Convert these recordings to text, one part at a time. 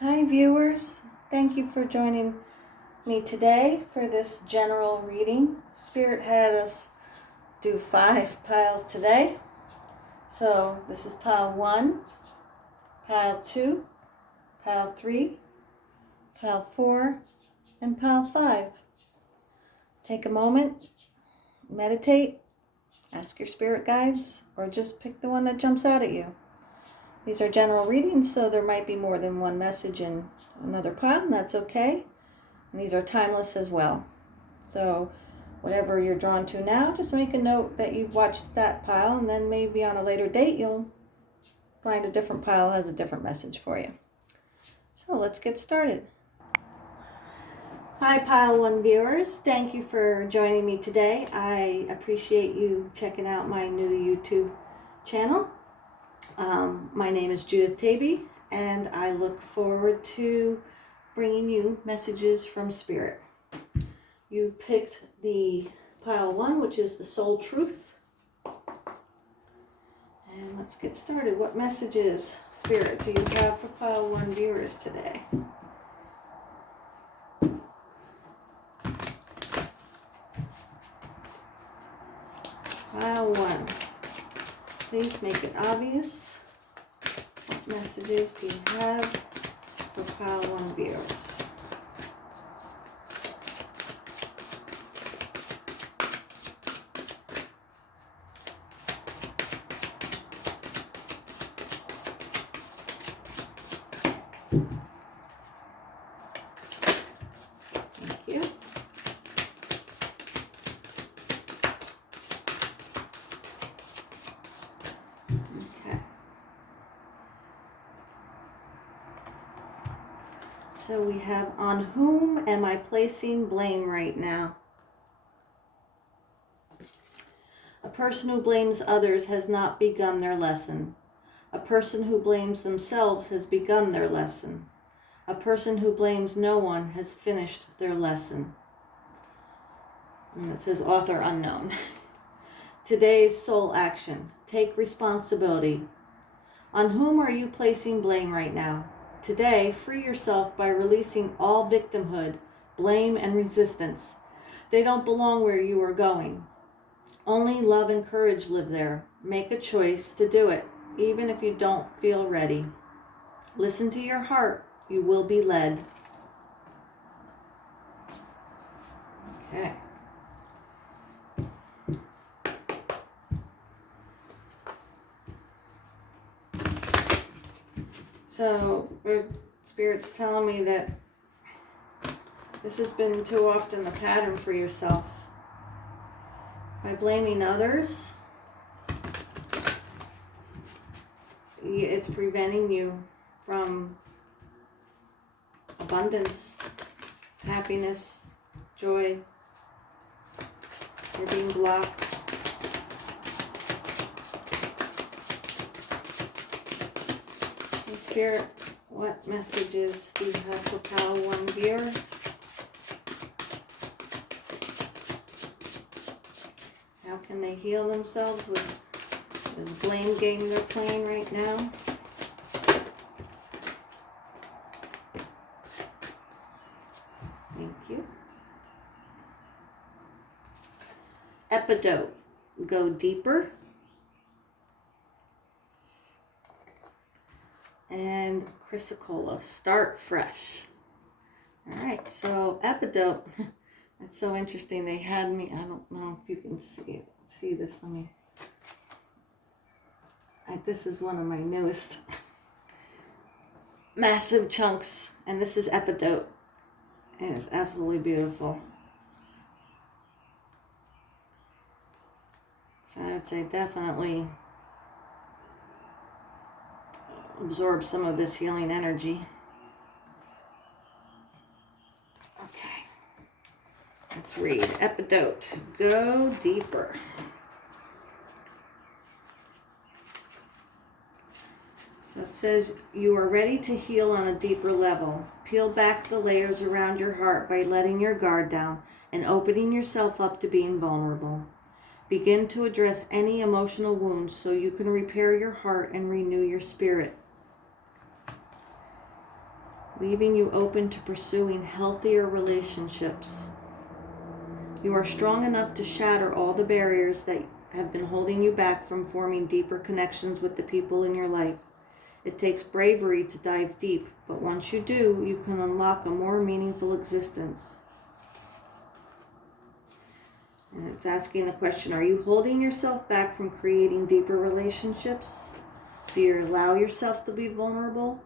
Hi viewers, thank you for joining me today for this general reading. Spirit had us do 5 piles today. So this is pile 1, pile 2, pile 3, pile 4, and pile 5. Take a moment, meditate, ask your spirit guides, or just pick the one that jumps out at you. These are general readings, so there might be more than one message in another pile, and that's okay. And these are timeless as well. So whatever you're drawn to now, just make a note that you've watched that pile, and then maybe on a later date you'll find a different pile that has a different message for you. So let's get started. Hi Pile 1 viewers, thank you for joining me today. I appreciate you checking out my new YouTube channel. My name is Judith Taybee, and I look forward to bringing you messages from Spirit. You picked the pile 1, which is the Soul Truth. And let's get started. What messages, Spirit, do you have for pile 1 viewers today? Pile 1. Please make it obvious. What messages do you have for pile 1 viewers? Thank you. So we have, on whom am I placing blame right now? A person who blames others has not begun their lesson. A person who blames themselves has begun their lesson. A person who blames no one has finished their lesson. And it says author unknown. Today's soul action. Take responsibility. On whom are you placing blame right now? Today, free yourself by releasing all victimhood, blame, and resistance. They don't belong where you are going. Only love and courage live there. Make a choice to do it, even if you don't feel ready. Listen to your heart. You will be led. Okay. So, Spirit's telling me that this has been too often a pattern for yourself. By blaming others, it's preventing you from abundance, happiness, joy. You're being blocked. Spirit, what messages do you have for pile 1 viewers? How can they heal themselves with this blame game they're playing right now? Thank you. Epidote, go deeper. And Chrysicola, start fresh. All right, so epidote. That's so interesting. They had me, I don't know if you can see this. This is one of my newest massive chunks, and this is epidote. And it's absolutely beautiful. So I would say definitely absorb some of this healing energy. Okay, let's read. Epidote, go deeper. So it says, you are ready to heal on a deeper level. Peel back the layers around your heart by letting your guard down and opening yourself up to being vulnerable. Begin to address any emotional wounds so you can repair your heart and renew your spirit. leaving you open to pursuing healthier relationships. You are strong enough to shatter all the barriers that have been holding you back from forming deeper connections with the people in your life. It takes bravery to dive deep, but once you do, you can unlock a more meaningful existence. And it's asking the question, are you holding yourself back from creating deeper relationships? Do you allow yourself to be vulnerable?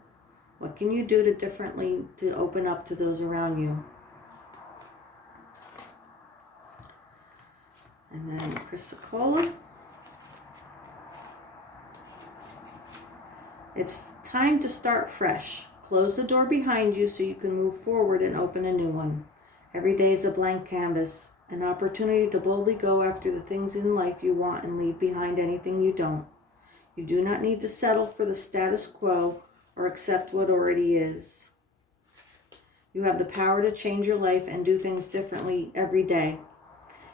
What can you do differently to open up to those around you? And then Chrysacola. It's time to start fresh. Close the door behind you so you can move forward and open a new one. Every day is a blank canvas, an opportunity to boldly go after the things in life you want and leave behind anything you don't. You do not need to settle for the status quo or accept what already is. You have the power to change your life and do things differently every day.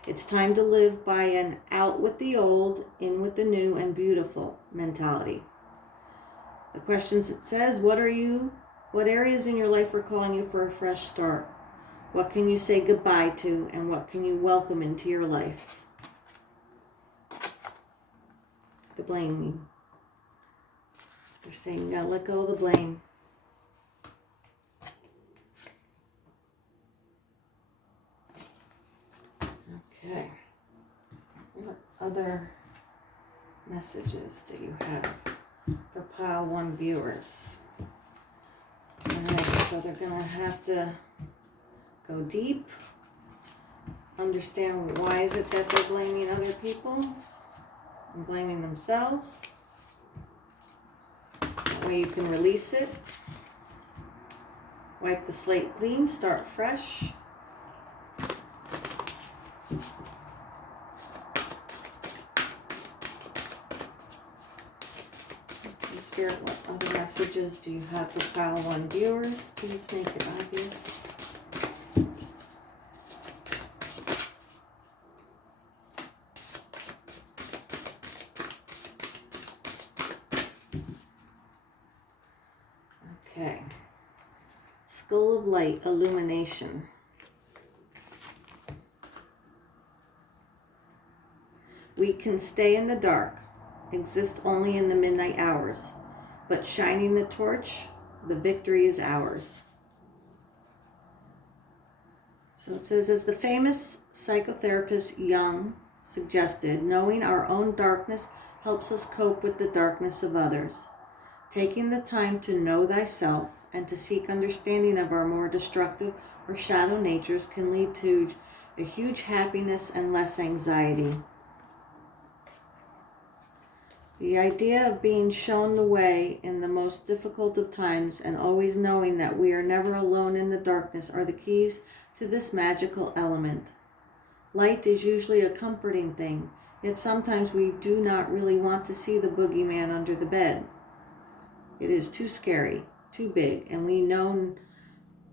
It's time to live by an out with the old, in with the new and beautiful mentality. The questions, it says, what areas in your life are calling you for a fresh start? What can you say goodbye to, and what can you welcome into your life? The blaming. They're saying you gotta let go of the blame. Okay. What other messages do you have for pile 1 viewers? Alright, so they're gonna have to go deep, understand why is it that they're blaming other people and blaming themselves. That way you can release it. Wipe the slate clean, start fresh. Spirit, what other messages do you have for pile 1 viewers? Please make it obvious. Okay. Skull of Light, Illumination. We can stay in the dark, exist only in the midnight hours, but shining the torch, the victory is ours. So it says, as the famous psychotherapist Jung suggested, knowing our own darkness helps us cope with the darkness of others. Taking the time to know thyself and to seek understanding of our more destructive or shadow natures can lead to a huge happiness and less anxiety. The idea of being shown the way in the most difficult of times and always knowing that we are never alone in the darkness are the keys to this magical element. Light is usually a comforting thing, yet sometimes we do not really want to see the boogeyman under the bed. It is too scary, too big, and we know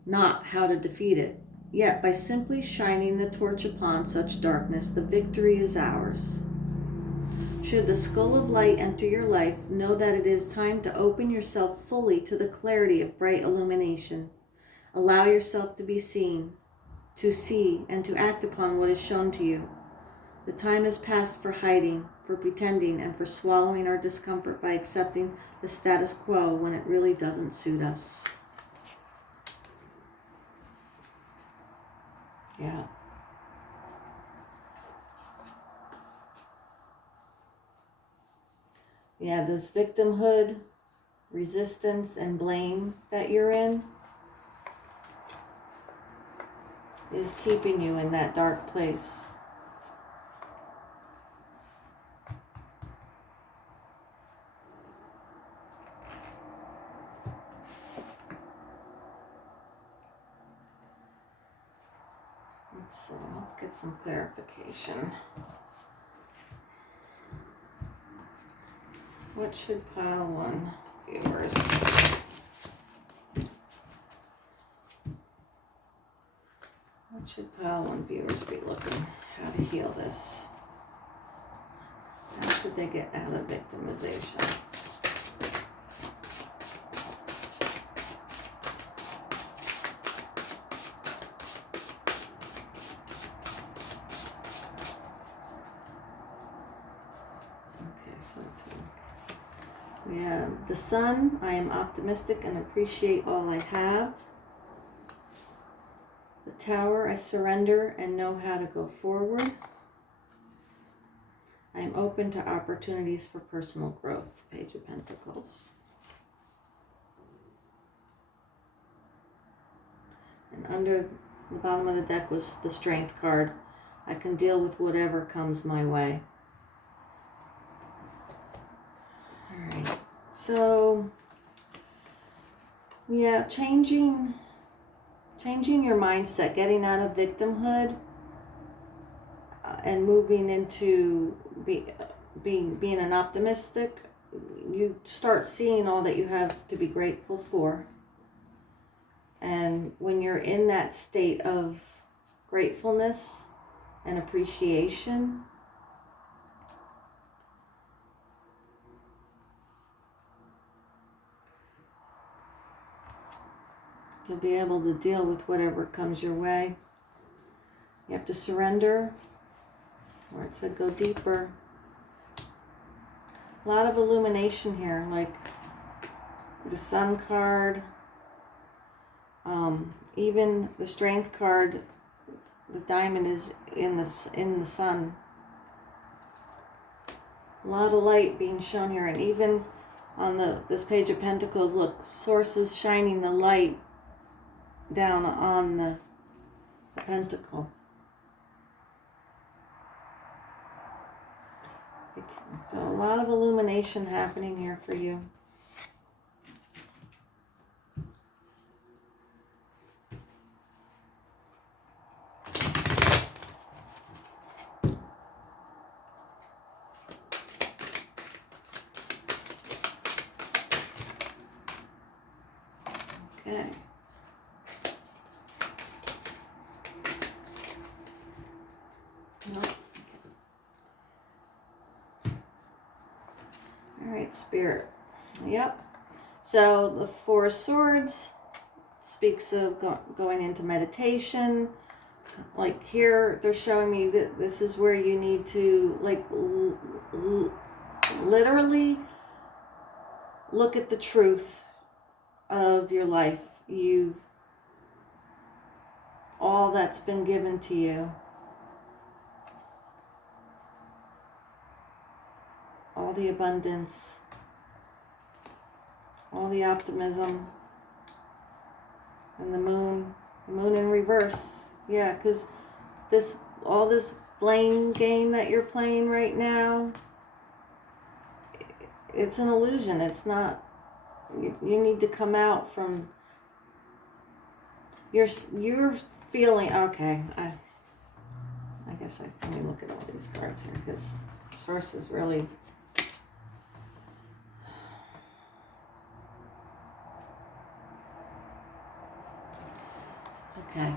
not how to defeat it. Yet by simply shining the torch upon such darkness, the victory is ours. Should the skull of light enter your life, know that it is time to open yourself fully to the clarity of bright illumination. Allow yourself to be seen, to see, and to act upon what is shown to you. The time is past for hiding, for pretending, and for swallowing our discomfort by accepting the status quo when it really doesn't suit us. Yeah. Yeah, this victimhood, resistance, and blame that you're in is keeping you in that dark place. Let's get some clarification. What should pile 1 viewers? What should pile 1 viewers be looking? How to heal this? How should they get out of victimization? We have the Sun. I am optimistic and appreciate all I have. The Tower. I surrender and know how to go forward. I am open to opportunities for personal growth. Page of Pentacles. And under the bottom of the deck was the Strength card. I can deal with whatever comes my way. All right. So, yeah, changing your mindset, getting out of victimhood, and moving into being an optimistic. You start seeing all that you have to be grateful for. And when you're in that state of gratefulness and appreciation, you'll be able to deal with whatever comes your way. You have to surrender, or it said go deeper. A lot of illumination here, like the Sun card, even the Strength card. The diamond is in the sun. A lot of light being shown here, and even on this Page of Pentacles, look, Source is shining the light down on the pentacle. So a lot of illumination happening here for you. Okay. Nope. All right, Spirit. Yep. So the Four of Swords speaks of going into meditation. Like here, they're showing me that this is where you need to, like, literally look at the truth of your life. All that's been given to you, all the abundance, all the optimism, and the moon in reverse. Yeah, because all this blame game that you're playing right now, it's an illusion. It's not. You need to come out from. You're feeling okay. I guess let me look at all these cards here, because Source is really. Okay.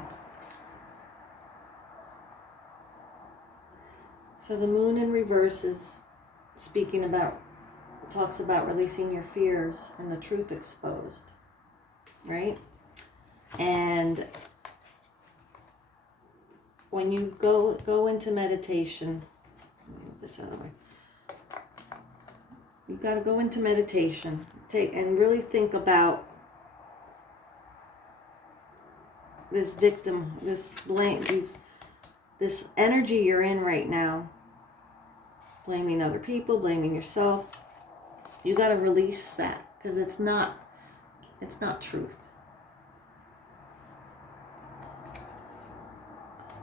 So the moon in reverse is talks about releasing your fears and the truth exposed, right? And when you go into meditation, let me move this out of the way. You've got to go into meditation, and really think about this victim, this blame, this energy you're in right now, blaming other people, blaming yourself. You got to release that, because it's not truth.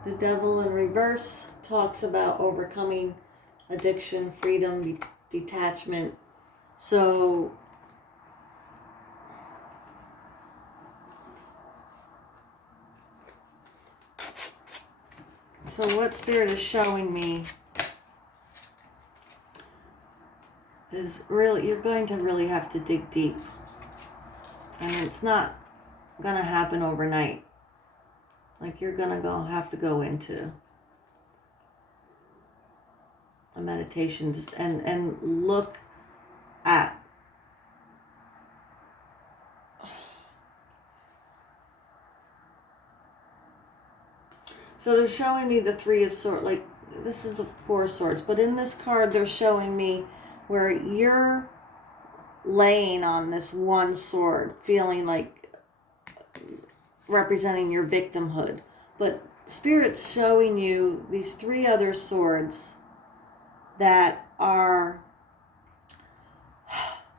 The Devil in reverse talks about overcoming addiction, freedom, detachment. So what Spirit is showing me is really, you're going to really have to dig deep. And it's not going to happen overnight. Like, you're going to have to go into a meditation and look at so they're showing me the Three of Swords, like this is the Four of Swords, but in this card they're showing me where you're laying on this one sword, feeling like representing your victimhood. But Spirit's showing you these 3 other swords that are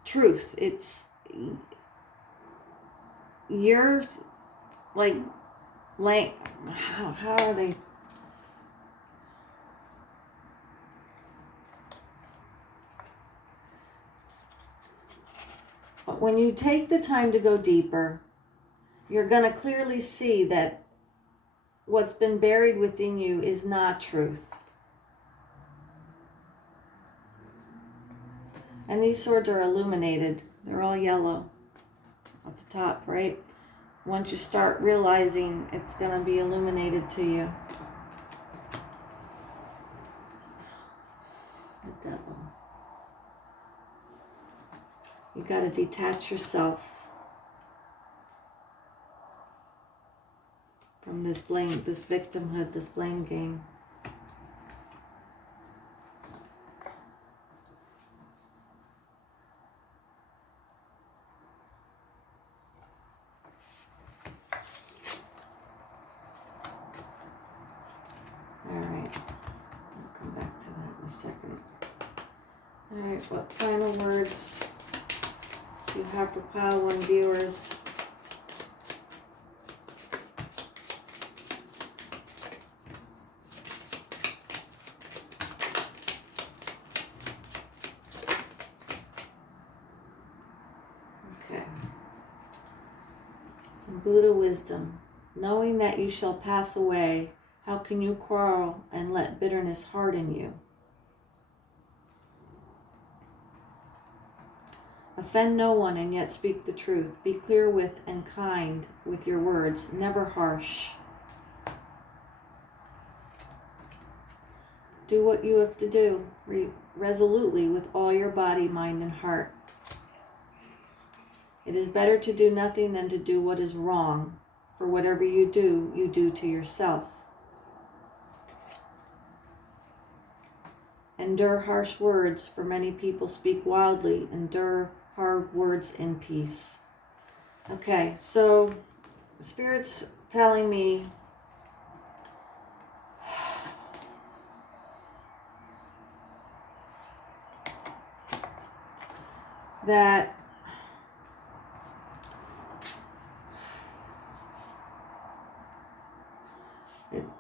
truth. It's you're like how are they? But when you take the time to go deeper, you're going to clearly see that what's been buried within you is not truth. And these swords are illuminated. They're all yellow at the top, right? Once you start realizing, it's going to be illuminated to you. The devil. You got to detach yourself from this blame, this victimhood, this blame game. Alright, what final words do you have for Pile 1 viewers? Okay. Some Buddha wisdom. Knowing that you shall pass away, how can you quarrel and let bitterness harden you? Offend no one and yet speak the truth. Be clear with and kind with your words, never harsh. Do what you have to do resolutely with all your body, mind, and heart. It is better to do nothing than to do what is wrong, for whatever you do to yourself. Endure harsh words, for many people speak wildly. Endure hard words in peace. Okay, so Spirit's telling me that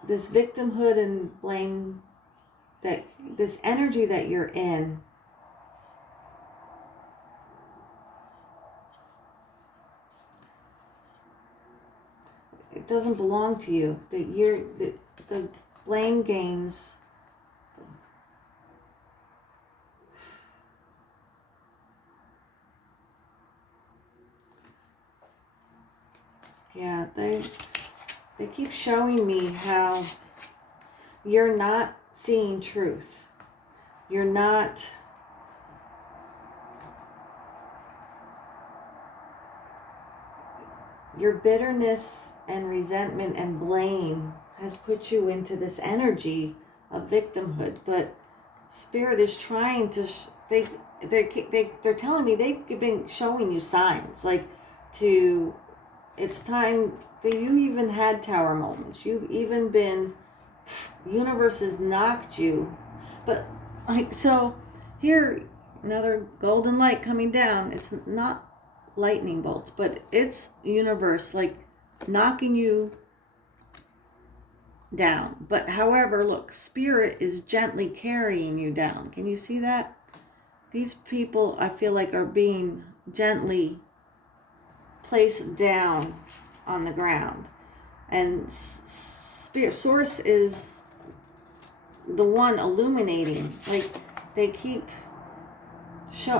this victimhood and blame, that this energy that you're in, it doesn't belong to you. That the blame games, yeah, they keep showing me how you're not seeing truth. You're not your bitterness and resentment and blame has put you into this energy of victimhood, but Spirit is trying to they're telling me they've been showing you signs, like it's time that you even had tower moments. You've even been, universe has knocked you, but like, so here, another golden light coming down. It's not lightning bolts, but it's universe like knocking you down. But however, look, Spirit is gently carrying you down. Can you see that? These people, I feel like, are being gently placed down on the ground, and Spirit Source is the one illuminating. Like, they keep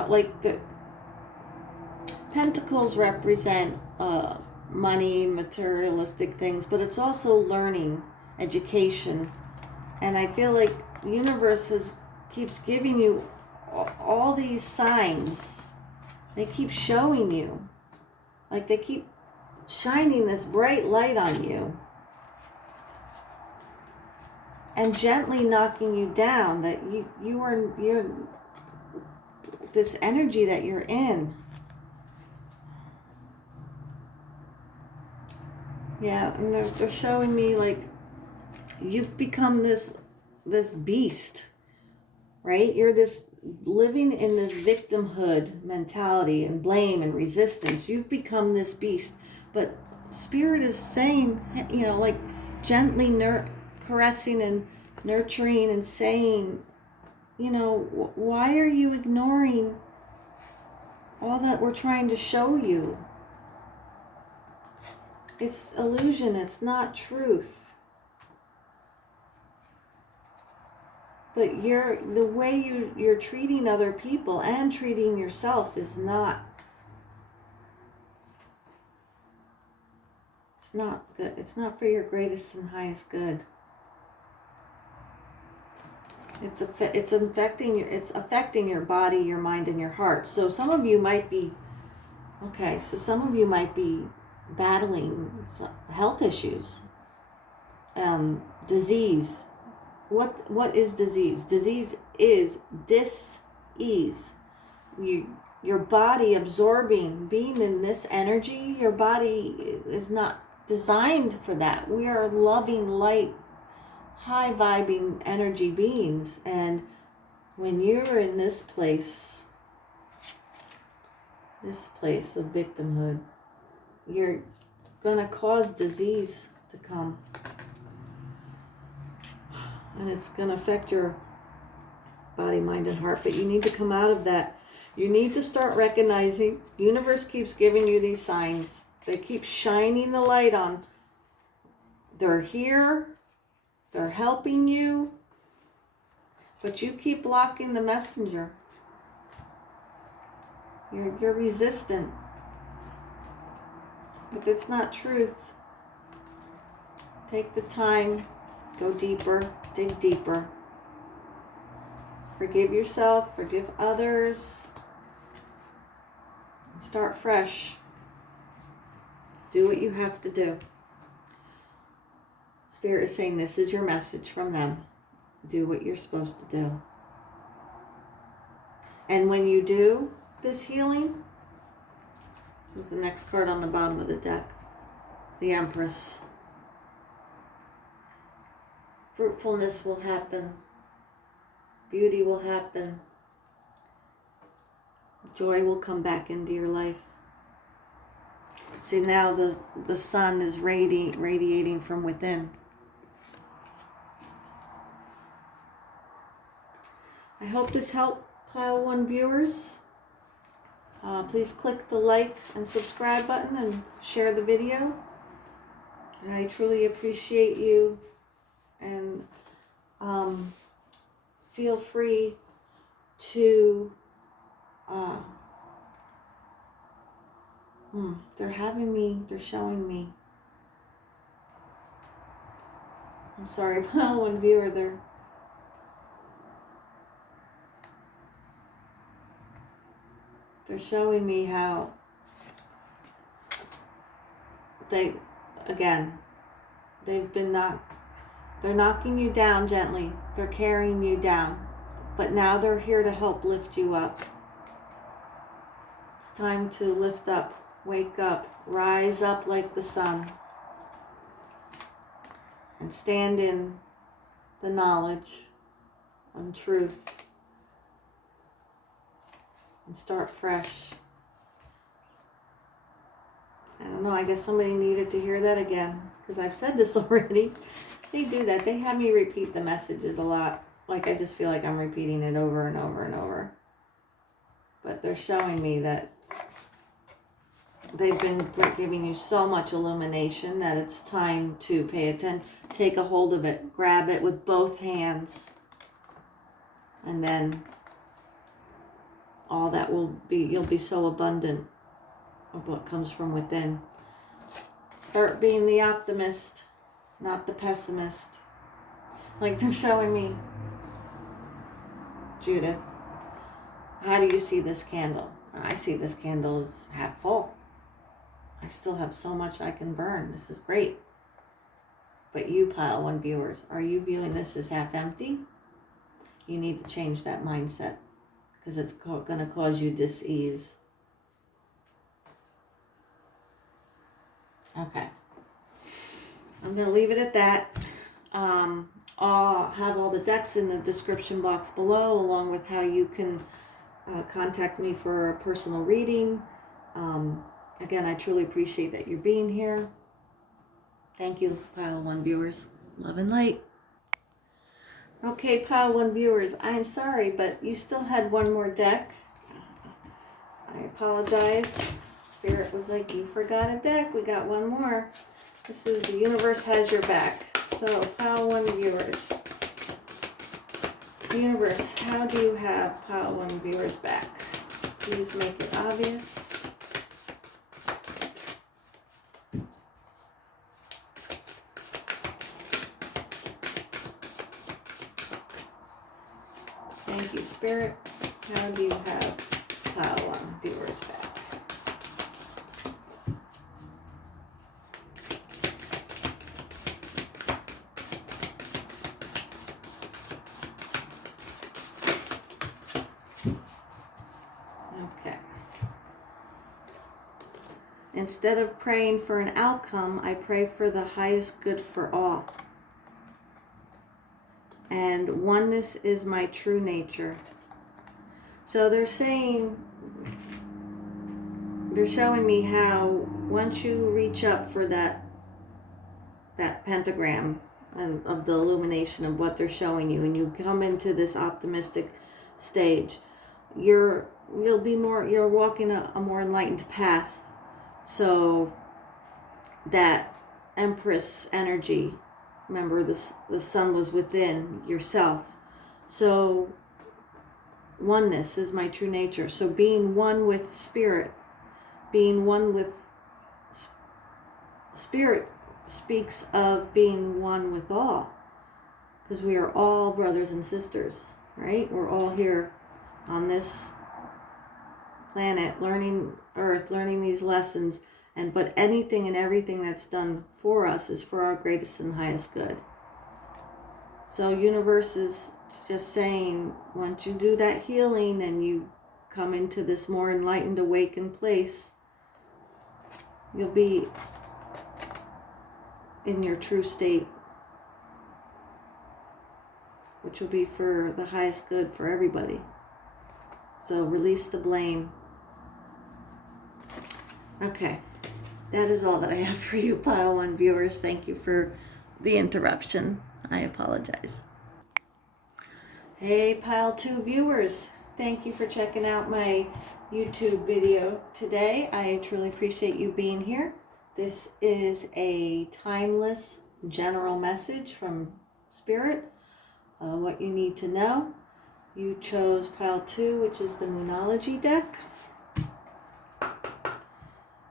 like the Pentacles represent money, materialistic things, but it's also learning, education, and I feel like the universe keeps giving you all these signs. They keep showing you, like they keep shining this bright light on you and gently knocking you down, that you're this energy that you're in. Yeah, and they're showing me like you've become this beast, right? You're this living in this victimhood mentality and blame and resistance. You've become this beast, but Spirit is saying, like gently caressing and nurturing and saying, why are you ignoring all that we're trying to show you? It's illusion. It's not truth. But the way you're treating other people and treating yourself is not. It's not good. It's not for your greatest and highest good. It's affecting your body, your mind, and your heart. So some of you might be battling health issues, disease. What is disease? Disease is dis-ease. Your body absorbing, being in this energy. Your body is not designed for that. We are loving, light, high vibing energy beings, and when you're in this place of victimhood, you're gonna cause disease to come, and it's gonna affect your body, mind, and heart. But you need to come out of that. You need to start recognizing the universe keeps giving you these signs. They keep shining the light on. They're here. They're helping you, but you keep blocking the messenger. You're resistant, but it's not truth. Take the time, go deeper, dig deeper. Forgive yourself, forgive others, and start fresh. Do what you have to do. Spirit is saying this is your message from them. Do what you're supposed to do. And when you do this healing, this is the next card on the bottom of the deck, the Empress. Fruitfulness will happen. Beauty will happen. Joy will come back into your life. See, now the sun is radiating from within. I hope this helped, Pile 1 viewers. Please click the like and subscribe button and share the video. And I truly appreciate you. And feel free to... they're showing me. I'm sorry, Pile 1 viewer, they're showing me how they're knocking you down gently. They're carrying you down. But now they're here to help lift you up. It's time to lift up, wake up, rise up like the sun, and stand in the knowledge and truth. And start fresh. I don't know, I guess somebody needed to hear that again, because I've said this already. They do that. They have me repeat the messages a lot. Like, I just feel like I'm repeating it over and over and over. But they're showing me that they've been giving you so much illumination that it's time to pay attention. Take a hold of it. Grab it with both hands. And then all that you'll be so abundant of what comes from within. Start being the optimist, not the pessimist. Like they're showing me, Judith, how do you see this candle? I see this candle as half full. I still have so much I can burn. This is great. But you, Pile 1 viewers, are you viewing this as half empty? You need to change that mindset, because it's going to cause you dis-ease. Okay. I'm going to leave it at that. I'll have all the decks in the description box below, along with how you can contact me for a personal reading. Again, I truly appreciate that you're being here. Thank you, Pile 1 viewers. Love and light. Okay, Pile 1 viewers, I'm sorry, but you still had one more deck. I apologize. Spirit was like, you forgot a deck. We got one more. This is The Universe Has Your Back. So, Pile 1 viewers. Universe, how do you have Pile 1 viewers back? Please make it obvious. Thank you, Spirit. How do you have Pile 1 viewers back? Okay. Instead of praying for an outcome, I pray for the highest good for all. And oneness is my true nature. So they're saying, they're showing me how once you reach up for that pentagram and of the illumination of what they're showing you, and you come into this optimistic stage, you're walking a more enlightened path. So that Empress energy, remember the sun was within yourself. So oneness is my true nature. So being one with spirit, being one with spirit speaks of being one with all, because we are all brothers and sisters, right? We're all here on this planet, learning Earth, learning these lessons, but anything and everything that's done for us is for our greatest and highest good. So universe is just saying, once you do that healing and you come into this more enlightened, awakened place, you'll be in your true state, which will be for the highest good for everybody. So release the blame. Okay, that is all that I have for you, Pile 1 viewers. Thank you for the interruption. I apologize. Hey, Pile 2 viewers. Thank you for checking out my YouTube video today. I truly appreciate you being here. This is a timeless general message from Spirit. What you need to know. You chose Pile 2, which is the Moonology deck.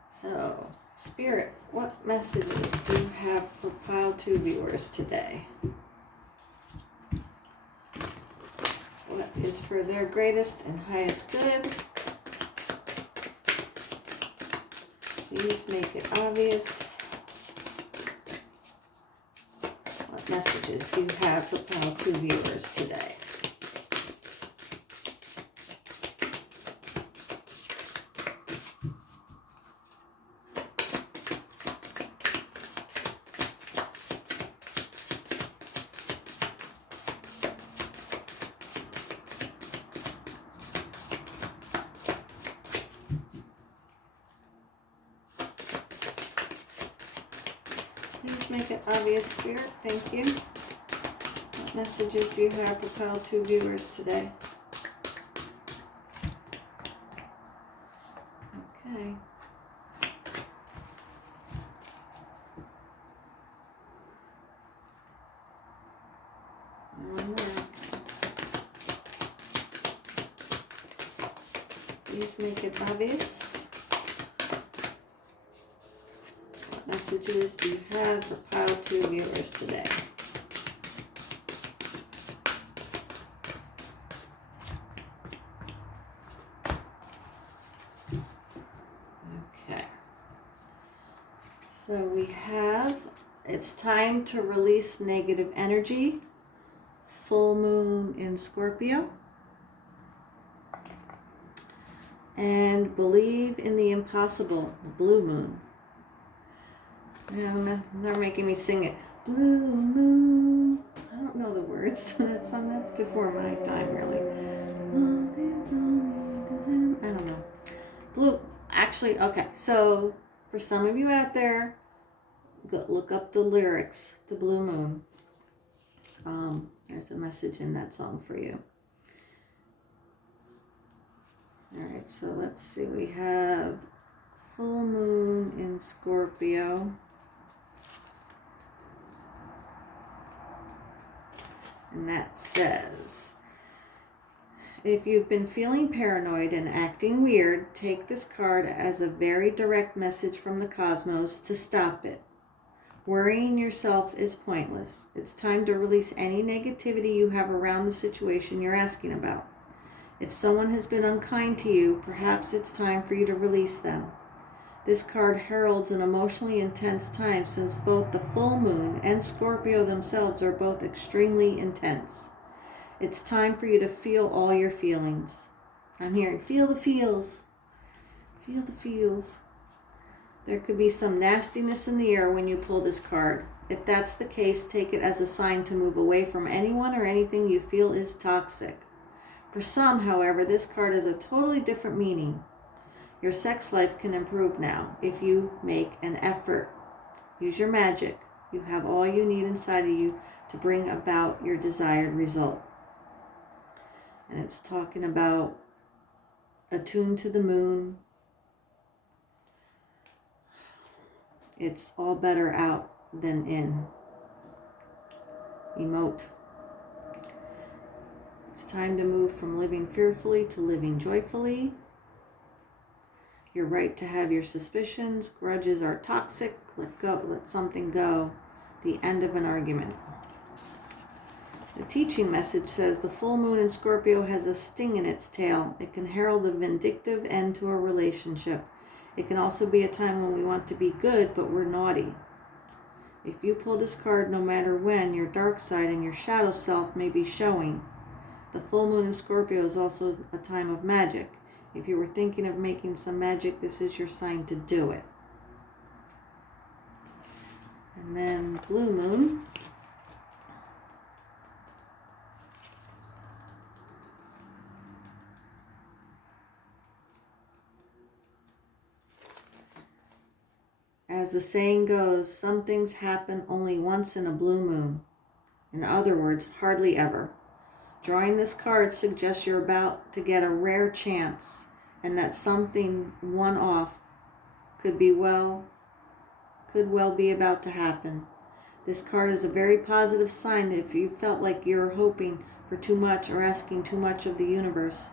So, Spirit, what messages do you have for Pile 2 viewers today? What is for their greatest and highest good? Please make it obvious. What messages do you have for Pile 2 viewers today? Please make it obvious, Spirit. Thank you. What messages do you have for Pile 2 viewers today? Okay. One more. Please make it obvious. Messages do you have for Pile 2 viewers today? Okay. So we have, it's time to release negative energy. Full moon in Scorpio. And believe in the impossible, the blue moon. And they're making me sing it. Blue moon. I don't know the words to that song. That's before my time, really. I don't know. Blue. Actually, okay. So, for some of you out there, go look up the lyrics to Blue Moon. There's a message in that song for you. All right, so let's see. We have full moon in Scorpio. And that says, if you've been feeling paranoid and acting weird, take this card as a very direct message from the cosmos to stop it. Worrying yourself is pointless. It's time to release any negativity you have around the situation you're asking about. If someone has been unkind to you, perhaps it's time for you to release them. This card heralds an emotionally intense time since both the full moon and Scorpio themselves are both extremely intense. It's time for you to feel all your feelings. I'm hearing feel the feels. Feel the feels. There could be some nastiness in the air when you pull this card. If that's the case, take it as a sign to move away from anyone or anything you feel is toxic. For some, however, this card has a totally different meaning. Your sex life can improve now if you make an effort. Use your magic. You have all you need inside of you to bring about your desired result. And it's talking about attuned to the moon. It's all better out than in. Emote. It's time to move from living fearfully to living joyfully. You're right to have your suspicions. Grudges are toxic. Let go. Let something go. The end of an argument. The teaching message says the full moon in Scorpio has a sting in its tail. It can herald a vindictive end to a relationship. It can also be a time when we want to be good, but we're naughty. If you pull this card, no matter when, your dark side and your shadow self may be showing. The full moon in Scorpio is also a time of magic. If you were thinking of making some magic, this is your sign to do it. And then blue moon. As the saying goes, some things happen only once in a blue moon. In other words, hardly ever. Drawing this card suggests you're about to get a rare chance and that something one-off could well be about to happen. This card is a very positive sign if you felt like you're hoping for too much or asking too much of the universe.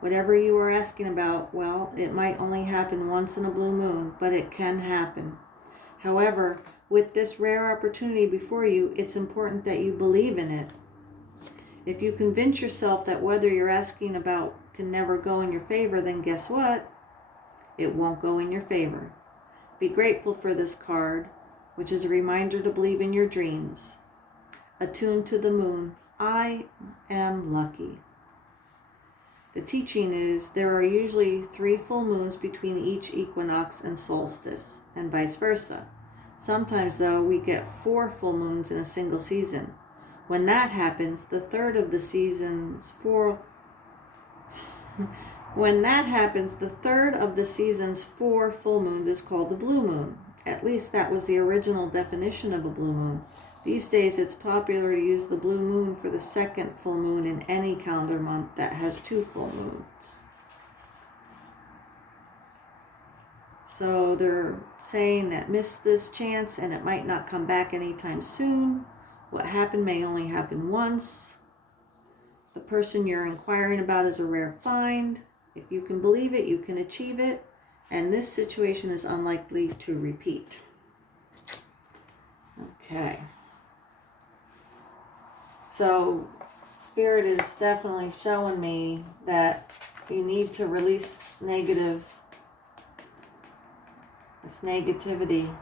Whatever you are asking about, well, it might only happen once in a blue moon, but it can happen. However, with this rare opportunity before you, it's important that you believe in it. If you convince yourself that whether you're asking about can never go in your favor, then guess what? It won't go in your favor. Be grateful for this card, which is a reminder to believe in your dreams. Attuned to the moon. I am lucky. The teaching is there are usually 3 full moons between each equinox and solstice, and vice versa. Sometimes, though, we get 4 full moons in a single season. When that happens, the third of the season's 4 full moons is called the blue moon. At least that was the original definition of a blue moon. These days, it's popular to use the blue moon for the second full moon in any calendar month that has 2 full moons. So they're saying that miss this chance and it might not come back anytime soon. What happened may only happen once. The person you're inquiring about is a rare find. If you can believe it, you can achieve it. And this situation is unlikely to repeat. Okay. So, Spirit is definitely showing me that you need to release this negativity,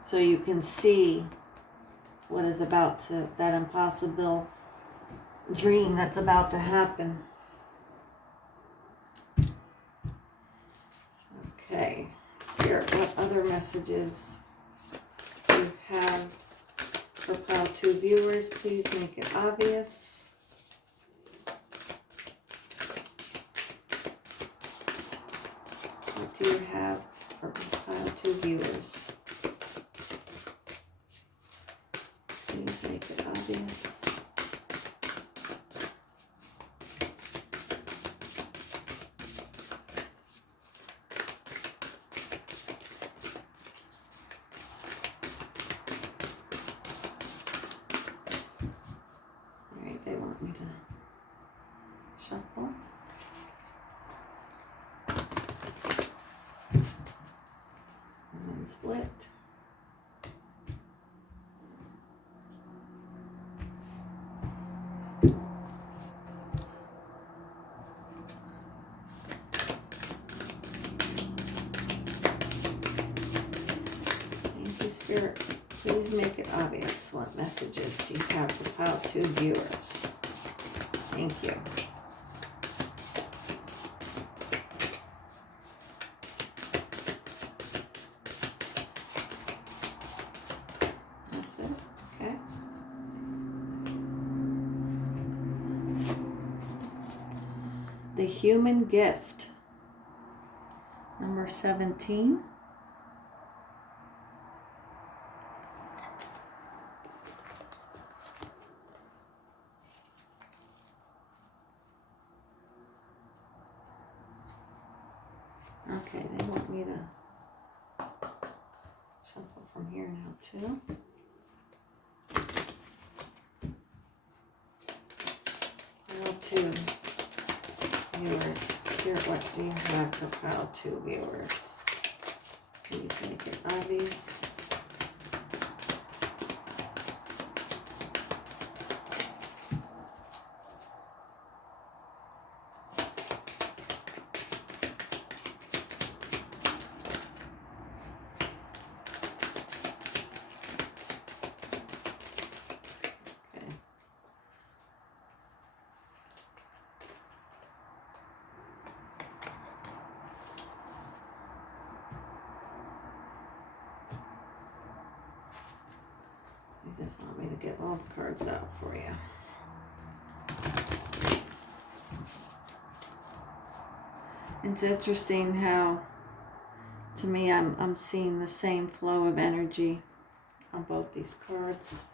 so you can see what is about to, that impossible dream that's about to happen. Okay, Spirit, what other messages you have for pile 2 viewers? Please make it obvious. What do you have for pile 2 viewers? Please make it obvious. Alright, they want me to shuffle. And then split. Spirit, please make it obvious. What messages do you have for pile 2 viewers? Thank you. That's it. Okay. The Human Gift. Number 17. Okay, they want me to shuffle from here now too. Pile 2 viewers. Spirit, what do you have for pile 2 viewers? Please make it obvious. You just want me to get all the cards out for you. It's interesting how, to me, I'm seeing the same flow of energy on both these cards.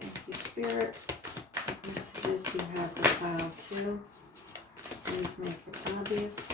Thank you, Spirit. What messages do you have for pile 2? Please make it obvious.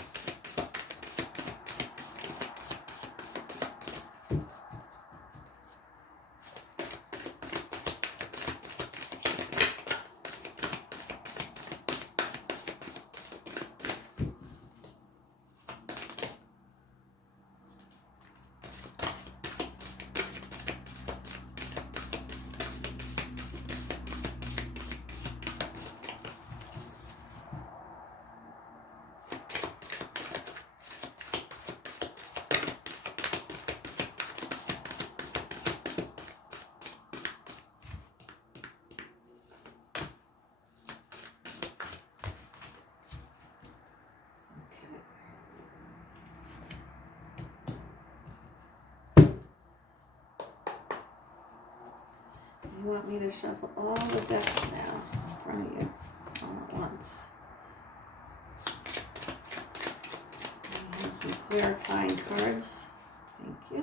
You want me to shuffle all the decks now in front of you all at once. We have some clarifying cards. Thank you.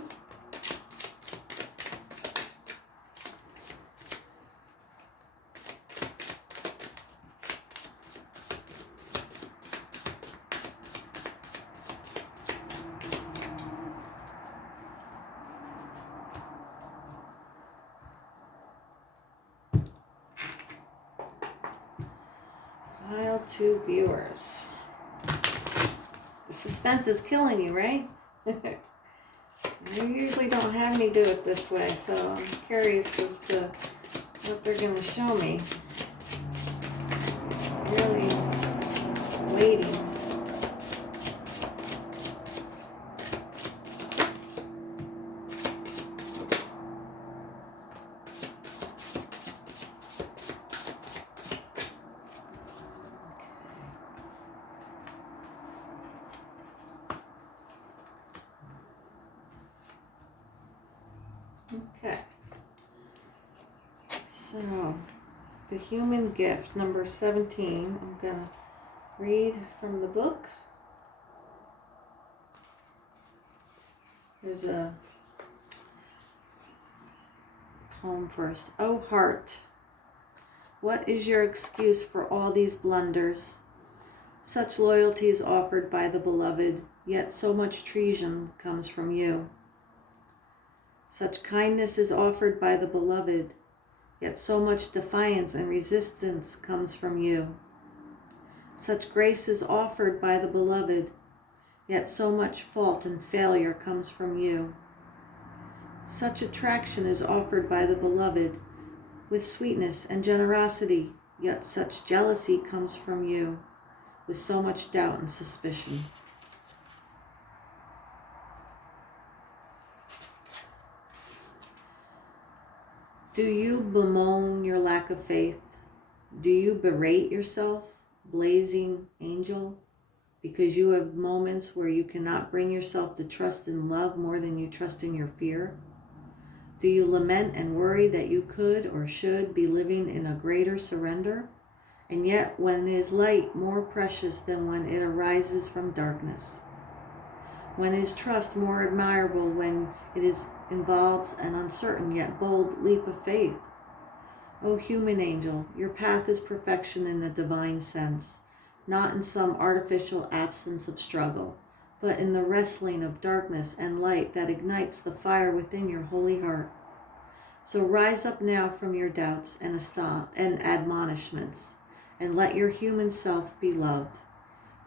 Pile 2 viewers. The suspense is killing you, right? You usually don't have me do it this way, so I'm curious as to what they're going to show me. Really waiting. Okay. So, the human gift, number 17. I'm going to read from the book. There's a poem first. Oh heart, what is your excuse for all these blunders? Such loyalty is offered by the beloved, yet so much treason comes from you. Such kindness is offered by the beloved, yet so much defiance and resistance comes from you. Such grace is offered by the beloved, yet so much fault and failure comes from you. Such attraction is offered by the beloved, with sweetness and generosity, yet such jealousy comes from you, with so much doubt and suspicion. Do you bemoan your lack of faith? Do you berate yourself, blazing angel, because you have moments where you cannot bring yourself to trust in love more than you trust in your fear? Do you lament and worry that you could or should be living in a greater surrender? And yet when is light more precious than when it arises from darkness? When is trust more admirable when it involves an uncertain yet bold leap of faith? O human angel, your path is perfection in the divine sense, not in some artificial absence of struggle, but in the wrestling of darkness and light that ignites the fire within your holy heart. So rise up now from your doubts and admonishments, and let your human self be loved.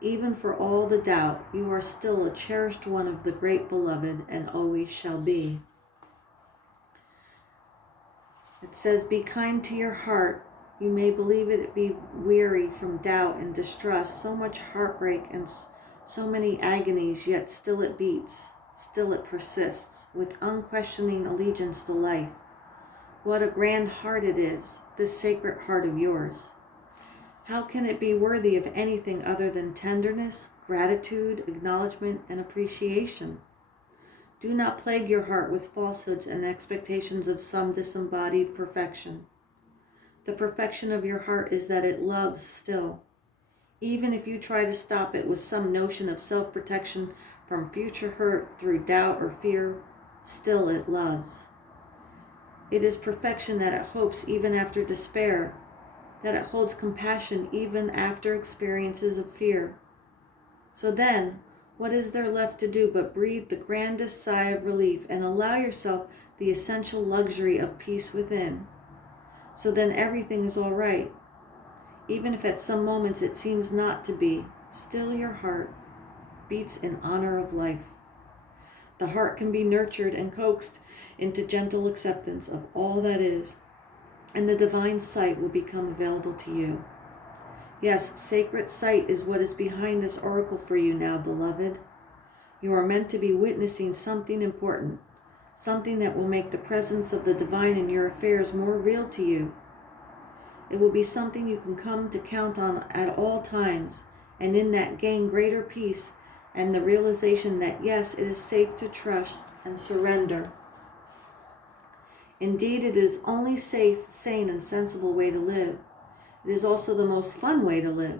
Even for all the doubt, you are still a cherished one of the great beloved, and always shall be. It says, be kind to your heart. You may believe it be weary from doubt and distrust, so much heartbreak and so many agonies, yet still it beats, still it persists, with unquestioning allegiance to life. What a grand heart it is, this sacred heart of yours. How can it be worthy of anything other than tenderness, gratitude, acknowledgement, and appreciation? Do not plague your heart with falsehoods and expectations of some disembodied perfection. The perfection of your heart is that it loves still. Even if you try to stop it with some notion of self-protection from future hurt through doubt or fear, still it loves. It is perfection that it hopes even after despair, that it holds compassion even after experiences of fear. So then, what is there left to do but breathe the grandest sigh of relief and allow yourself the essential luxury of peace within? So then everything is all right. Even if at some moments it seems not to be, still your heart beats in honor of life. The heart can be nurtured and coaxed into gentle acceptance of all that is, and the divine sight will become available to you. Yes, sacred sight is what is behind this oracle for you now, beloved. You are meant to be witnessing something important, something that will make the presence of the divine in your affairs more real to you. It will be something you can come to count on at all times, and in that gain greater peace and the realization that, yes, it is safe to trust and surrender. Indeed, it is only safe, sane, and sensible way to live. It is also the most fun way to live,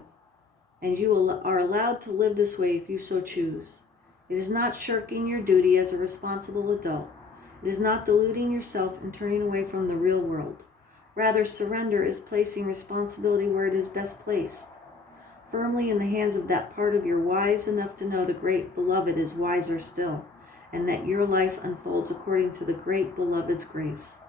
and you are allowed to live this way if you so choose. It is not shirking your duty as a responsible adult. It is not deluding yourself and turning away from the real world. Rather, surrender is placing responsibility where it is best placed, firmly in the hands of that part of you wise enough to know the great beloved is wiser still, and that your life unfolds according to the great beloved's grace.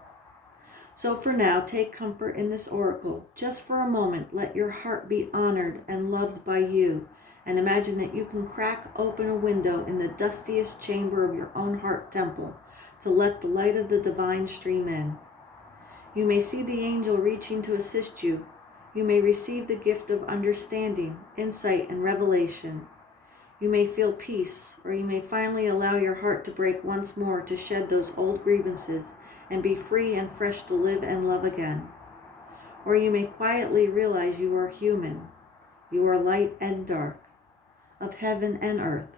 So for now, take comfort in this oracle. Just for a moment, let your heart be honored and loved by you, and imagine that you can crack open a window in the dustiest chamber of your own heart temple to let the light of the divine stream in. You may see the angel reaching to assist you. You may receive the gift of understanding, insight, and revelation. You may feel peace, or you may finally allow your heart to break once more to shed those old grievances and be free and fresh to live and love again. Or you may quietly realize you are human. You are light and dark, of heaven and earth.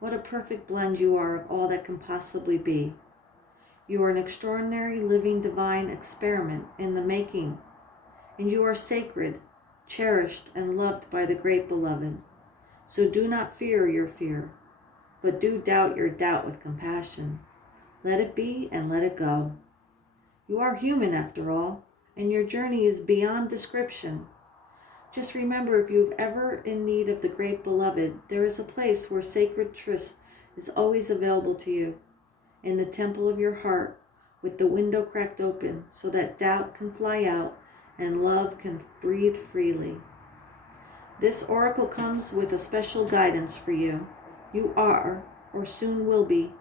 What a perfect blend you are of all that can possibly be. You are an extraordinary living divine experiment in the making, and you are sacred, cherished, and loved by the great beloved. So do not fear your fear, but do doubt your doubt with compassion. Let it be and let it go. You are human after all, and your journey is beyond description. Just remember, if you're ever in need of the great beloved, there is a place where sacred tryst is always available to you, in the temple of your heart, with the window cracked open so that doubt can fly out and love can breathe freely. This oracle comes with a special guidance for you. You are, or soon will be,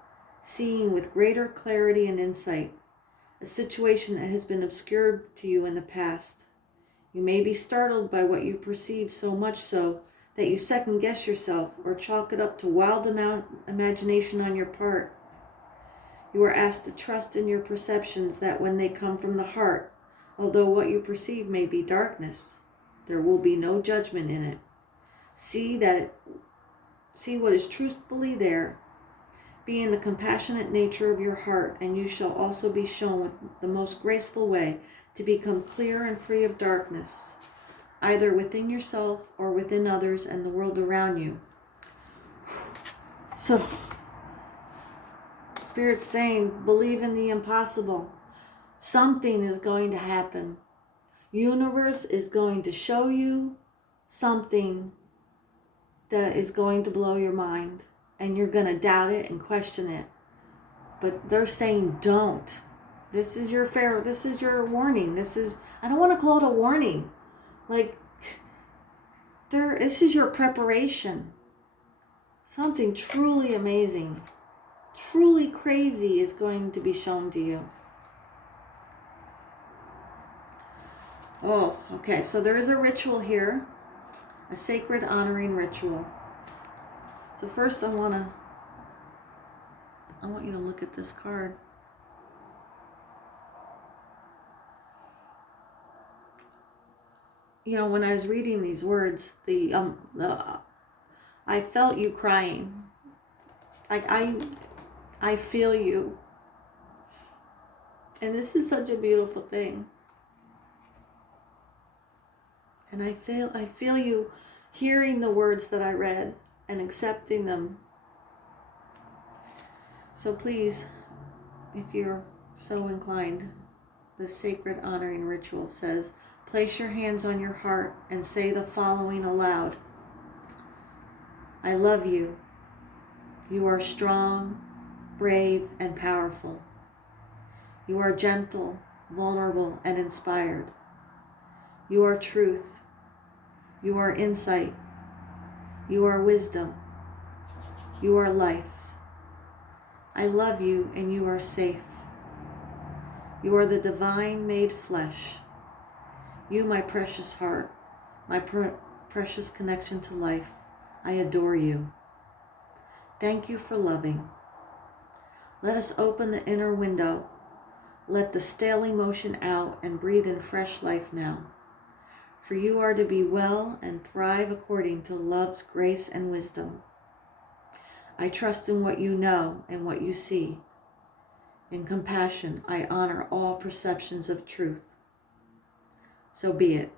seeing with greater clarity and insight a situation that has been obscured to you in the past. You may be startled by what you perceive, so much so that you second guess yourself or chalk it up to wild imagination on your part. You are asked to trust in your perceptions that when they come from the heart, although what you perceive may be darkness, there will be no judgment in it. See what is truthfully there. Be in the compassionate nature of your heart, and you shall also be shown with the most graceful way to become clear and free of darkness, either within yourself or within others and the world around you. So, Spirit's saying, believe in the impossible. Something is going to happen. Universe is going to show you something that is going to blow your mind, and you're going to doubt it and question it. But they're saying don't. This is your warning. I don't want to call it a warning. This is your preparation. Something truly amazing, truly crazy is going to be shown to you. Oh, okay, so there is a ritual here, a sacred honoring ritual. So first I want you to look at this card. You know, when I was reading these words, I felt you crying. I feel you. And this is such a beautiful thing. And I feel you hearing the words that I read and accepting them. So please, if you're so inclined, the sacred honoring ritual says, place your hands on your heart and say the following aloud. I love you. You are strong, brave, and powerful. You are gentle, vulnerable, and inspired. You are truth. You are insight. You are wisdom. You are life. I love you and you are safe. You are the divine made flesh. You, my precious heart, my precious connection to life. I adore you. Thank you for loving. Let us open the inner window. Let the stale emotion out and breathe in fresh life now. For you are to be well and thrive according to love's grace and wisdom. I trust in what you know and what you see. In compassion, I honor all perceptions of truth. So be it.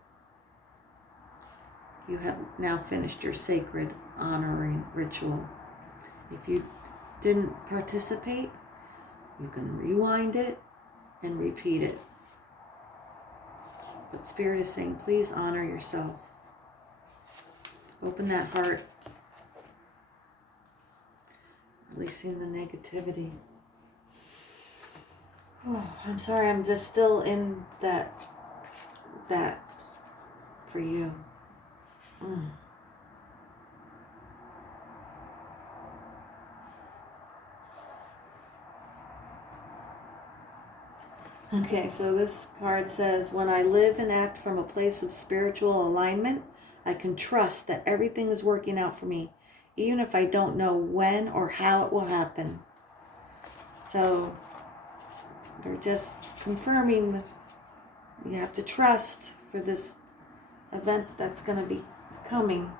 You have now finished your sacred honoring ritual. If you didn't participate, you can rewind it and repeat it. But Spirit is saying, please honor yourself. Open that heart. Releasing the negativity. Oh, I'm sorry, I'm just still in that for you. Okay, so this card says, when I live and act from a place of spiritual alignment, I can trust that everything is working out for me, even if I don't know when or how it will happen. So they're just confirming that you have to trust for this event that's going to be coming.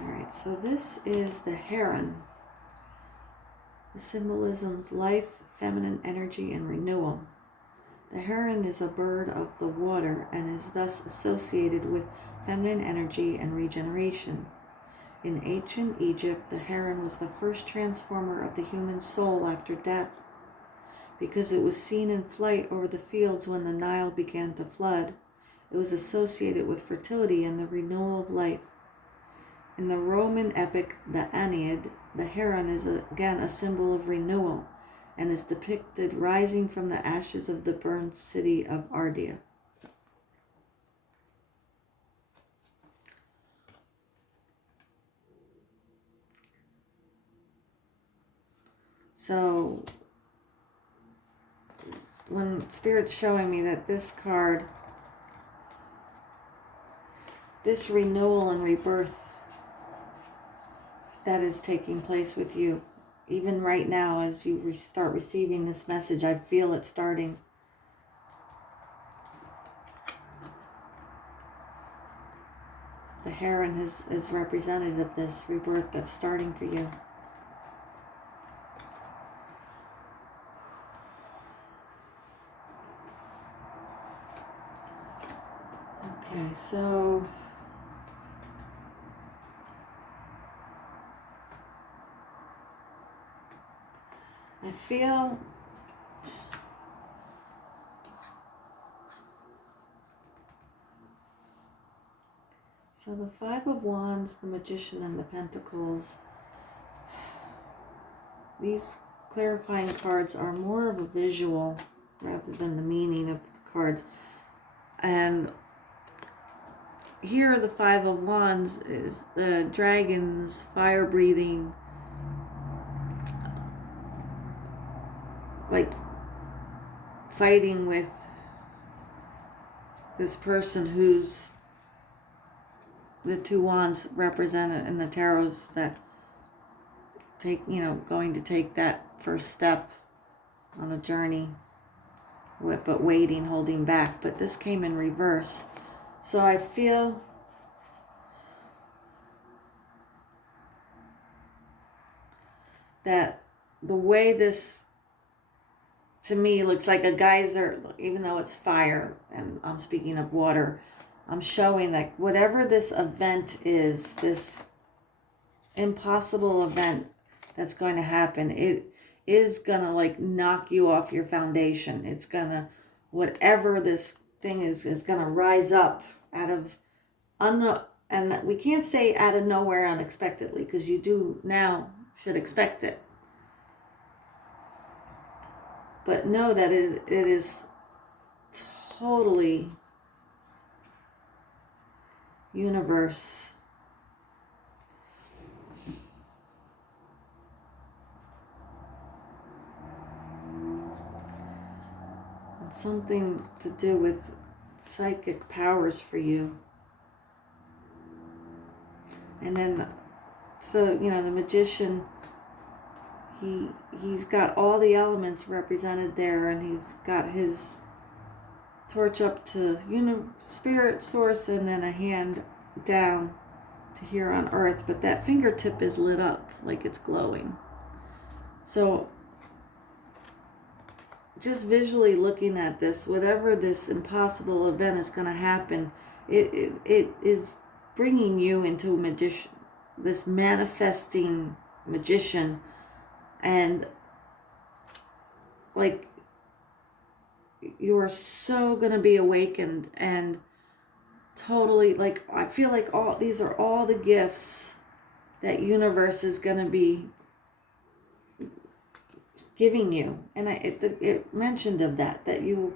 All right, so this is the heron. The symbolisms life, feminine energy, and renewal. The heron is a bird of the water and is thus associated with feminine energy and regeneration. In ancient Egypt, the heron was the first transformer of the human soul after death. Because it was seen in flight over the fields when the Nile began to flood, it was associated with fertility and the renewal of life. In the Roman epic, the Aeneid, the heron is again a symbol of renewal and is depicted rising from the ashes of the burned city of Ardea. So, when Spirit's showing me that this card, this renewal and rebirth that is taking place with you, even right now as you start receiving this message, I feel it starting. The heron is representative of this rebirth that's starting for you. Okay, so I feel so the Five of Wands, the Magician, and the Pentacles, these clarifying cards are more of a visual rather than the meaning of the cards. And here the Five of Wands is the dragons, fire-breathing, like fighting with this person who's the two wands represented in the tarots that going to take that first step on a journey, but waiting, holding back. But this came in reverse. So I feel that the way this to me looks like a geyser, even though it's fire, and I'm speaking of water, I'm showing that whatever this event is, this impossible event that's going to happen, it is going to like knock you off your foundation. It's going to, whatever this thing is going to rise up out of, and we can't say out of nowhere unexpectedly, because you do now should expect it. But know that it is totally universe. And something to do with psychic powers for you. And then, so, the magician, he's got all the elements represented there, and he's got his torch up to spirit source, and then a hand down to here on earth, but that fingertip is lit up like it's glowing. So just visually looking at this, whatever this impossible event is going to happen, it is bringing you into a magician, this manifesting magician. And like you are so going to be awakened and totally, like, I feel like these are all the gifts that universe is going to be giving you. And it mentioned of that you're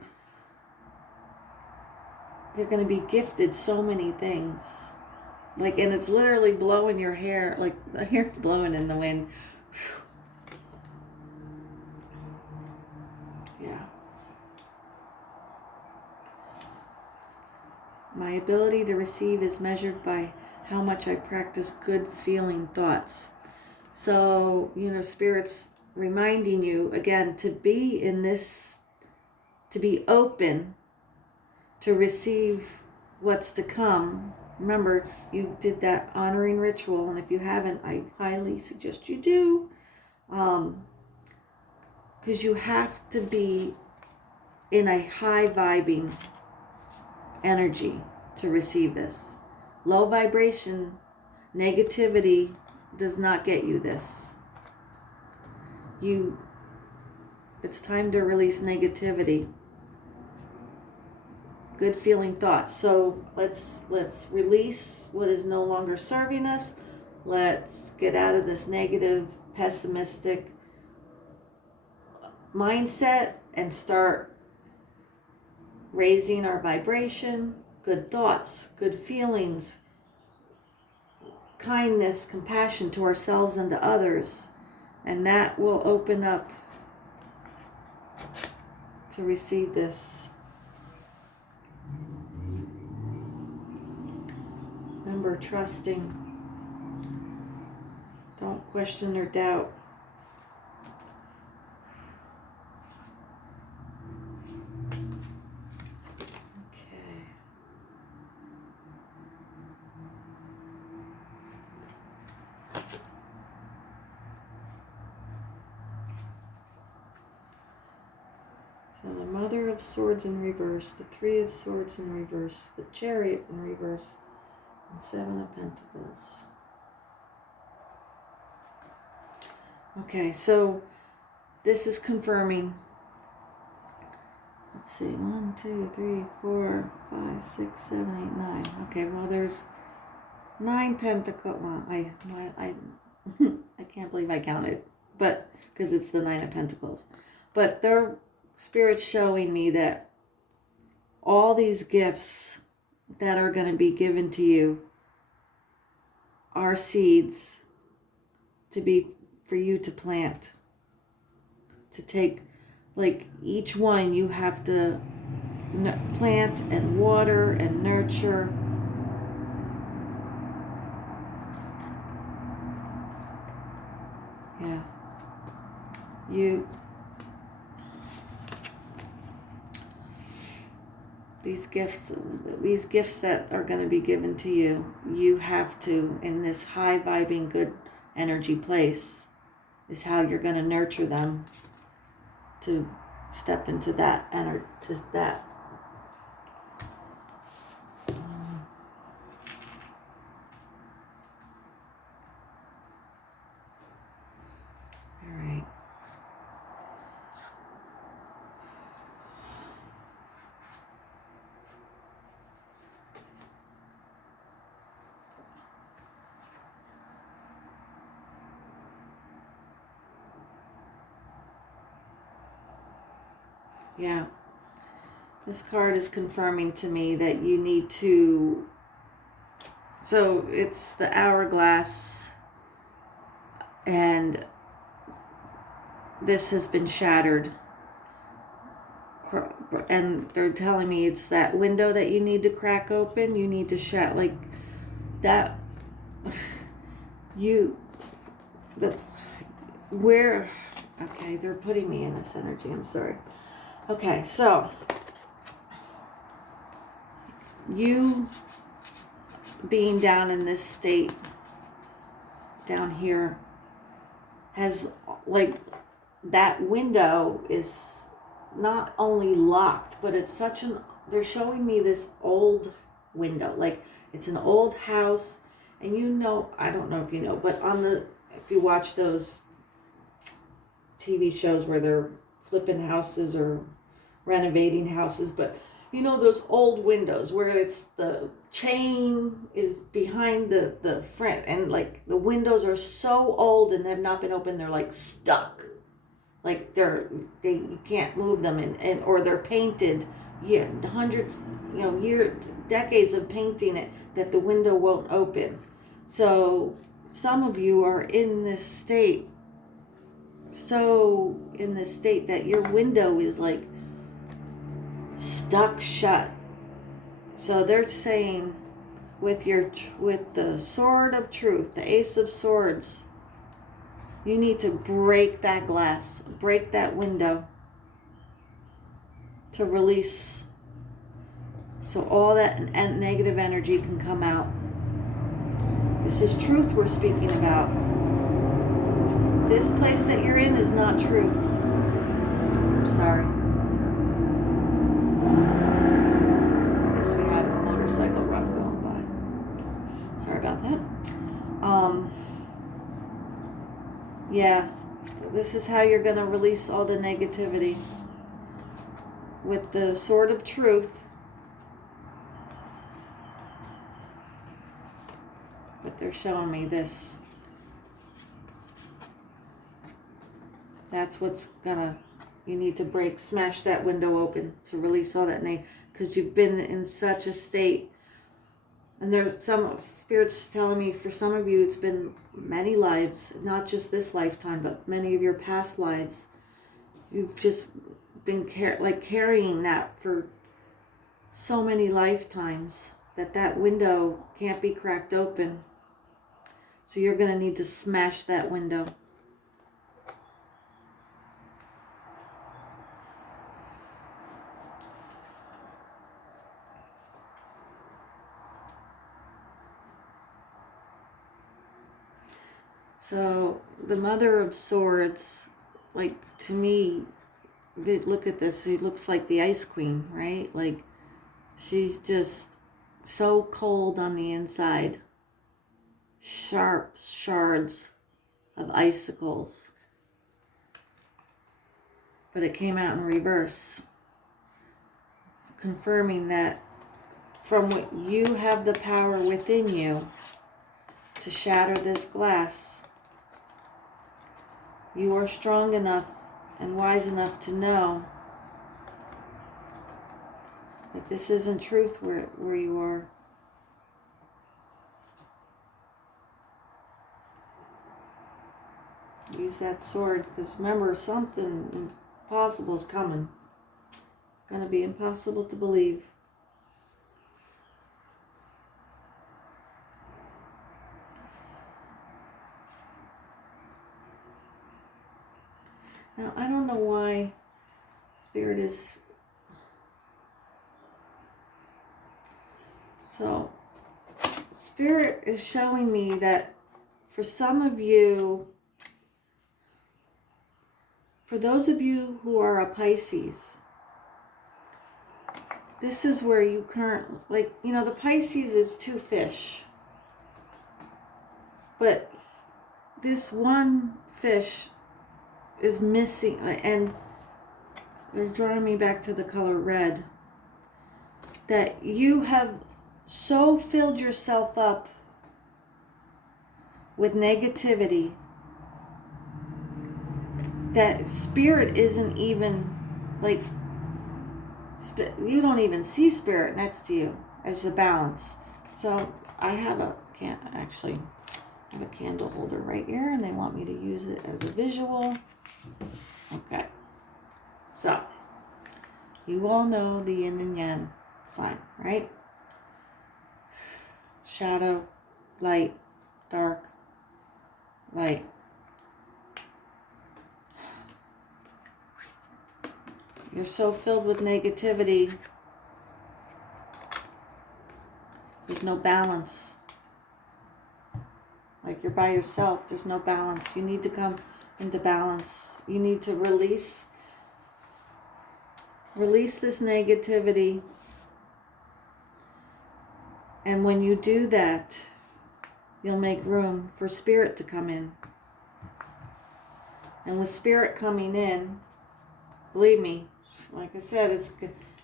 going to be gifted so many things, like, and it's literally blowing your hair, like the hair's blowing in the wind. Yeah. My ability to receive is measured by how much I practice good feeling thoughts. So, Spirit's reminding you again to be in this, to be open to receive what's to come, Remember, you did that honoring ritual, and if you haven't, I highly suggest you do. Because you have to be in a high vibing energy to receive this. Low vibration, negativity does not get you this. It's time to release negativity. Good feeling thoughts. So let's release what is no longer serving us. Let's get out of this negative, pessimistic mindset and start raising our vibration, good thoughts, good feelings, kindness, compassion to ourselves and to others. And that will open up to receive this. Remember, trusting. Don't question or doubt. So the Mother of Swords in reverse, the Three of Swords in reverse, the Chariot in reverse, and Seven of Pentacles. Okay, so this is confirming. Let's see, 1, 2, 3, 4, 5, 6, 7, 8, 9. Okay, well there's 9 pentacles. Well, I can't believe I counted, but because it's the 9 of Pentacles. But their Spirit's showing me that all these gifts that are going to be given to you are seeds for you to plant. To take, like each one you have to plant and water and nurture. Yeah. These gifts that are going to be given to you, you have to, in this high vibing good energy place, is how you're going to nurture them to step into that energy, to that. All right. Yeah, this card is confirming to me that you need to, so it's the hourglass, and this has been shattered, and they're telling me it's that window that you need to crack open. You need to like that. Okay, they're putting me in this energy. I'm sorry. Okay, so you being down in this state, down here, has, like, that window is not only locked, but it's they're showing me this old window. Like, it's an old house, and I don't know if you know, but if you watch those TV shows where they're flipping houses or renovating houses, but those old windows where it's the chain is behind the front, and like the windows are so old and have not been opened, they're like stuck, like you can't move them, or they're painted, hundreds, decades of painting it, that the window won't open. So some of you are in this state, that your window is like stuck shut. So they're saying with the Sword of Truth, the Ace of Swords, you need to break that glass, break that window to release so all that and negative energy can come out. This is truth we're speaking about. This place that you're in is not truth. I'm sorry. I guess we have a motorcycle run going by. Sorry about that. Yeah, this is how you're going to release all the negativity. With the sword of truth. But they're showing me this. That's what's gonna, you need to smash that window open to release all that negative, because you've been in such a state. And there's some spirits telling me for some of you it's been many lives, not just this lifetime, but many of your past lives. You've just been carrying that for so many lifetimes that window can't be cracked open. So you're going to need to smash that window. So the Mother of Swords, like, to me, look at this. She looks like the Ice Queen, right? Like, she's just so cold on the inside. Sharp shards of icicles. But it came out in reverse. It's confirming that from what you have the power within you to shatter this glass. You are strong enough and wise enough to know that this isn't truth where you are. Use that sword, because remember, something impossible is coming. Gonna be impossible to believe. Now, I don't know why Spirit is... So, Spirit is showing me that for some of you, for those of you who are a Pisces, this is where you the Pisces is 2 fish. But this one fish is missing, and they're drawing me back to the color red, that you have so filled yourself up with negativity that Spirit isn't even, you don't even see Spirit next to you as a balance. So I have a candle holder right here, and they want me to use it as a visual. Okay, so you all know the yin and yang sign, right? Shadow, light, dark, light. You're so filled with negativity, there's no balance. Like, you're by yourself, there's no balance. You need to come into balance. You need to release this negativity. And when you do that, you'll make room for Spirit to come in. And with Spirit coming in, believe me, like I said,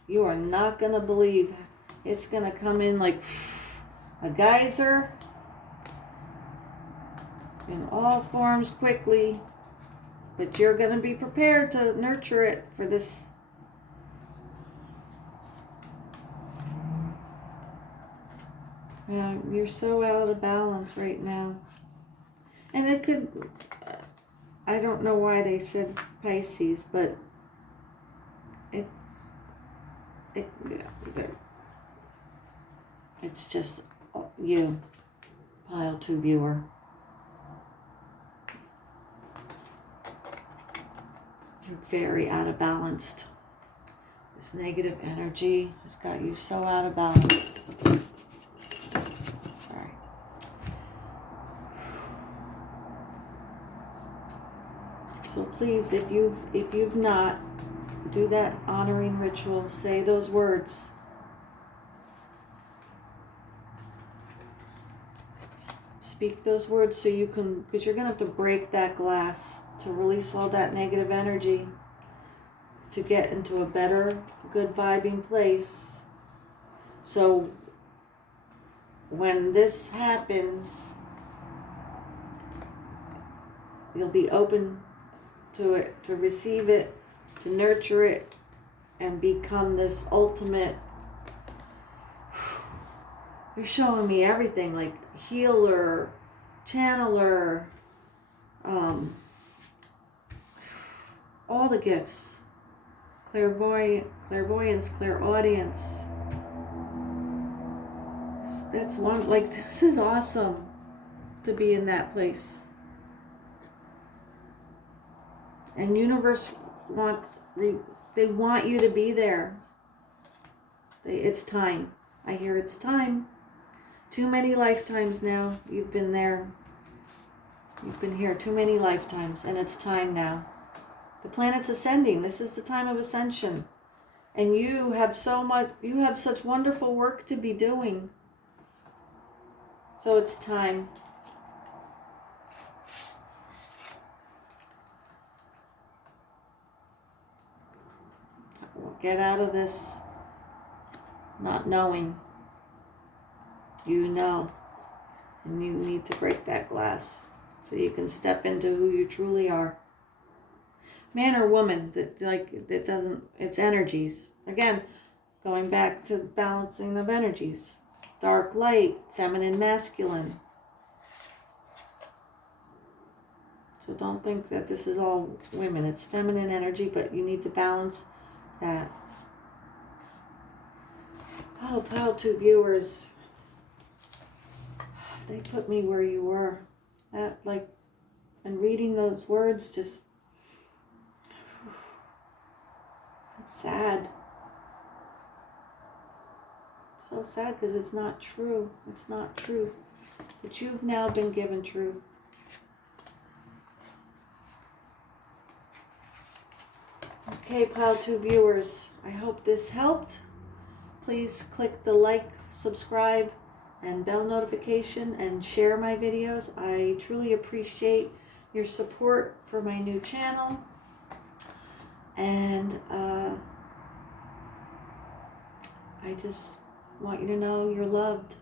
you are not going to believe. It's going to come in like a geyser in all forms quickly. But you're going to be prepared to nurture it for this. Yeah, you're so out of balance right now. And it could, I don't know why they said Pisces, but it's just you, pile 2 viewer. You're very out of balance. This negative energy has got you so out of balance. Sorry. So please, if you've not, do that honoring ritual. Say those words. Speak those words so you can, because you're going to have to break that glass to release all that negative energy to get into a better, good vibing place. So when this happens, you'll be open to it, to receive it, to nurture it, and become this ultimate, you're showing me everything, like healer, channeler, all the gifts, clairvoyance, clairaudience. That's one, like, this is awesome to be in that place. And universe they want you to be there. It's time. I hear it's time. Too many lifetimes now. You've been there. You've been here too many lifetimes, and it's time now. The planet's ascending. This is the time of ascension. And you have such wonderful work to be doing. So it's time. Get out of this not knowing. You know. And you need to break that glass so you can step into who you truly are. Man or woman, it's energies. Again, going back to balancing of energies. Dark, light, feminine, masculine. So don't think that this is all women. It's feminine energy, but you need to balance that. Oh, Pile 2 viewers. They put me where you were. That, like, and reading those words just, it's sad. It's so sad because it's not true. It's not truth. But you've now been given truth. Okay, Pile 2 viewers, I hope this helped. Please click the like, subscribe, and bell notification, and share my videos. I truly appreciate your support for my new channel. And I just want you to know you're loved,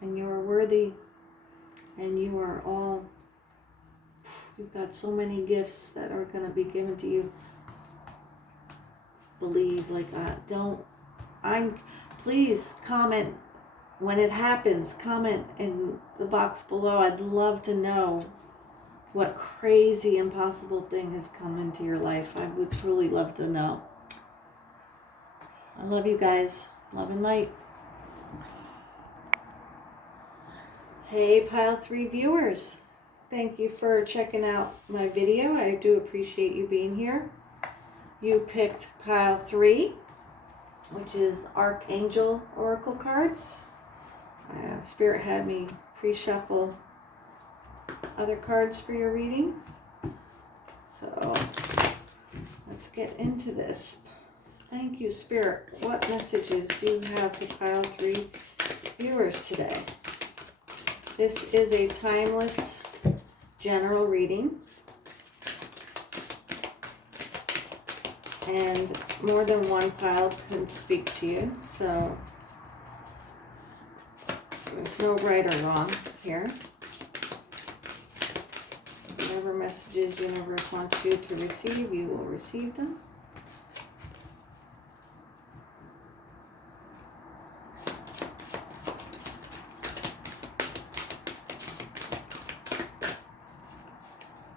and you're worthy, and you are all, you've got so many gifts that are going to be given to you. Believe, please comment when it happens. Comment in the box below. I'd love to know what crazy, impossible thing has come into your life. I would truly love to know. I love you guys. Love and light. Hey, Pile 3 viewers. Thank you for checking out my video. I do appreciate you being here. You picked Pile 3, which is Archangel Oracle cards. Spirit had me pre-shuffle other cards for your reading. So let's get into this. Thank you, Spirit. What messages do you have for Pile 3 viewers today? This is a timeless general reading. And more than one pile can speak to you, so there's no right or wrong here. Whatever messages universe wants you to receive, you will receive them.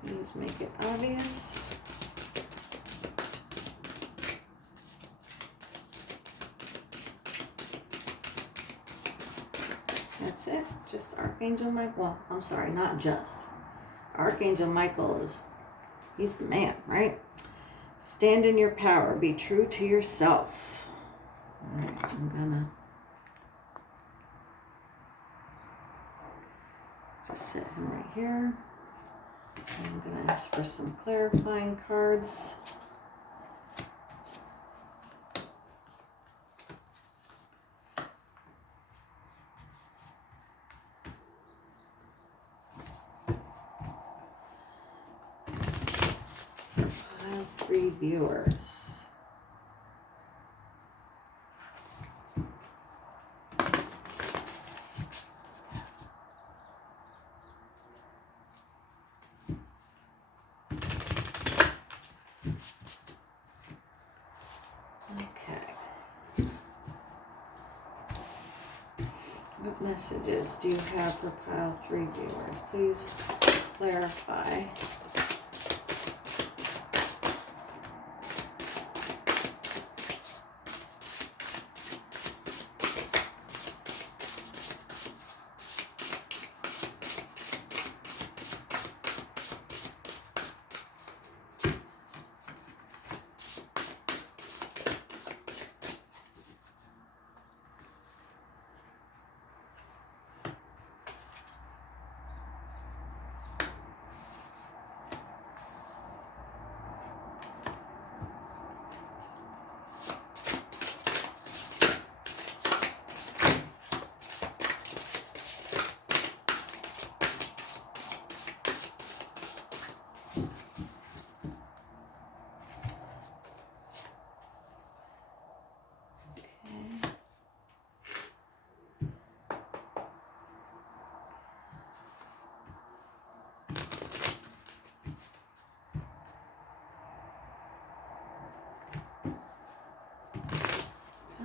Please make it obvious. That's it. Just Archangel Michael. Well, I'm sorry, not just. Archangel Michael he's the man, right? Stand in your power. Be true to yourself. All right, I'm gonna just set him right here. I'm going to ask for some clarifying cards. Pile 3 viewers. What messages do you have for pile 3 viewers? Please clarify.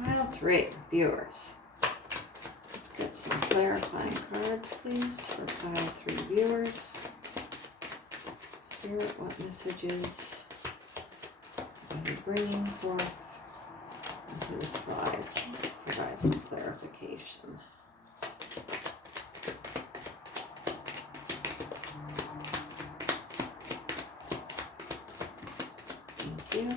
Pile 3 viewers. Let's get some clarifying cards, please, for pile 3 viewers. Spirit, what messages are you bringing forth? And please provide some clarification. Thank you.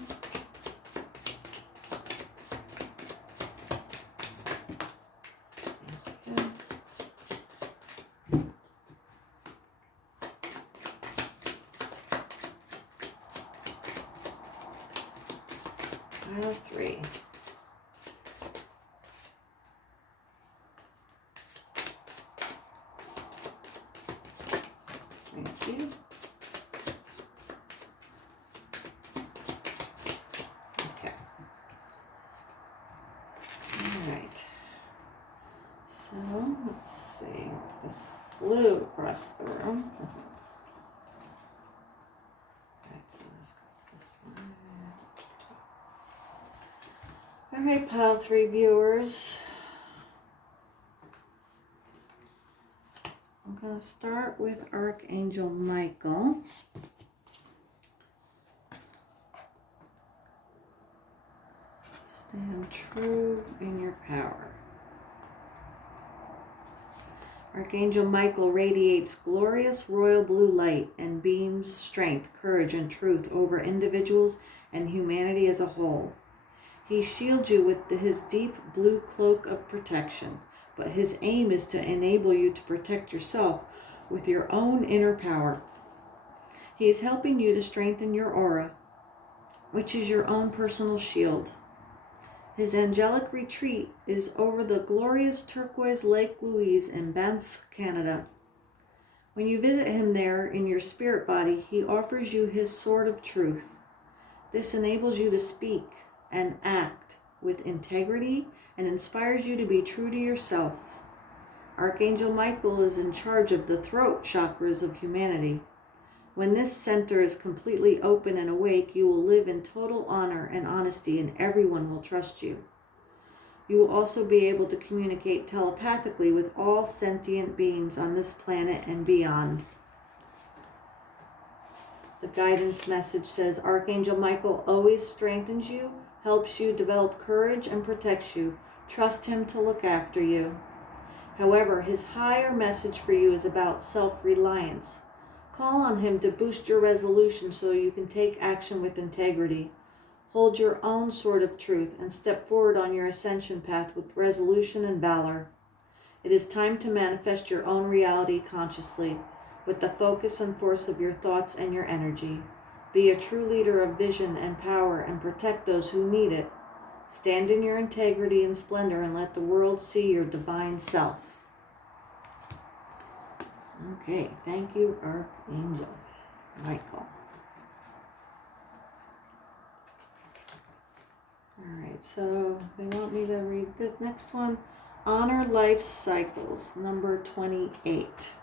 Pile 3. Thank you. Okay. All right. So let's see. This flew across the room. All right, pile 3 viewers. I'm going to start with Archangel Michael. Stand true in your power. Archangel Michael radiates glorious royal blue light and beams strength, courage, and truth over individuals and humanity as a whole. He shields you with his deep blue cloak of protection, but his aim is to enable you to protect yourself with your own inner power. He is helping you to strengthen your aura, which is your own personal shield. His angelic retreat is over the glorious turquoise Lake Louise in Banff, Canada. When you visit him there in your spirit body, he offers you his sword of truth. This enables you to speak and act with integrity and inspires you to be true to yourself. Archangel Michael is in charge of the throat chakras of humanity. When this center is completely open and awake, you will live in total honor and honesty, and everyone will trust you. You will also be able to communicate telepathically with all sentient beings on this planet and beyond. The guidance message says, Archangel Michael always strengthens you, helps you develop courage, and protects you. Trust him to look after you. However, his higher message for you is about self-reliance. Call on him to boost your resolution so you can take action with integrity. Hold your own sword of truth and step forward on your ascension path with resolution and valor. It is time to manifest your own reality consciously, with the focus and force of your thoughts and your energy. Be a true leader of vision and power and protect those who need it. Stand in your integrity and splendor and let the world see your divine self. Okay, thank you, Archangel Michael. All right, so they want me to read the next one. Honor Life Cycles, number 28.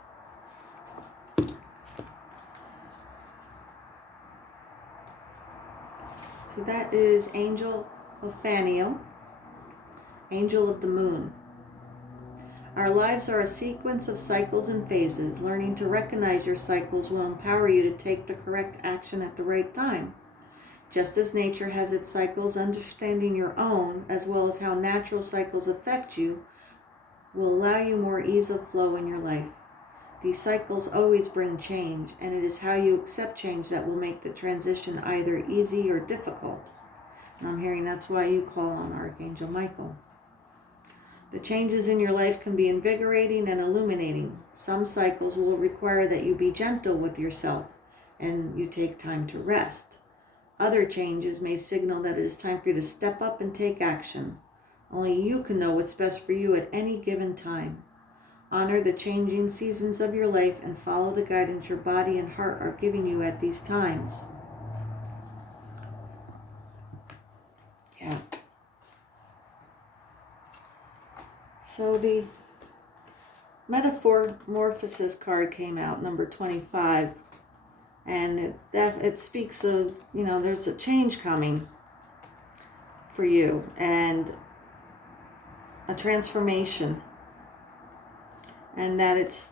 So that is Angel Ophaniel, Angel of the Moon. Our lives are a sequence of cycles and phases. Learning to recognize your cycles will empower you to take the correct action at the right time. Just as nature has its cycles, understanding your own, as well as how natural cycles affect you, will allow you more ease of flow in your life. These cycles always bring change, and it is how you accept change that will make the transition either easy or difficult. And I'm hearing that's why you call on Archangel Michael. The changes in your life can be invigorating and illuminating. Some cycles will require that you be gentle with yourself and you take time to rest. Other changes may signal that it is time for you to step up and take action. Only you can know what's best for you at any given time. Honor the changing seasons of your life and follow the guidance your body and heart are giving you at these times. Yeah. So the Metamorphosis card came out, number 25. And it speaks of, there's a change coming for you and a transformation. And that it's,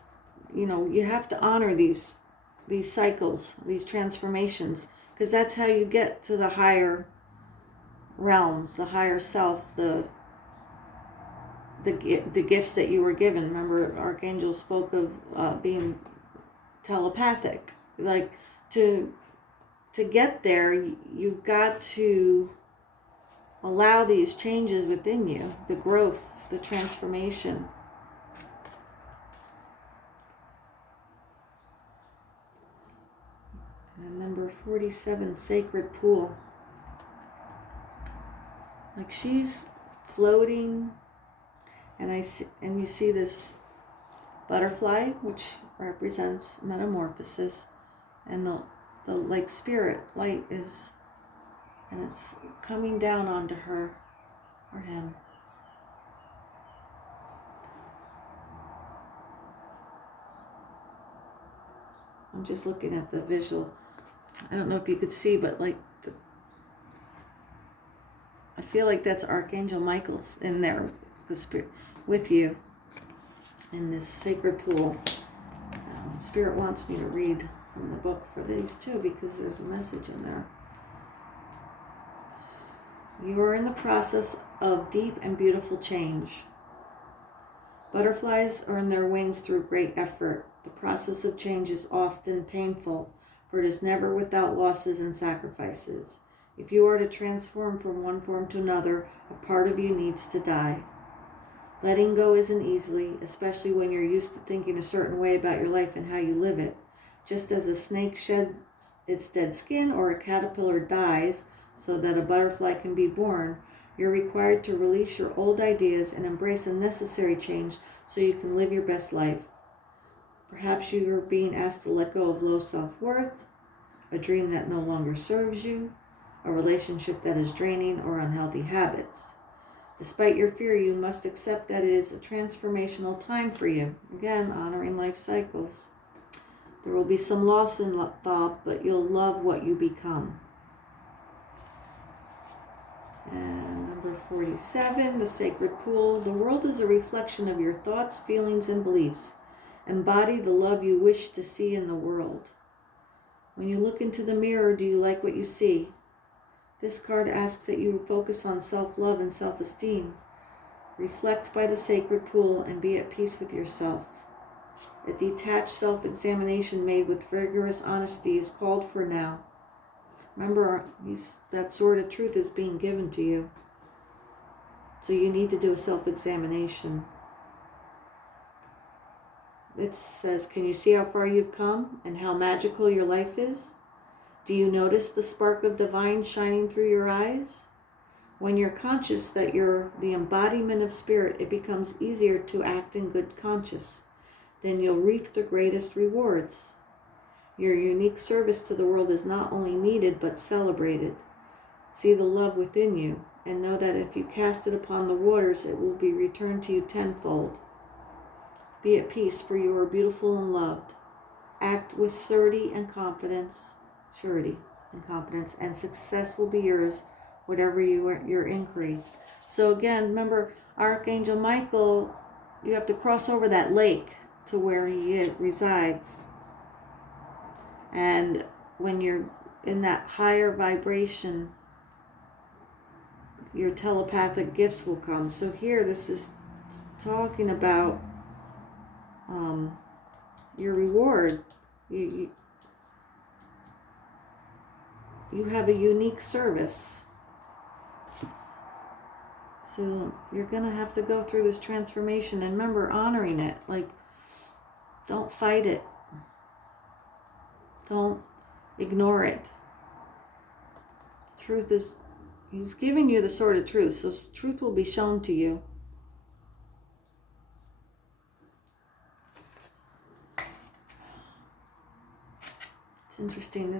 you have to honor these cycles, these transformations, because that's how you get to the higher realms, the higher self, the gifts that you were given. Remember, Archangel spoke of being telepathic. Like, to get there, you've got to allow these changes within you, the growth, the transformation. And number 47, Sacred Pool. Like, she's floating, and you see this butterfly, which represents metamorphosis, and the like spirit light is, and it's coming down onto her or him. I'm just looking at the visual. I don't know if you could see, but like I feel like that's Archangel Michael's in there, the spirit with you in this sacred pool. Spirit wants me to read from the book for these too, because there's a message in there. You are in the process of deep and beautiful change. Butterflies earn their wings through great effort. The process of change is often painful, for it is never without losses and sacrifices. If you are to transform from one form to another, a part of you needs to die. Letting go isn't easy, especially when you're used to thinking a certain way about your life and how you live it. Just as a snake sheds its dead skin or a caterpillar dies so that a butterfly can be born, you're required to release your old ideas and embrace a necessary change so you can live your best life. Perhaps you're being asked to let go of low self-worth, a dream that no longer serves you, a relationship that is draining, or unhealthy habits. Despite your fear, you must accept that it is a transformational time for you. Again, honoring life cycles. There will be some loss involved, but you'll love what you become. And number 47, the Sacred Pool. The world is a reflection of your thoughts, feelings, and beliefs. Embody the love you wish to see in the world. When you look into the mirror, do you like what you see? This card asks that you focus on self-love and self-esteem. Reflect by the sacred pool and be at peace with yourself. A detached self-examination made with rigorous honesty is called for now. Remember, that sword of truth is being given to you. So you need to do a self-examination. It says, can you see how far you've come and how magical your life is? Do you notice the spark of divine shining through your eyes? When you're conscious that you're the embodiment of spirit, it becomes easier to act in good conscience. Then you'll reap the greatest rewards. Your unique service to the world is not only needed, but celebrated. See the love within you, and know that if you cast it upon the waters, it will be returned to you tenfold. Be at peace, for you are beautiful and loved. Act with surety and confidence, and success will be yours, whatever your inquiry. So again, remember, Archangel Michael, you have to cross over that lake to where he resides. And when you're in that higher vibration, your telepathic gifts will come. So here, this is talking about your reward. You have a unique service. So you're going to have to go through this transformation. And remember, honoring it. Like, don't fight it. Don't ignore it. Truth is, he's giving you the sword of truth. So truth will be shown to you. It's interesting.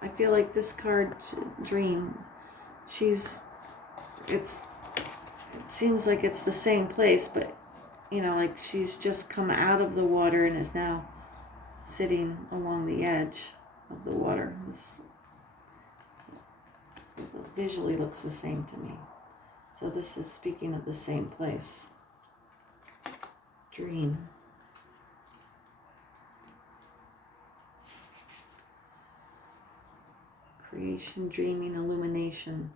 I feel like this card, Dream, it seems like it's the same place, but, like she's just come out of the water and is now sitting along the edge of the water. This visually looks the same to me. So this is speaking of the same place. Dream. Creation, dreaming, illumination.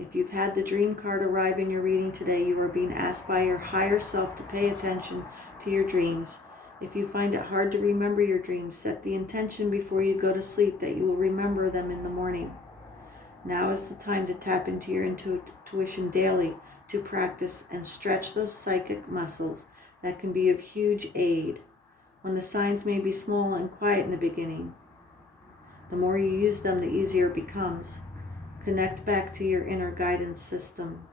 If you've had the dream card arrive in your reading today, you are being asked by your higher self to pay attention to your dreams. If you find it hard to remember your dreams, set the intention before you go to sleep that you will remember them in the morning. Now is the time to tap into your intuition daily, to practice and stretch those psychic muscles that can be of huge aid. When the signs may be small and quiet in the beginning, the more you use them, the easier it becomes. Connect back to your inner guidance system.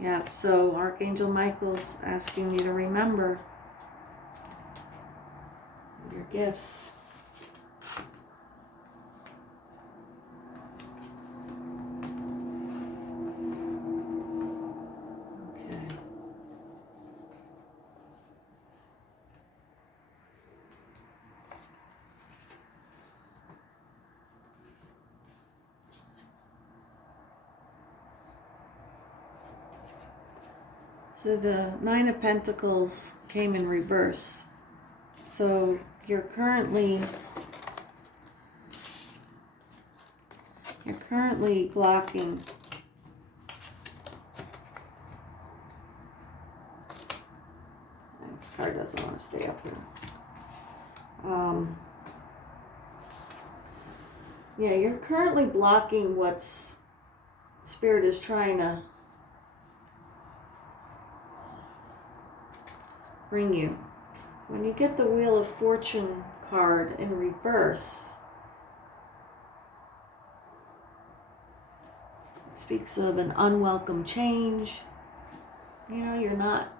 Yeah, so Archangel Michael's asking you to remember your gifts. So the Nine of Pentacles came in reverse. So you're currently blocking this card doesn't want to stay up here. Yeah, you're currently blocking what's Spirit is trying to bring you. When you get the Wheel of Fortune card in reverse, it speaks of an unwelcome change. You're not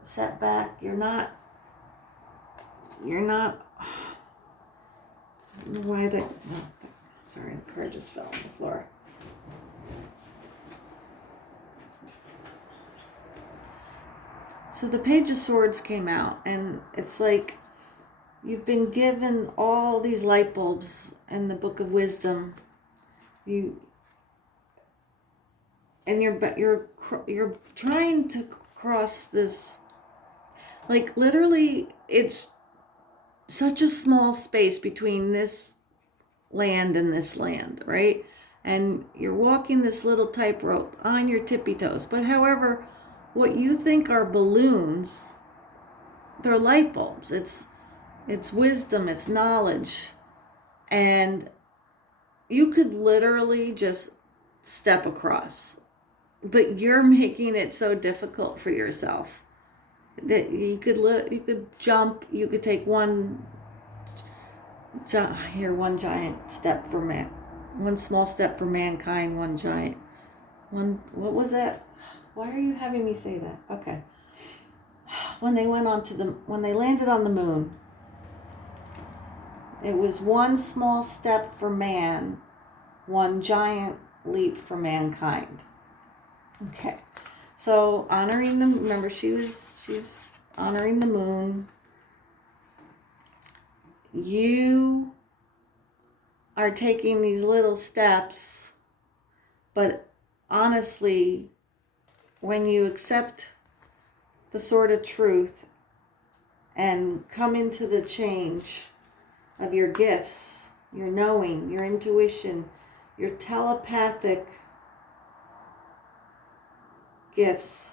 set back. You're not, I don't know why sorry, the card just fell on the floor. So the Page of Swords came out, and it's like you've been given all these light bulbs in the Book of Wisdom. You're trying to cross this, like literally it's such a small space between this land and this land, right? and you're walking this little tightrope on your tippy toes. But however, what you think are balloons, they're light bulbs. It's wisdom, it's knowledge. And you could literally just step across, but you're making it so difficult for yourself that you could jump, you could take one giant step for man, one small step for mankind, what was that? Why are you having me say that? Okay. When they landed on the moon, it was one small step for man, one giant leap for mankind. Okay. So remember she's honoring the moon. You are taking these little steps, but honestly, when you accept the sword of truth and come into the change of your gifts, your knowing, your intuition, your telepathic gifts,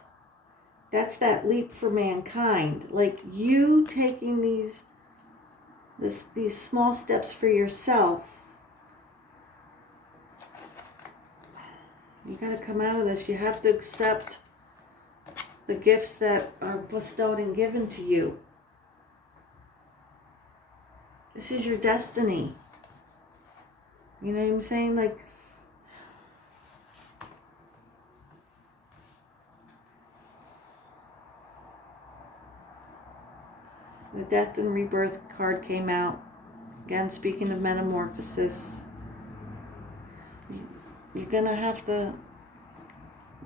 that's that leap for mankind. Like you taking these small steps for yourself. You got to come out of this. You have to accept the gifts that are bestowed and given to you. This is your destiny. You know what I'm saying? Like, the death and rebirth card came out. Again, speaking of metamorphosis, you're going to have to,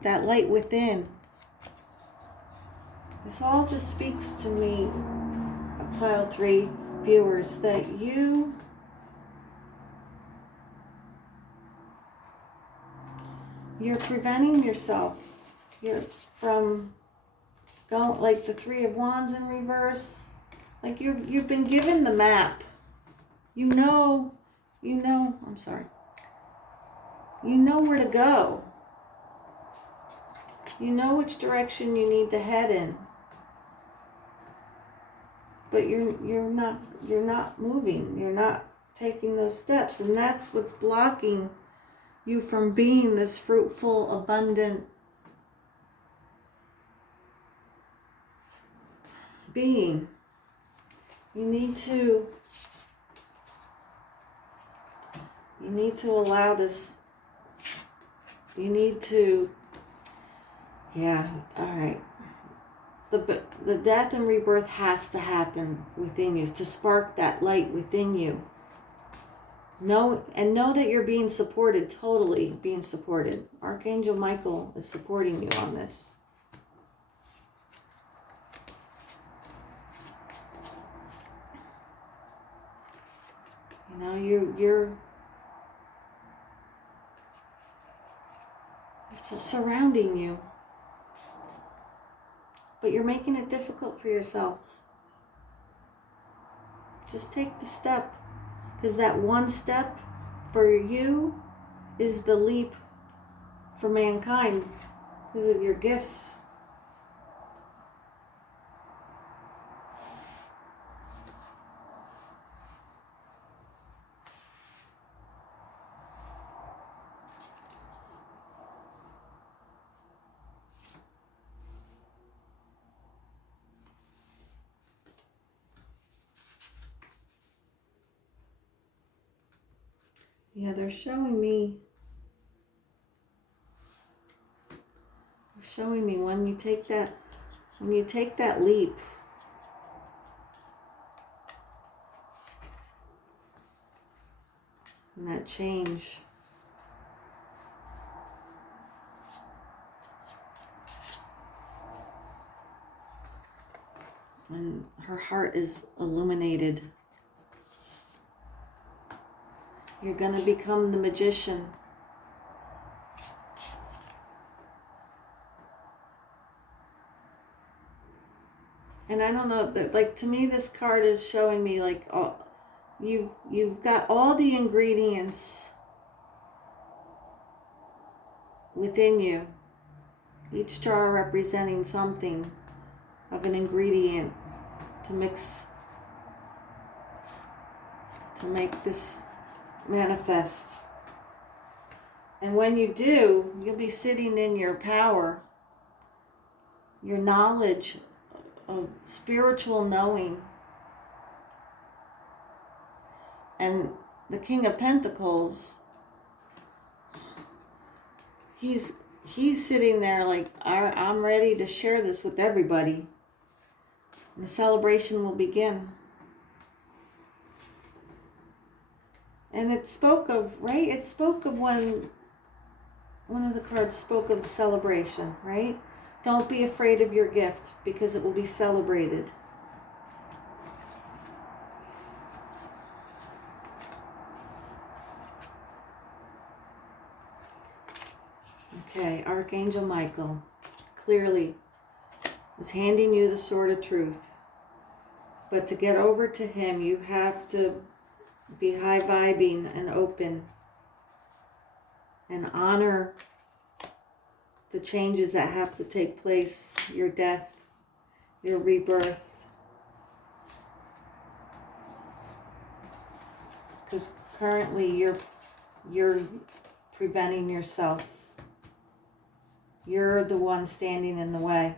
that light within. This all just speaks to me, pile 3 viewers, that you're preventing yourself from going, like the 3 of Wands in reverse. Like you've been given the map. You know where to go. You know which direction you need to head in. But you're not moving. You're not taking those steps, and that's what's blocking you from being this fruitful, abundant being. You need to allow this. You need to, all right. The death and rebirth has to happen within you to spark that light within you. Know that you're being supported, totally being supported. Archangel Michael is supporting you on this. You know, you're it's surrounding you. But you're making it difficult for yourself. Just take the step. Because that one step for you is the leap for mankind because of your gifts. Yeah, they're showing me when you take that leap, and that change, and her heart is illuminated. You're going to become the magician. And I don't know, like to me this card is showing me like you've got all the ingredients within you. Each jar representing something of an ingredient to mix, to make this manifest. And when you do, you'll be sitting in your power, your knowledge of spiritual knowing. And the King of Pentacles, he's sitting there like, I'm ready to share this with everybody. And the celebration will begin. And it spoke of, right? It spoke of one of the cards spoke of the celebration, right? Don't be afraid of your gift because it will be celebrated. Okay, Archangel Michael clearly is handing you the sword of truth. But to get over to him, you have to be high vibing and open and honor the changes that have to take place, your death, your rebirth. Because currently you're preventing yourself. You're the one standing in the way.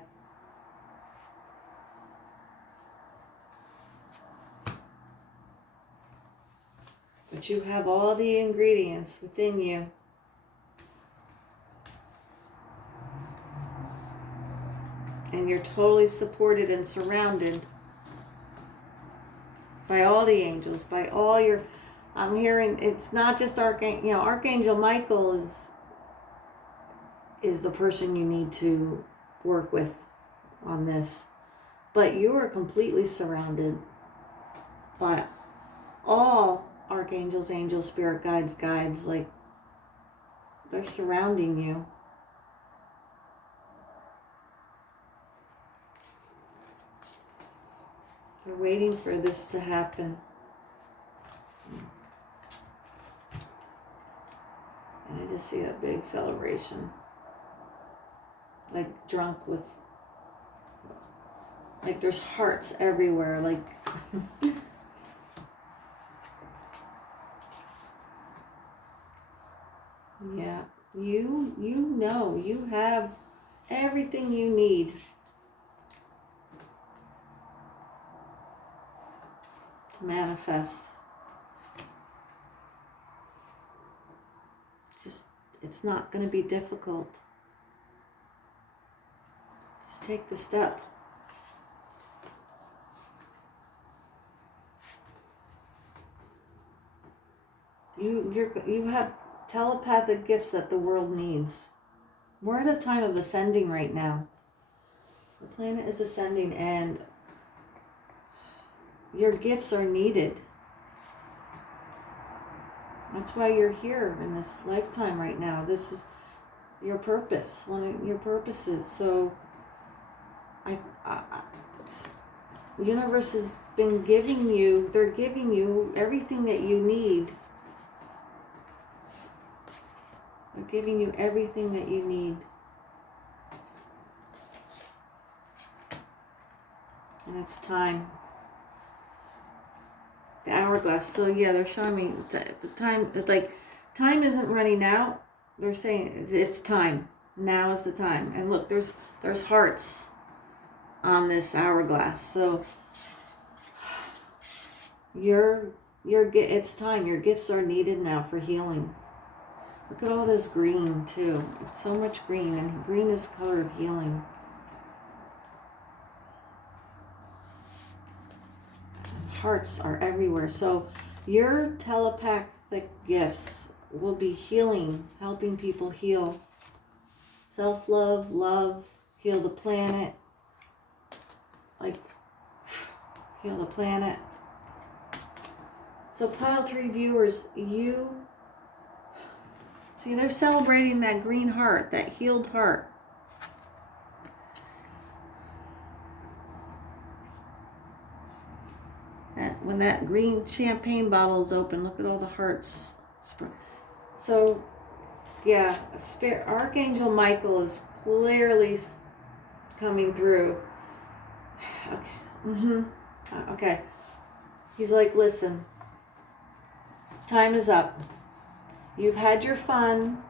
But you have all the ingredients within you. And you're totally supported and surrounded by all the angels, by all your... I'm hearing it's not just Archangel Michael is the person you need to work with on this. But you are completely surrounded by all archangels, angels, spirit guides, like they're surrounding you. They're waiting for this to happen. And I just see a big celebration. Like drunk with, like there's hearts everywhere, like yeah, you know you have everything you need to manifest. It's not going to be difficult. Just take the step. You have telepathic gifts that the world needs. We're at a time of ascending right now. The planet is ascending and your gifts are needed. That's why you're here in this lifetime right now. This is your purpose, one of your purposes. So the universe has been giving you, they're giving you everything that you need. They're giving you everything that you need. And it's time. The hourglass. So yeah, they're showing me the time, like time isn't running out. They're saying it's time. Now is the time. And look, there's hearts on this hourglass. So it's time. Your gifts are needed now for healing. Look at all this green too. It's so much green, and green is the color of healing. Hearts are everywhere. So your telepathic gifts will be healing, helping people heal. Self-love, love, heal the planet. Like, heal the planet. So pile 3 viewers, you see, they're celebrating that green heart, that healed heart. When that green champagne bottle is open, look at all the hearts. So Yeah, Archangel Michael is clearly coming through. Okay. Okay. He's like, listen, time is up. You've had your fun.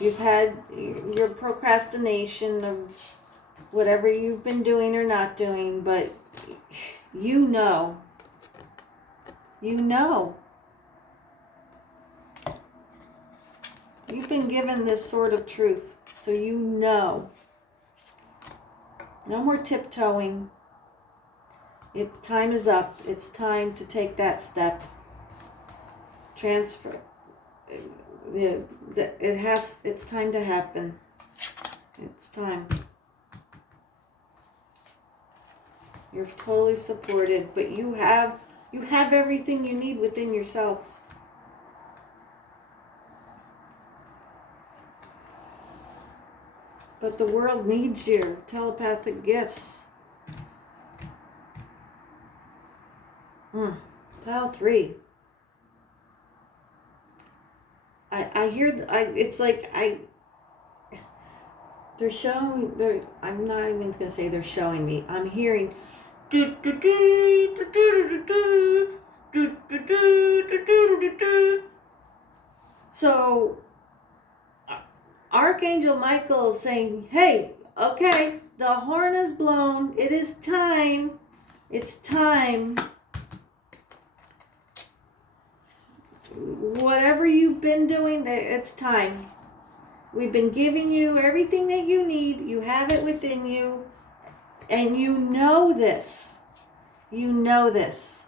You've had your procrastination of whatever you've been doing or not doing, but you know. You've been given this sort of truth, so you know. No more tiptoeing. Time is up. It's time to take that step. Transfer. It's time to happen. It's time. You're totally supported, but you have everything you need within yourself. But the world needs your telepathic gifts. Pile 3. I hear, it's like they're showing, I'm not even going to say they're showing me. I'm hearing, so Archangel Michael is saying, hey, okay, the horn is blown. It is time. It's time. Whatever you've been doing, it's time. We've been giving you everything that you need. You have it within you. And you know this. You know this.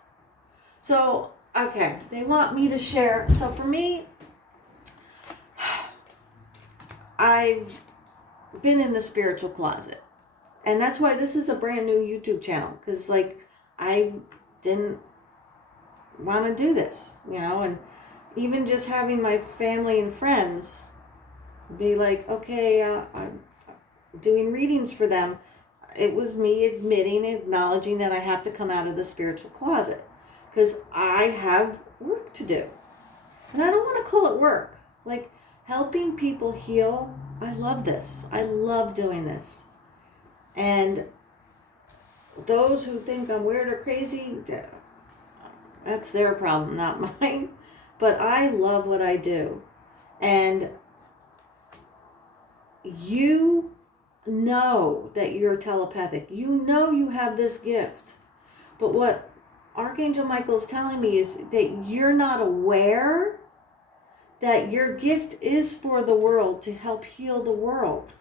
So, okay, they want me to share. So for me, I've been in the spiritual closet. And that's why this is a brand new YouTube channel. Because, like, I didn't want to do this, you know. And even just having my family and friends be like, okay, I'm doing readings for them. It was me acknowledging that I have to come out of the spiritual closet. Because I have work to do. And I don't want to call it work. Like, helping people heal, I love this. I love doing this. And those who think I'm weird or crazy, that's their problem, not mine. But I love what I do. And you know that you're telepathic. You know you have this gift. But what Archangel Michael's telling me is that you're not aware that your gift is for the world, to help heal the world.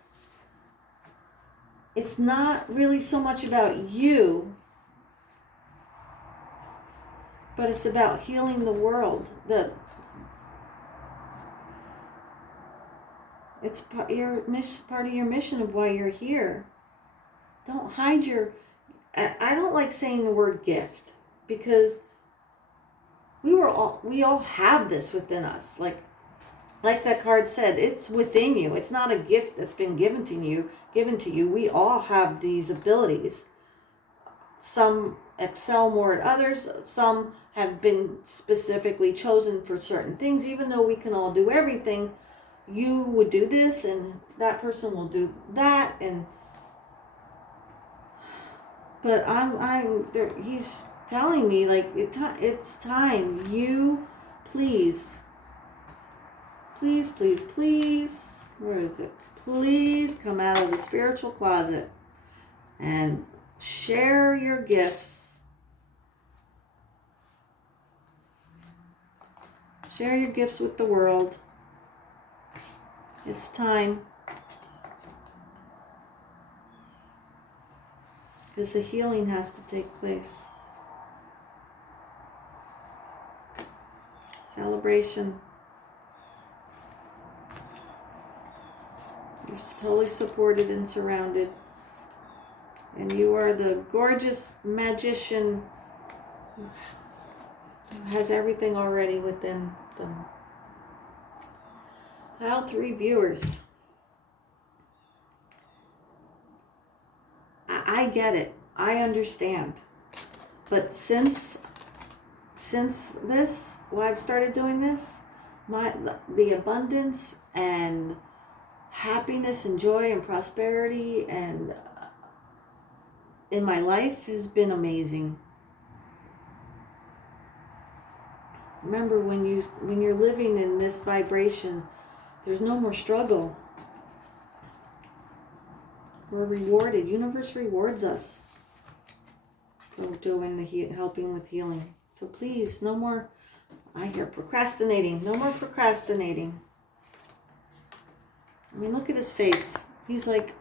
It's not really so much about you, but it's about healing the world. It's part of your mission of why you're here. Don't hide I don't like saying the word gift, because we all have this within us. Like that card said, it's within you. It's not a gift that's been given to you. We all have these abilities. Some excel more at others. Some have been specifically chosen for certain things. Even though we can all do everything, you would do this and that person will do that. But he's telling me, like, it's time. You, please, where is it? Please come out of the spiritual closet and share your gifts. Share your gifts with the world. It's time. Because the healing has to take place. Celebration. You're totally supported and surrounded. And you are the gorgeous magician who has everything already within them. Pile 3 viewers. I get it. I understand. But since I've started doing this, the abundance and happiness and joy and prosperity and in my life has been amazing. Remember, when you're living in this vibration, there's no more struggle. We're rewarded. Universe rewards us for doing helping with healing. So please, no more. I hear procrastinating. No more procrastinating. I mean, look at his face. He's like,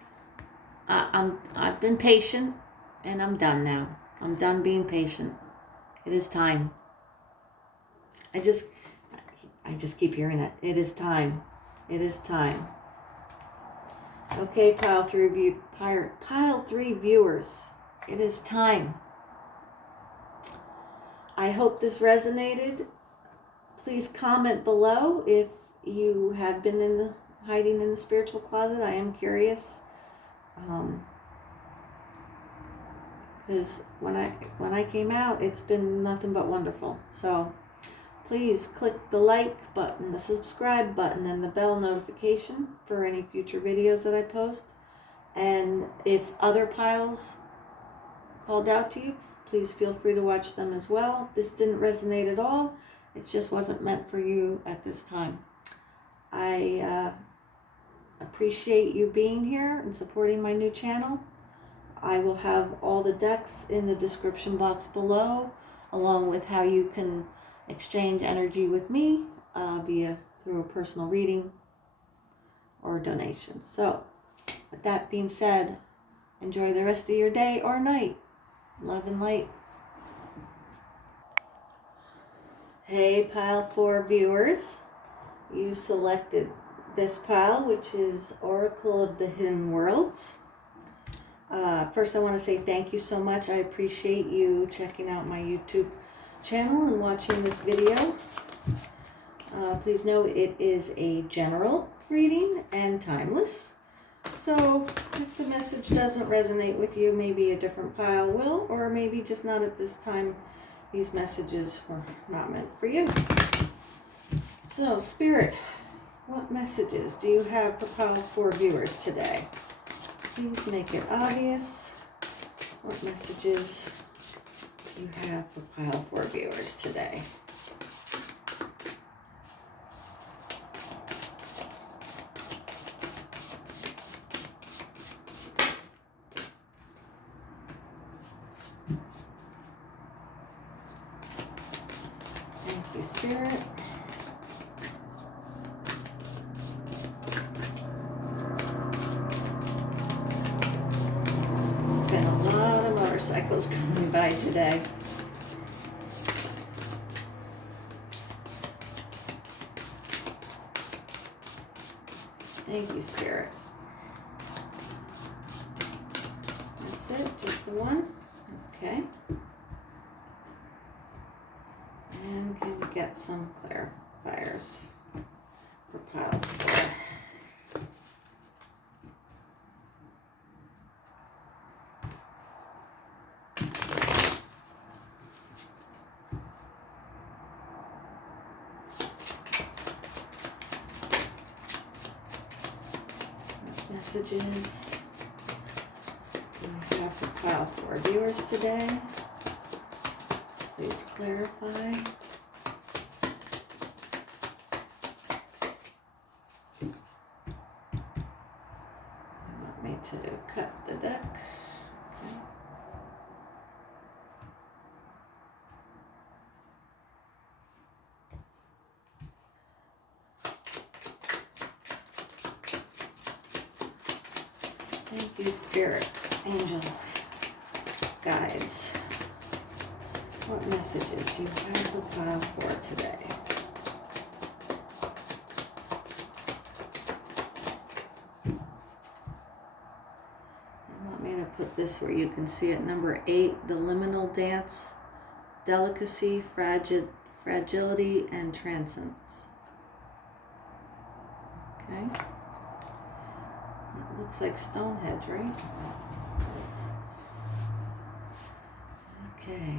I've been patient, and I'm done now. I'm done being patient. It is time. I just keep hearing that. It is time. It is time. Okay, pile three viewers. It is time. I hope this resonated. Please comment below if you have been hiding in the spiritual closet. I am curious. Because when I came out, it's been nothing but wonderful. So please click the like button, the subscribe button, and the bell notification for any future videos that I post. And if other piles called out to you, please feel free to watch them as well. If this didn't resonate at all, it just wasn't meant for you at this time. I appreciate you being here and supporting my new channel. I will have all the decks in the description box below, along with how you can exchange energy with me through a personal reading or donation. So, with that being said, enjoy the rest of your day or night. Love and light. Hey, pile 4 viewers. You selected this pile, which is Oracle of the Hidden Worlds. First, I want to say thank you so much. I appreciate you checking out my YouTube channel and watching this video. Please know it is a general reading and timeless. So if the message doesn't resonate with you, maybe a different pile will, or maybe just not at this time. These messages were not meant for you. So, Spirit, what messages do you have for pile 4 viewers today? Please make it obvious what messages you have for pile 4 viewers today. Thank you, Spirit. There's been a lot of motorcycles coming by today. Thank you, Spirit. That's it, just the one. Okay. And can we get some clarifiers for pile 4? Messages we have for pile 4 viewers today. Please clarify. You want me to cut the deck? Okay. Thank you, Spirit, angels, guides. What messages do you have for pile 4 today? You want me to put this where you can see it. Number 8, the liminal dance, delicacy, fragility, and transcendence. Okay. It looks like Stonehenge, right? Okay.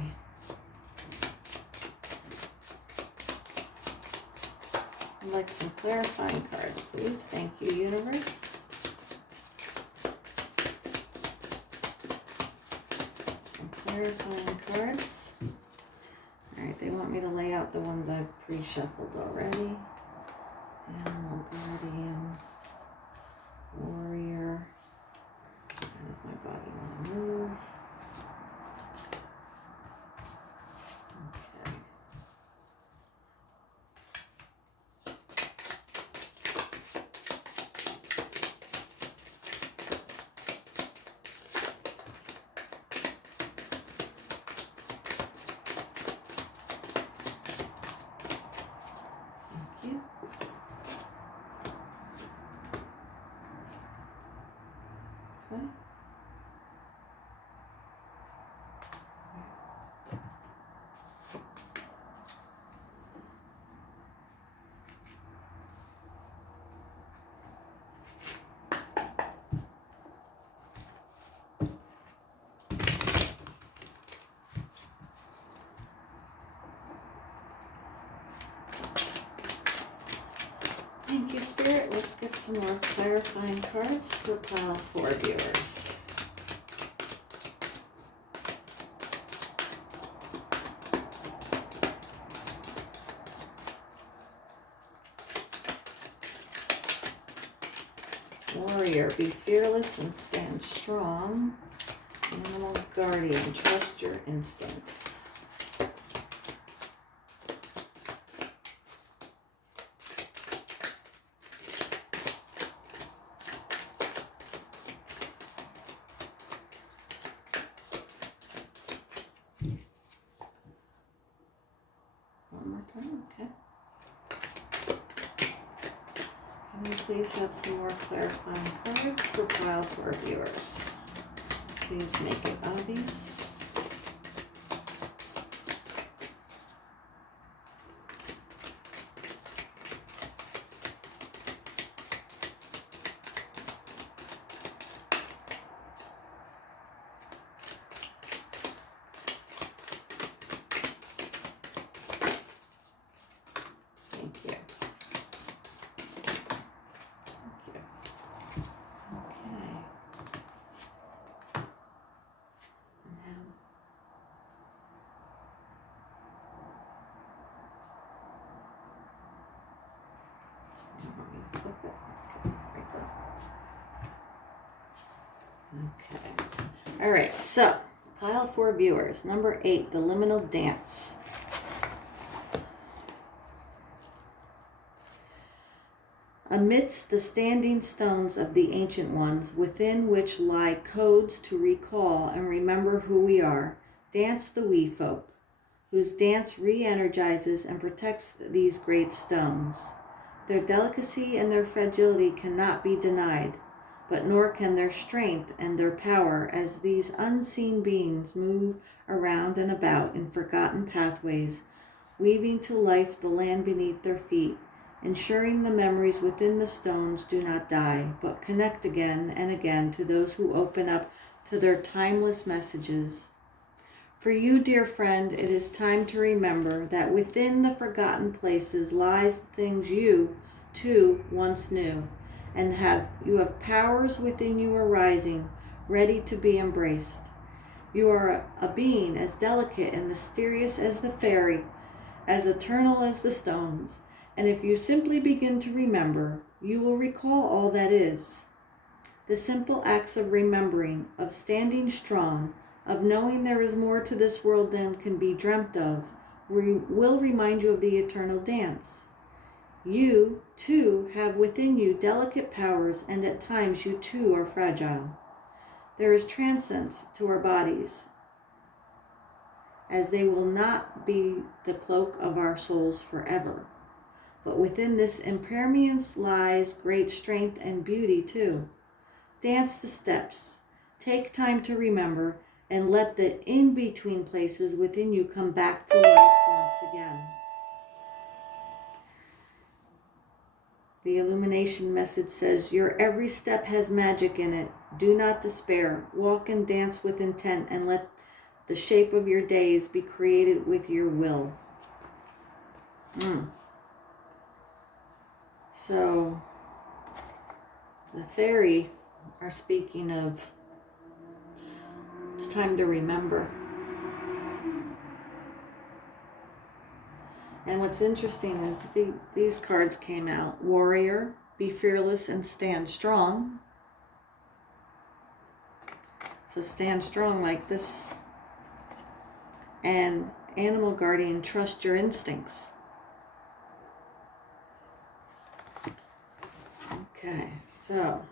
I'd like some clarifying cards, please. Thank you, universe. Some clarifying cards. Alright, they want me to lay out the ones I've pre-shuffled already. Animal Guardian, Warrior. How does my body want to move? Okay. Thank you. This way. Thank you, Spirit. Let's get some more clarifying cards for pile 4 viewers. Warrior, be fearless and stand strong. Animal Guardian, trust your instincts. One more time, okay. Can we please have some more clarifying cards for pile 4 viewers? Please make it obvious. Thank you. Okay. All right. So, pile 4 viewers. Number 8, the liminal dance. Amidst the standing stones of the ancient ones, within which lie codes to recall and remember who we are, dance the wee folk, whose dance re-energizes and protects these great stones. Their delicacy and their fragility cannot be denied, but nor can their strength and their power as these unseen beings move around and about in forgotten pathways, weaving to life the land beneath their feet, ensuring the memories within the stones do not die, but connect again and again to those who open up to their timeless messages. For you, dear friend, it is time to remember that within the forgotten places lies the things you, too, once knew, and you have powers within you arising, ready to be embraced. You are a being as delicate and mysterious as the fairy, as eternal as the stones, and if you simply begin to remember, you will recall all that is. The simple acts of remembering, of standing strong, of knowing there is more to this world than can be dreamt of, will remind you of the eternal dance. You, too, have within you delicate powers, and at times you, too, are fragile. There is transcendence to our bodies, as they will not be the cloak of our souls forever. But within this impermanence lies great strength and beauty, too. Dance the steps. Take time to remember, and let the in-between places within you come back to life once again. The illumination message says, your every step has magic in it. Do not despair. Walk and dance with intent, and let the shape of your days be created with your will. So the fairy are speaking of it's time to remember. And what's interesting is these cards came out. Warrior, be fearless and stand strong. So stand strong like this. And animal guardian, trust your instincts. Okay, so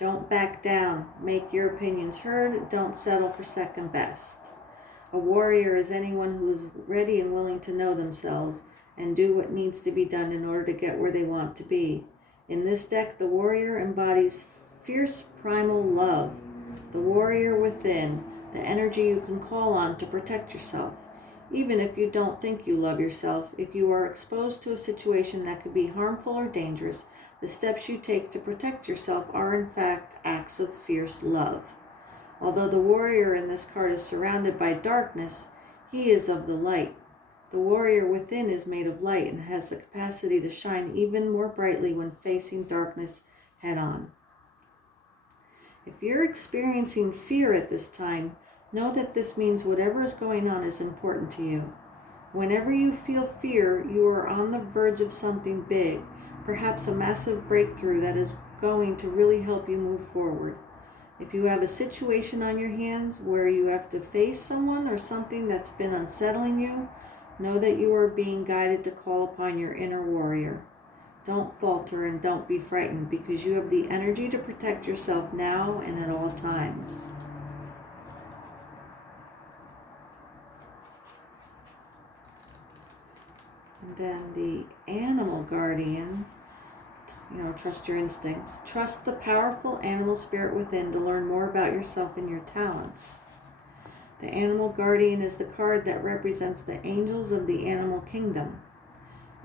don't back down. Make your opinions heard. Don't settle for second best. A warrior is anyone who is ready and willing to know themselves and do what needs to be done in order to get where they want to be. In this deck, the warrior embodies fierce primal love. The warrior within, the energy you can call on to protect yourself. Even if you don't think you love yourself, if you are exposed to a situation that could be harmful or dangerous, the steps you take to protect yourself are in fact acts of fierce love. Although the warrior in this card is surrounded by darkness, he is of the light. The warrior within is made of light and has the capacity to shine even more brightly when facing darkness head on. If you're experiencing fear at this time, know that this means whatever is going on is important to you. Whenever you feel fear, you are on the verge of something big, perhaps a massive breakthrough that is going to really help you move forward. If you have a situation on your hands where you have to face someone or something that's been unsettling you, know that you are being guided to call upon your inner warrior. Don't falter and don't be frightened because you have the energy to protect yourself now and at all times. And then the animal guardian, trust your instincts. Trust the powerful animal spirit within to learn more about yourself and your talents. The animal guardian is the card that represents the angels of the animal kingdom.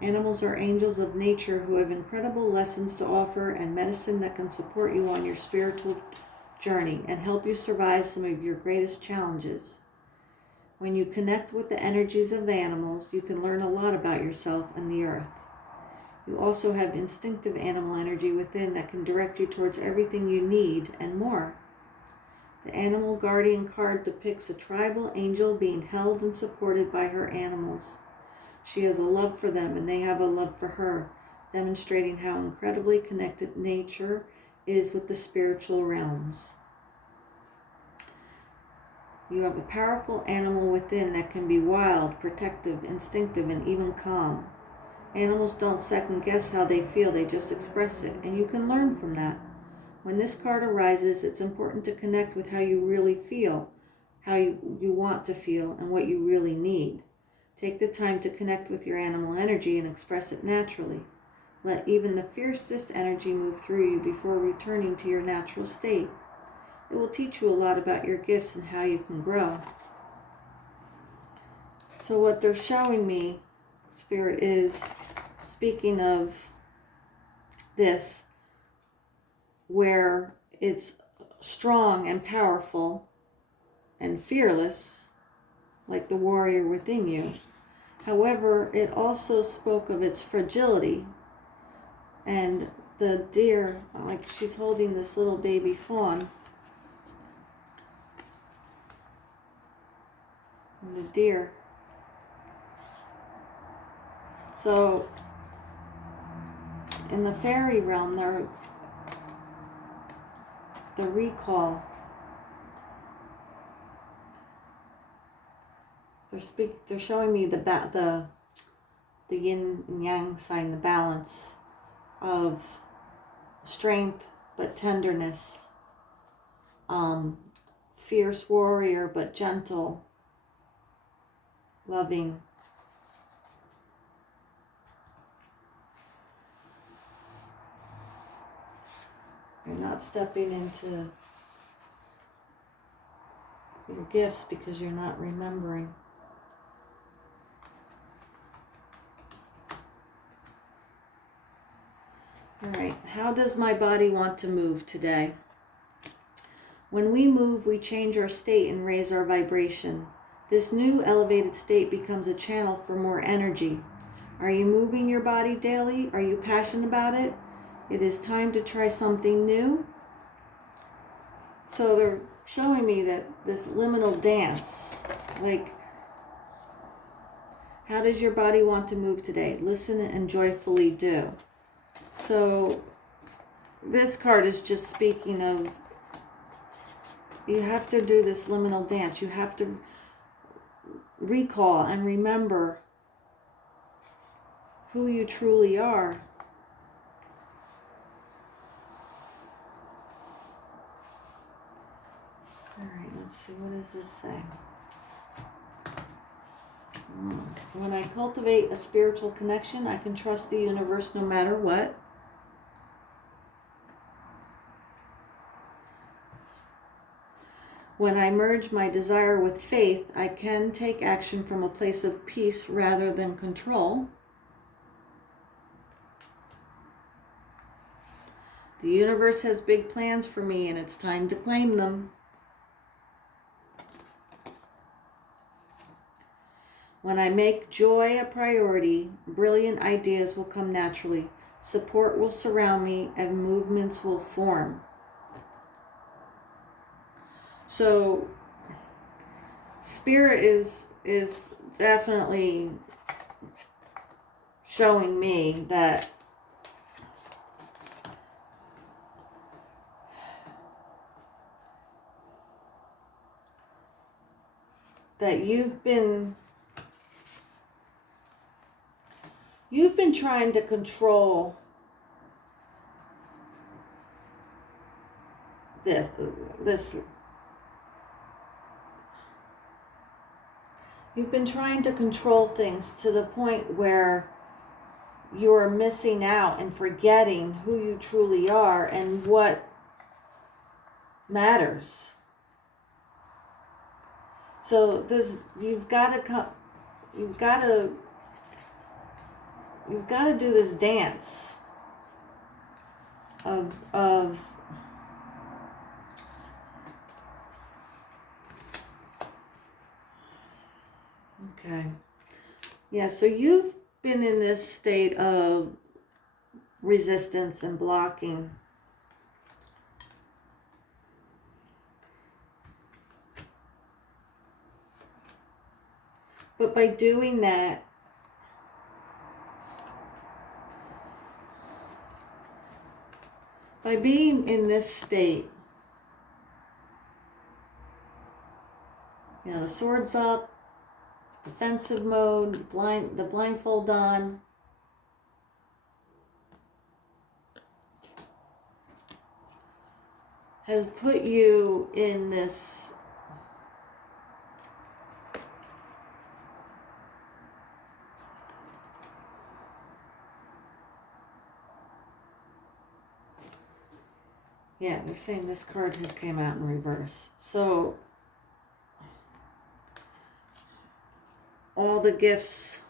Animals are angels of nature who have incredible lessons to offer and medicine that can support you on your spiritual journey and help you survive some of your greatest challenges. When you connect with the energies of the animals, you can learn a lot about yourself and the earth. You also have instinctive animal energy within that can direct you towards everything you need and more. The animal guardian card depicts a tribal angel being held and supported by her animals. She has a love for them and they have a love for her, demonstrating how incredibly connected nature is with the spiritual realms. You have a powerful animal within that can be wild, protective, instinctive, and even calm. Animals don't second guess how they feel, they just express it, and you can learn from that. When this card arises, it's important to connect with how you really feel, how you want to feel, and what you really need. Take the time to connect with your animal energy and express it naturally. Let even the fiercest energy move through you before returning to your natural state. It will teach you a lot about your gifts and how you can grow. So what they're showing me, Spirit, is speaking of this, where it's strong and powerful and fearless, like the warrior within you. However, it also spoke of its fragility. And the deer, like she's holding this little baby fawn. And the deer. So, in the fairy realm, the recall. They're showing me the yin and yang sign, the balance of strength but tenderness, fierce warrior but gentle, loving. You're not stepping into your gifts because you're not remembering. All right, how does my body want to move today? When we move, we change our state and raise our vibration. This new elevated state becomes a channel for more energy, Are you moving your body daily? Are you passionate about it? It is time to try something new. So they're showing me that this liminal dance, like, how does your body want to move today? Listen and joyfully do. So this card is just speaking of, you have to do this liminal dance. You have to recall and remember who you truly are. All right, let's see, what does this say? When I cultivate a spiritual connection, I can trust the universe no matter what. When I merge my desire with faith, I can take action from a place of peace rather than control. The universe has big plans for me, and it's time to claim them. When I make joy a priority, brilliant ideas will come naturally. Support will surround me, and movements will form. So, Spirit is definitely showing me that you've been trying to control this you've been trying to control things to the point where you're missing out and forgetting who you truly are and what matters. So you've got to do this dance of okay. Yeah, so you've been in this state of resistance and blocking. But by doing that, by being in this state, the sword's up, defensive mode, the blindfold on. Has put you in this yeah, they're saying this card came out in reverse. So all the gifts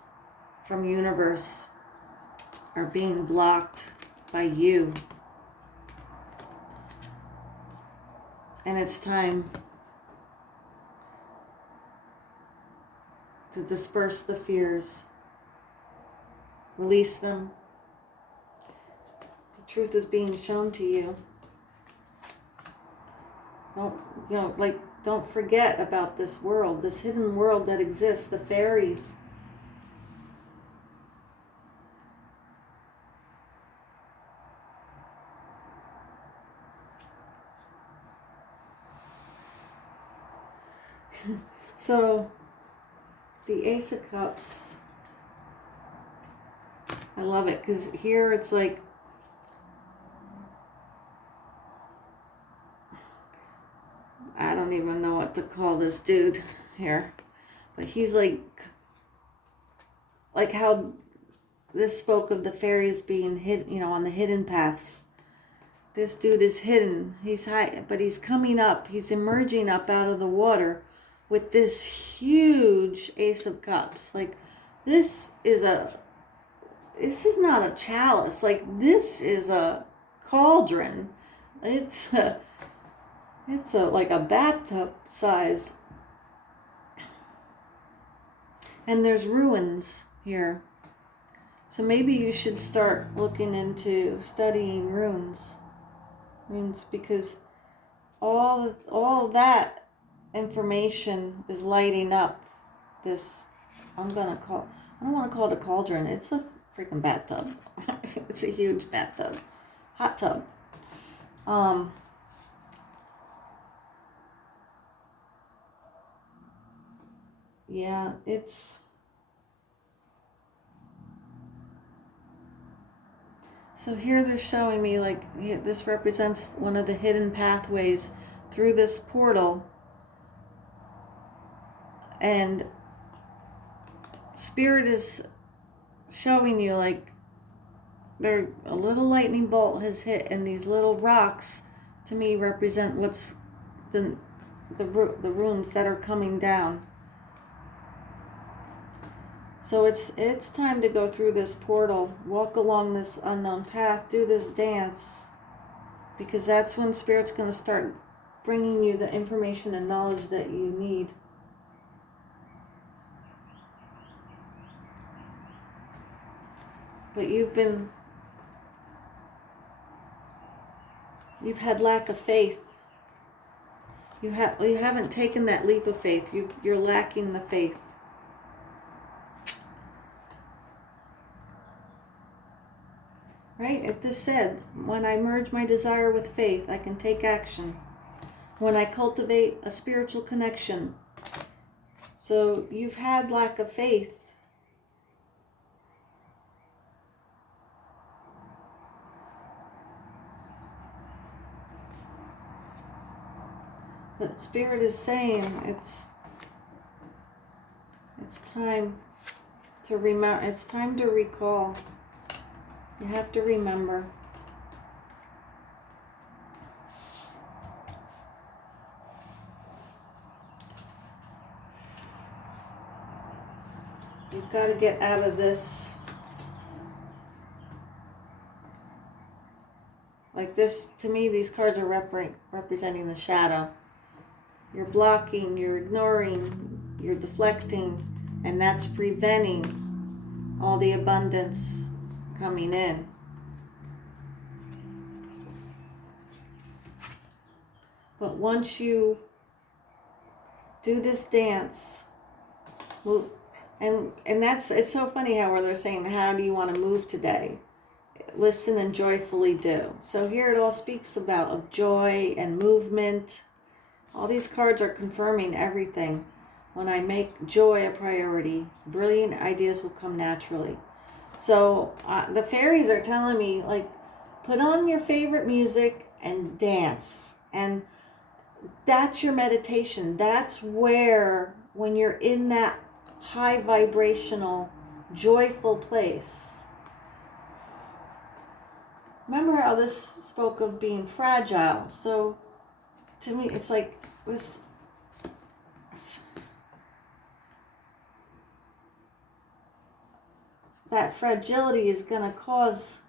from universe are being blocked by you. And it's time to disperse the fears, release them. The truth is being shown to you. Don't forget about this world, this hidden world that exists, the fairies. So, the Ace of Cups, I love it, because here it's like, I don't even know what to call this dude here, but he's like how this spoke of the fairies being hidden, on the hidden paths. This dude is hidden. He's high, but he's coming up. He's emerging up out of the water with this huge Ace of Cups. Like, this is not a chalice. Like, this is a cauldron. It's like a bathtub size. And there's ruins here. So maybe you should start looking into studying runes, because all that information is lighting up this. I don't want to call it a cauldron. It's a freaking bathtub. It's a huge bathtub, hot tub. Yeah, it's. So here they're showing me, like, this represents one of the hidden pathways through this portal. And Spirit is showing you, like, there a little lightning bolt has hit, and these little rocks, to me, represent what's the runes that are coming down. So it's time to go through this portal, walk along this unknown path, do this dance, because that's when Spirit's going to start bringing you the information and knowledge that you need. But you've had lack of faith. You haven't taken that leap of faith. You're lacking the faith. Right? It just said, when I merge my desire with faith, I can take action. When I cultivate a spiritual connection. So you've had lack of faith. But Spirit is saying it's time to remember. It's time to recall. You have to remember. You've got to get out of this. Like this, to me, these cards are representing the shadow. You're blocking, you're ignoring, you're deflecting, and that's preventing all the abundance coming in. But once you do this dance, move, and it's so funny how they're saying, how do you want to move today? Listen and joyfully do. So here it all speaks about of joy and movement. All these cards are confirming everything. When I make joy a priority, brilliant ideas will come naturally. So the fairies are telling me, like, put on your favorite music and dance. And that's your meditation. That's where, when you're in that high vibrational, joyful place. Remember how this spoke of being fragile. So to me, it's like this. That fragility is going to cause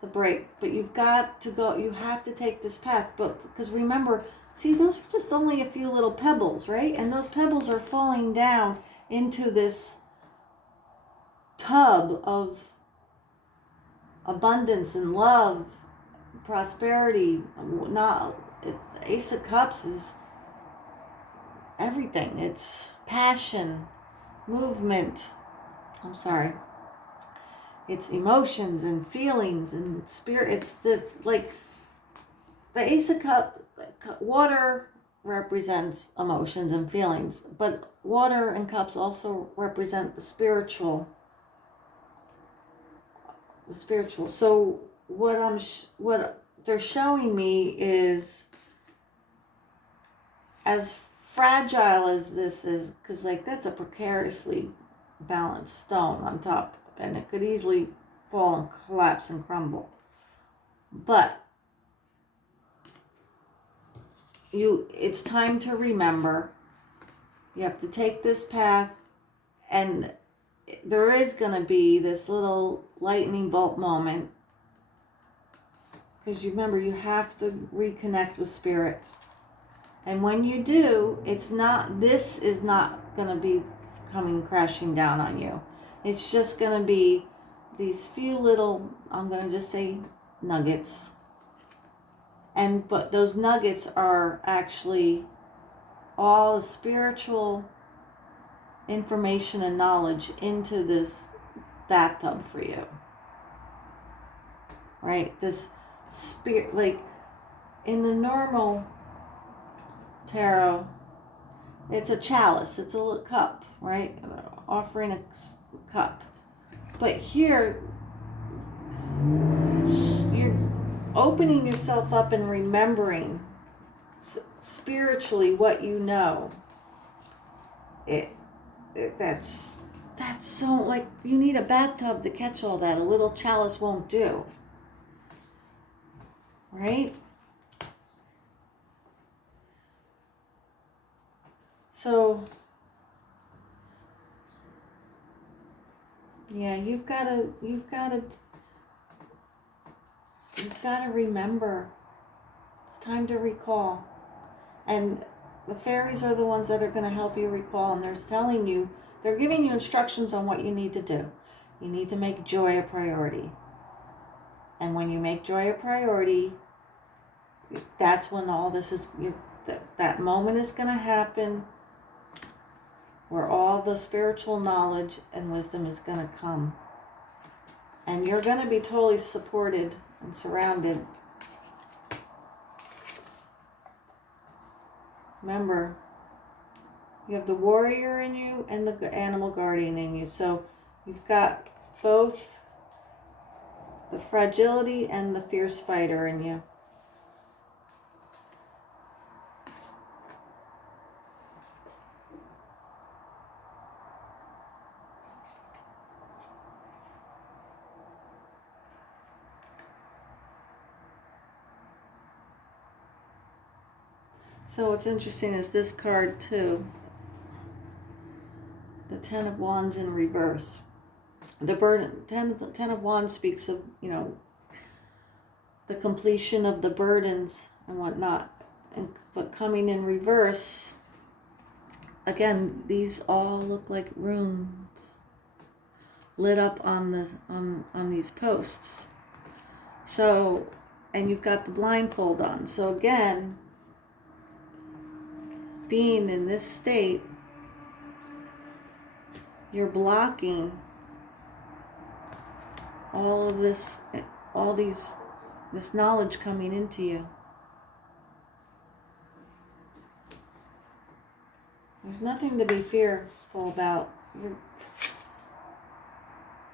the break, but you've got to go, you have to take this path. But because remember, see, those are just only a few little pebbles, right? And those pebbles are falling down into this tub of abundance and love, prosperity. Ace of Cups is everything. It's passion, movement. It's emotions and feelings and spirit. It's the Ace of Cups. Water represents emotions and feelings, but water and cups also represent the spiritual. So what they're showing me is, as fragile as this is, because that's a precariously balanced stone on top, and it could easily fall and collapse and crumble. But it's time to remember. You have to take this path, and there is going to be this little lightning bolt moment, because you remember, you have to reconnect with spirit. And when you do, this is not going to be coming crashing down on you. It's just going to be these few little, I'm going to just say nuggets. But those nuggets are actually all the spiritual information and knowledge into this bathtub for you. Right? This spirit, like in the normal tarot, it's a chalice, it's a little cup, right? Offering a cup. But here, you're opening yourself up and remembering spiritually what you know. That's so, like, you need a bathtub to catch all that. A little chalice won't do. Right? So, yeah, you've got to remember. It's time to recall. And the fairies are the ones that are going to help you recall, and they're telling you, they're giving you instructions on what you need to do. You need to make joy a priority. And when you make joy a priority, that's when all this is, that moment is going to happen where all the spiritual knowledge and wisdom is going to come. And you're going to be totally supported and surrounded. Remember, you have the warrior in you and the animal guardian in you. So you've got both the fragility and the fierce fighter in you. So what's interesting is this card too. The Ten of Wands in reverse. The burden, Ten of Wands speaks of, the completion of the burdens and whatnot. But coming in reverse, again, these all look like runes lit up on these posts. So, and you've got the blindfold on. So again, being in this state, you're blocking all of this, this knowledge coming into you. There's nothing to be fearful about.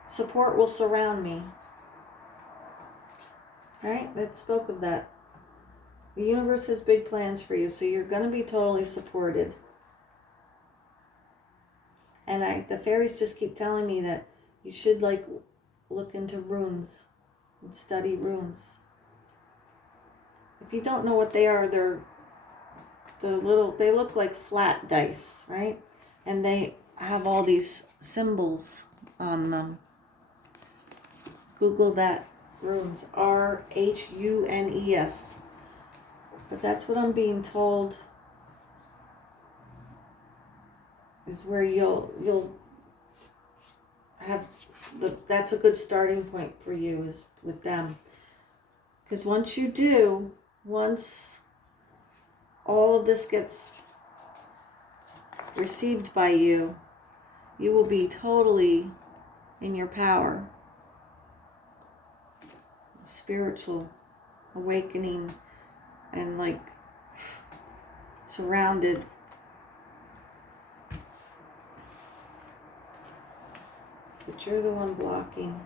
Support will surround me. Right? It spoke of that. The universe has big plans for you, so you're going to be totally supported. And the fairies just keep telling me that you should look into runes and study runes. If you don't know what they are, they look like flat dice, right? And they have all these symbols on them. Google that, runes, RHUNES. But that's what I'm being told is where you'll have that's a good starting point for you is with them. Because once all of this gets received by you, you will be totally in your power. Spiritual awakening and surrounded. But you're the one blocking.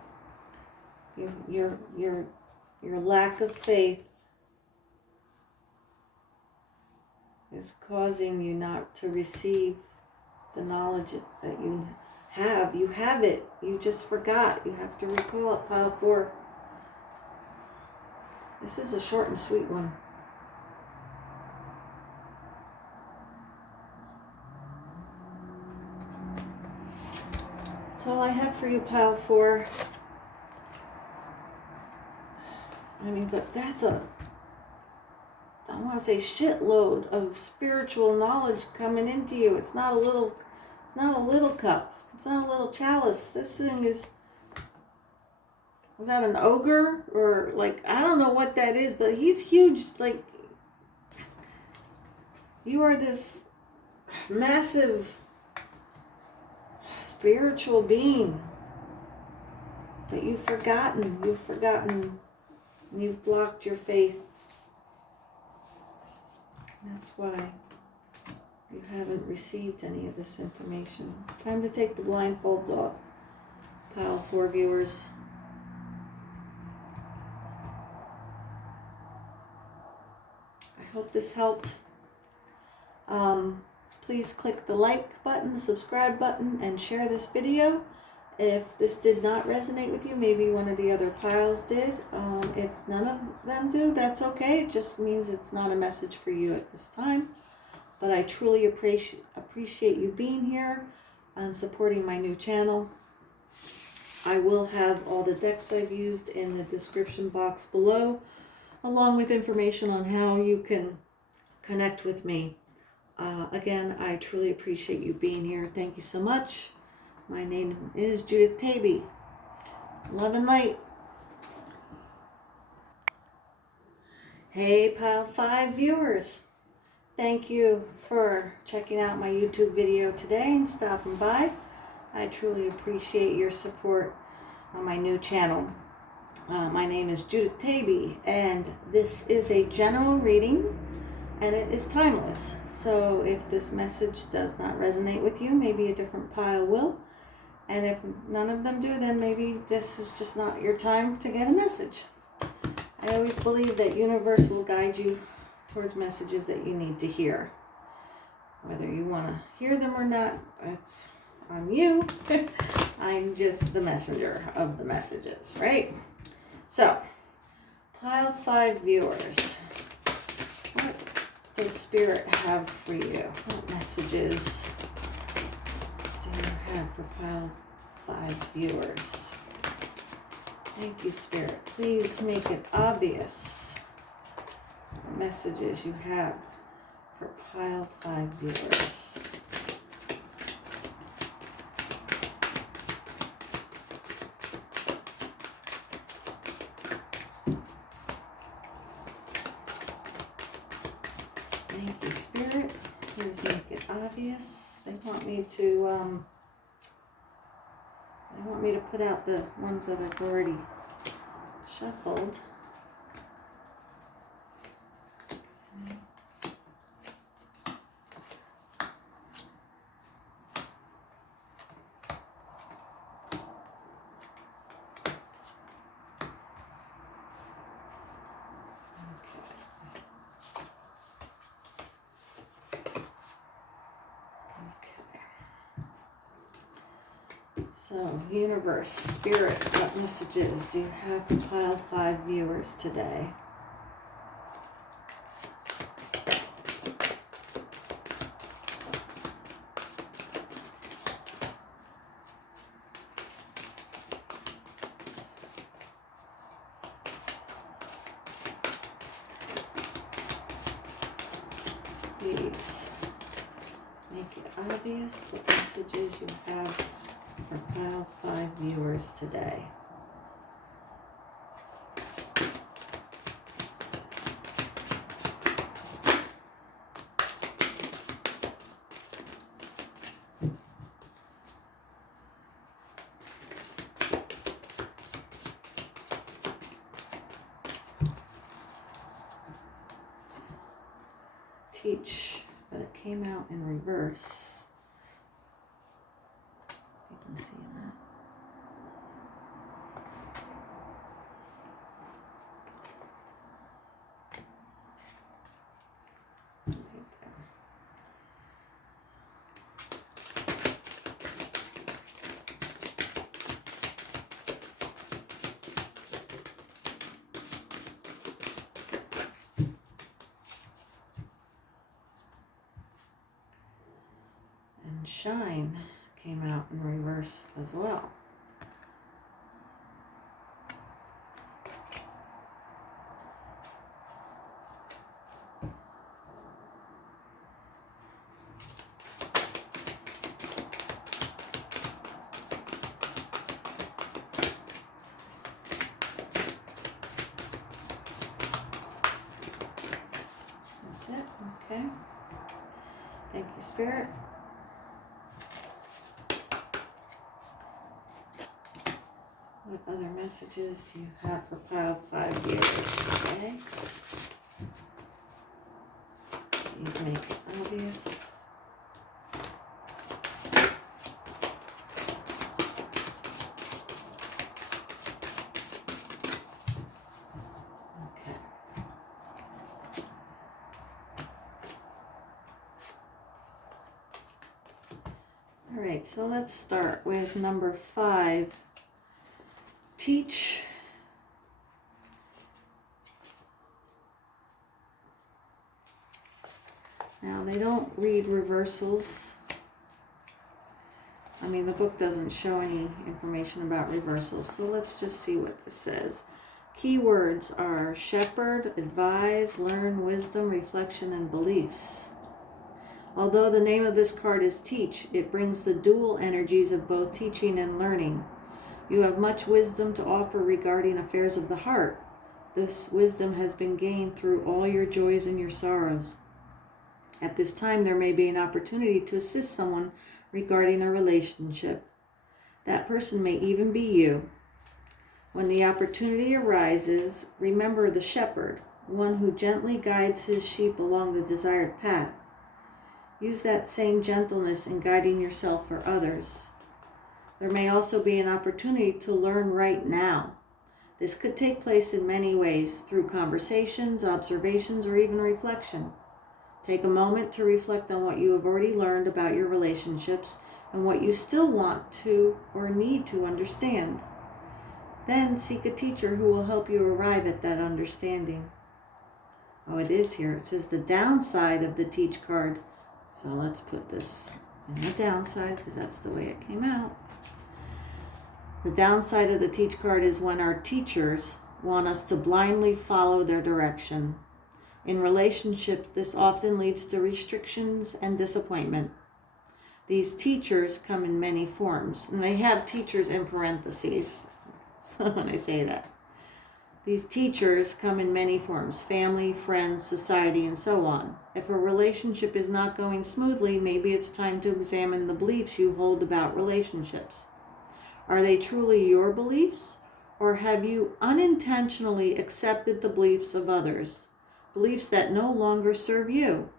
Your lack of faith is causing you not to receive the knowledge that you have. You have it. You just forgot. You have to recall it, pile 4. This is a short and sweet one. That's all I have for you, pile 4. But that's I want to say shitload of spiritual knowledge coming into you. It's not a little cup. It's not a little chalice. This thing is... Was that an ogre? Or, like, I don't know what that is, but he's huge. Like, you are this massive spiritual being. But you've forgotten. You've blocked your faith. That's why you haven't received any of this information. It's time to take the blindfolds off. Pile 4 viewers. I hope this helped. Please click the like button, the subscribe button, and share this video. If this did not resonate with you, maybe one of the other piles did. If none of them do, that's okay. It just means it's not a message for you at this time. But I truly appreciate you being here and supporting my new channel. I will have all the decks I've used in the description box below, along with information on how you can connect with me. Again, I truly appreciate you being here. Thank you so much. My name is Judith Taybee. Love and light. Hey, Pile 5 viewers. Thank you for checking out my YouTube video today and stopping by. I truly appreciate your support on my new channel. My name is Judith Taybee, and this is a general reading, and it is timeless. So if this message does not resonate with you, maybe a different pile will. And if none of them do, then maybe this is just not your time to get a message. I always believe that universe will guide you towards messages that you need to hear. Whether you want to hear them or not, it's on you. I'm just the messenger of the messages, right? So, Pile 5 viewers. What does Spirit have for you? What messages do you have for Pile 5 viewers? Thank you, Spirit. Please make it obvious what messages you have for Pile 5 viewers. Thank you, Spirit. Please make it obvious. They want me to put out the ones that I've already shuffled. So, Universe, Spirit, what messages do you have for Pile 5 viewers today? Please make it obvious what messages you have for Pile 5 viewers today. Teach, but it came out in reverse. You can see that. And Shine came out in reverse as well. Spirit. What other messages do you have for pile 5 viewers today? Please make it obvious. Okay. All right, so let's start with number 5. Teach. Now, they don't read reversals. I mean, the book doesn't show any information about reversals, so let's just see what this says. Keywords are shepherd, advise, learn, wisdom, reflection, and beliefs. Although the name of this card is teach, it brings the dual energies of both teaching and learning. You have much wisdom to offer regarding affairs of the heart. This wisdom has been gained through all your joys and your sorrows. At this time, there may be an opportunity to assist someone regarding a relationship. That person may even be you. When the opportunity arises, remember the shepherd, one who gently guides his sheep along the desired path. Use that same gentleness in guiding yourself or others. There may also be an opportunity to learn right now. This could take place in many ways, through conversations, observations, or even reflection. Take a moment to reflect on what you have already learned about your relationships and what you still want to or need to understand. Then seek a teacher who will help you arrive at that understanding. Oh, it is here. It says the downside of the teach card. So let's put this in the downside because that's the way it came out. The downside of the teach card is when our teachers want us to blindly follow their direction. In relationship, this often leads to restrictions and disappointment. These teachers come in many forms, and they have teachers in parentheses when I say that. These teachers come in many forms: family, friends, society, and so on. If a relationship is not going smoothly, maybe it's time to examine the beliefs you hold about relationships. Are they truly your beliefs, or have you unintentionally accepted the beliefs of others? Beliefs that no longer serve you.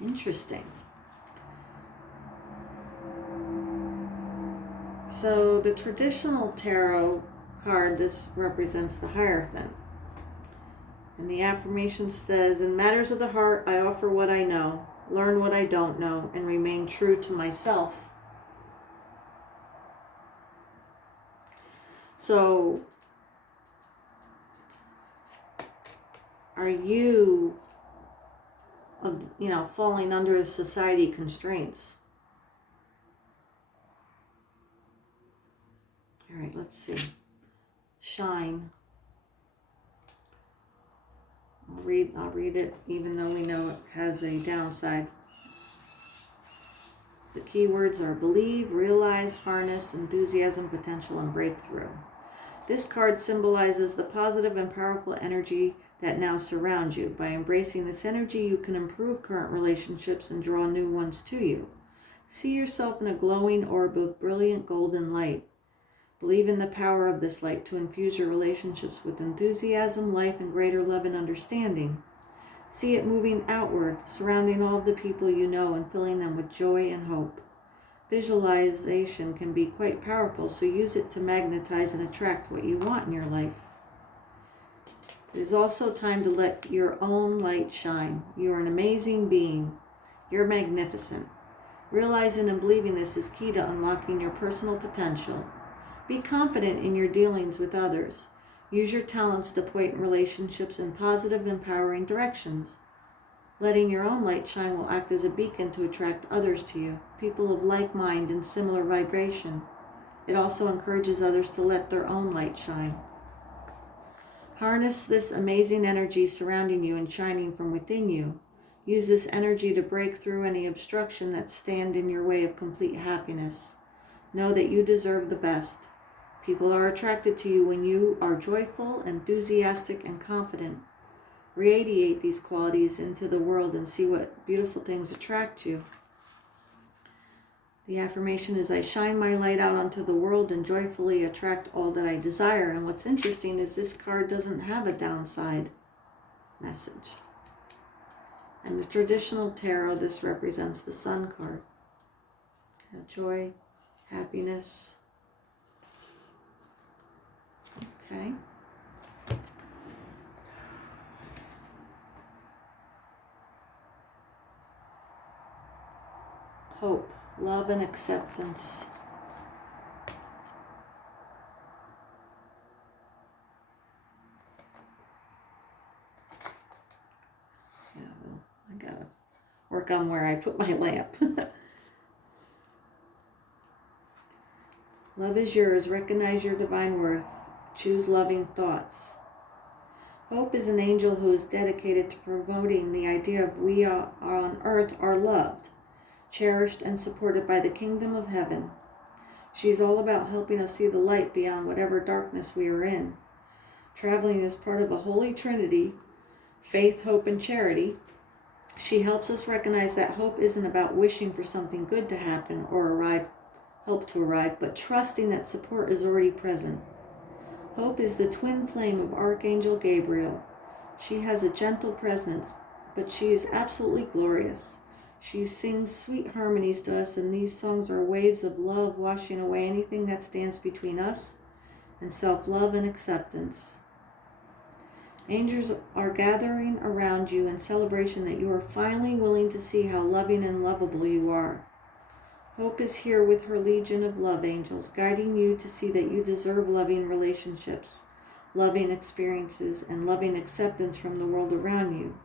Interesting. So the traditional tarot card, this represents the Hierophant. And the affirmation says, in matters of the heart, I offer what I know, learn what I don't know, and remain true to myself. So, are you, falling under society constraints? All right, let's see. Shine. I'll read it, even though we know it has a downside. The keywords are believe, realize, harness, enthusiasm, potential, and breakthrough. This card symbolizes the positive and powerful energy that now surrounds you. By embracing this energy, you can improve current relationships and draw new ones to you. See yourself in a glowing orb of brilliant golden light. Believe in the power of this light to infuse your relationships with enthusiasm, life, and greater love and understanding. See it moving outward, surrounding all of the people you know and filling them with joy and hope. Visualization can be quite powerful, so use it to magnetize and attract what you want in your life. It is also time to let your own light shine. You are an amazing being. You're magnificent. Realizing and believing this is key to unlocking your personal potential. Be confident in your dealings with others. Use your talents to point relationships in positive, empowering directions. Letting your own light shine will act as a beacon to attract others to you, people of like mind and similar vibration. It also encourages others to let their own light shine. Harness this amazing energy surrounding you and shining from within you. Use this energy to break through any obstruction that stand in your way of complete happiness. Know that you deserve the best. People are attracted to you when you are joyful, enthusiastic, and confident. radiate these qualities into the world and see what beautiful things attract you. The affirmation is, I shine my light out onto the world and joyfully attract all that I desire. And what's interesting is this card doesn't have a downside message. And the traditional tarot, this represents the Sun card. Joy, happiness. Okay. Hope, love, and acceptance. Yeah, well, I gotta work on where I put my lamp. Love is yours. Recognize your divine worth. Choose loving thoughts. Hope is an angel who is dedicated to promoting the idea of we are on earth are loved, cherished, and supported by the kingdom of heaven. She is all about helping us see the light beyond whatever darkness we are in. Traveling as part of a holy trinity, faith, hope, and charity, she helps us recognize that hope isn't about wishing for something good to happen or help to arrive, but trusting that support is already present. Hope is the twin flame of Archangel Gabriel. She has a gentle presence, but she is absolutely glorious. She sings sweet harmonies to us, and these songs are waves of love washing away anything that stands between us and self-love and acceptance. Angels are gathering around you in celebration that you are finally willing to see how loving and lovable you are. Hope is here with her legion of love angels, guiding you to see that you deserve loving relationships, loving experiences, and loving acceptance from the world around you.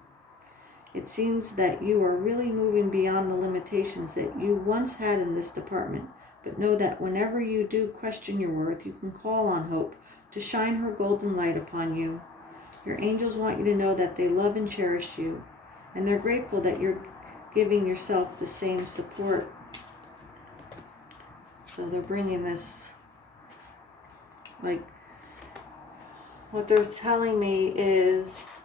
It seems that you are really moving beyond the limitations that you once had in this department, but know that whenever you do question your worth, you can call on Hope to shine her golden light upon you. Your angels want you to know that they love and cherish you, and they're grateful that you're giving yourself the same support. So they're bringing this, like, what they're telling me is,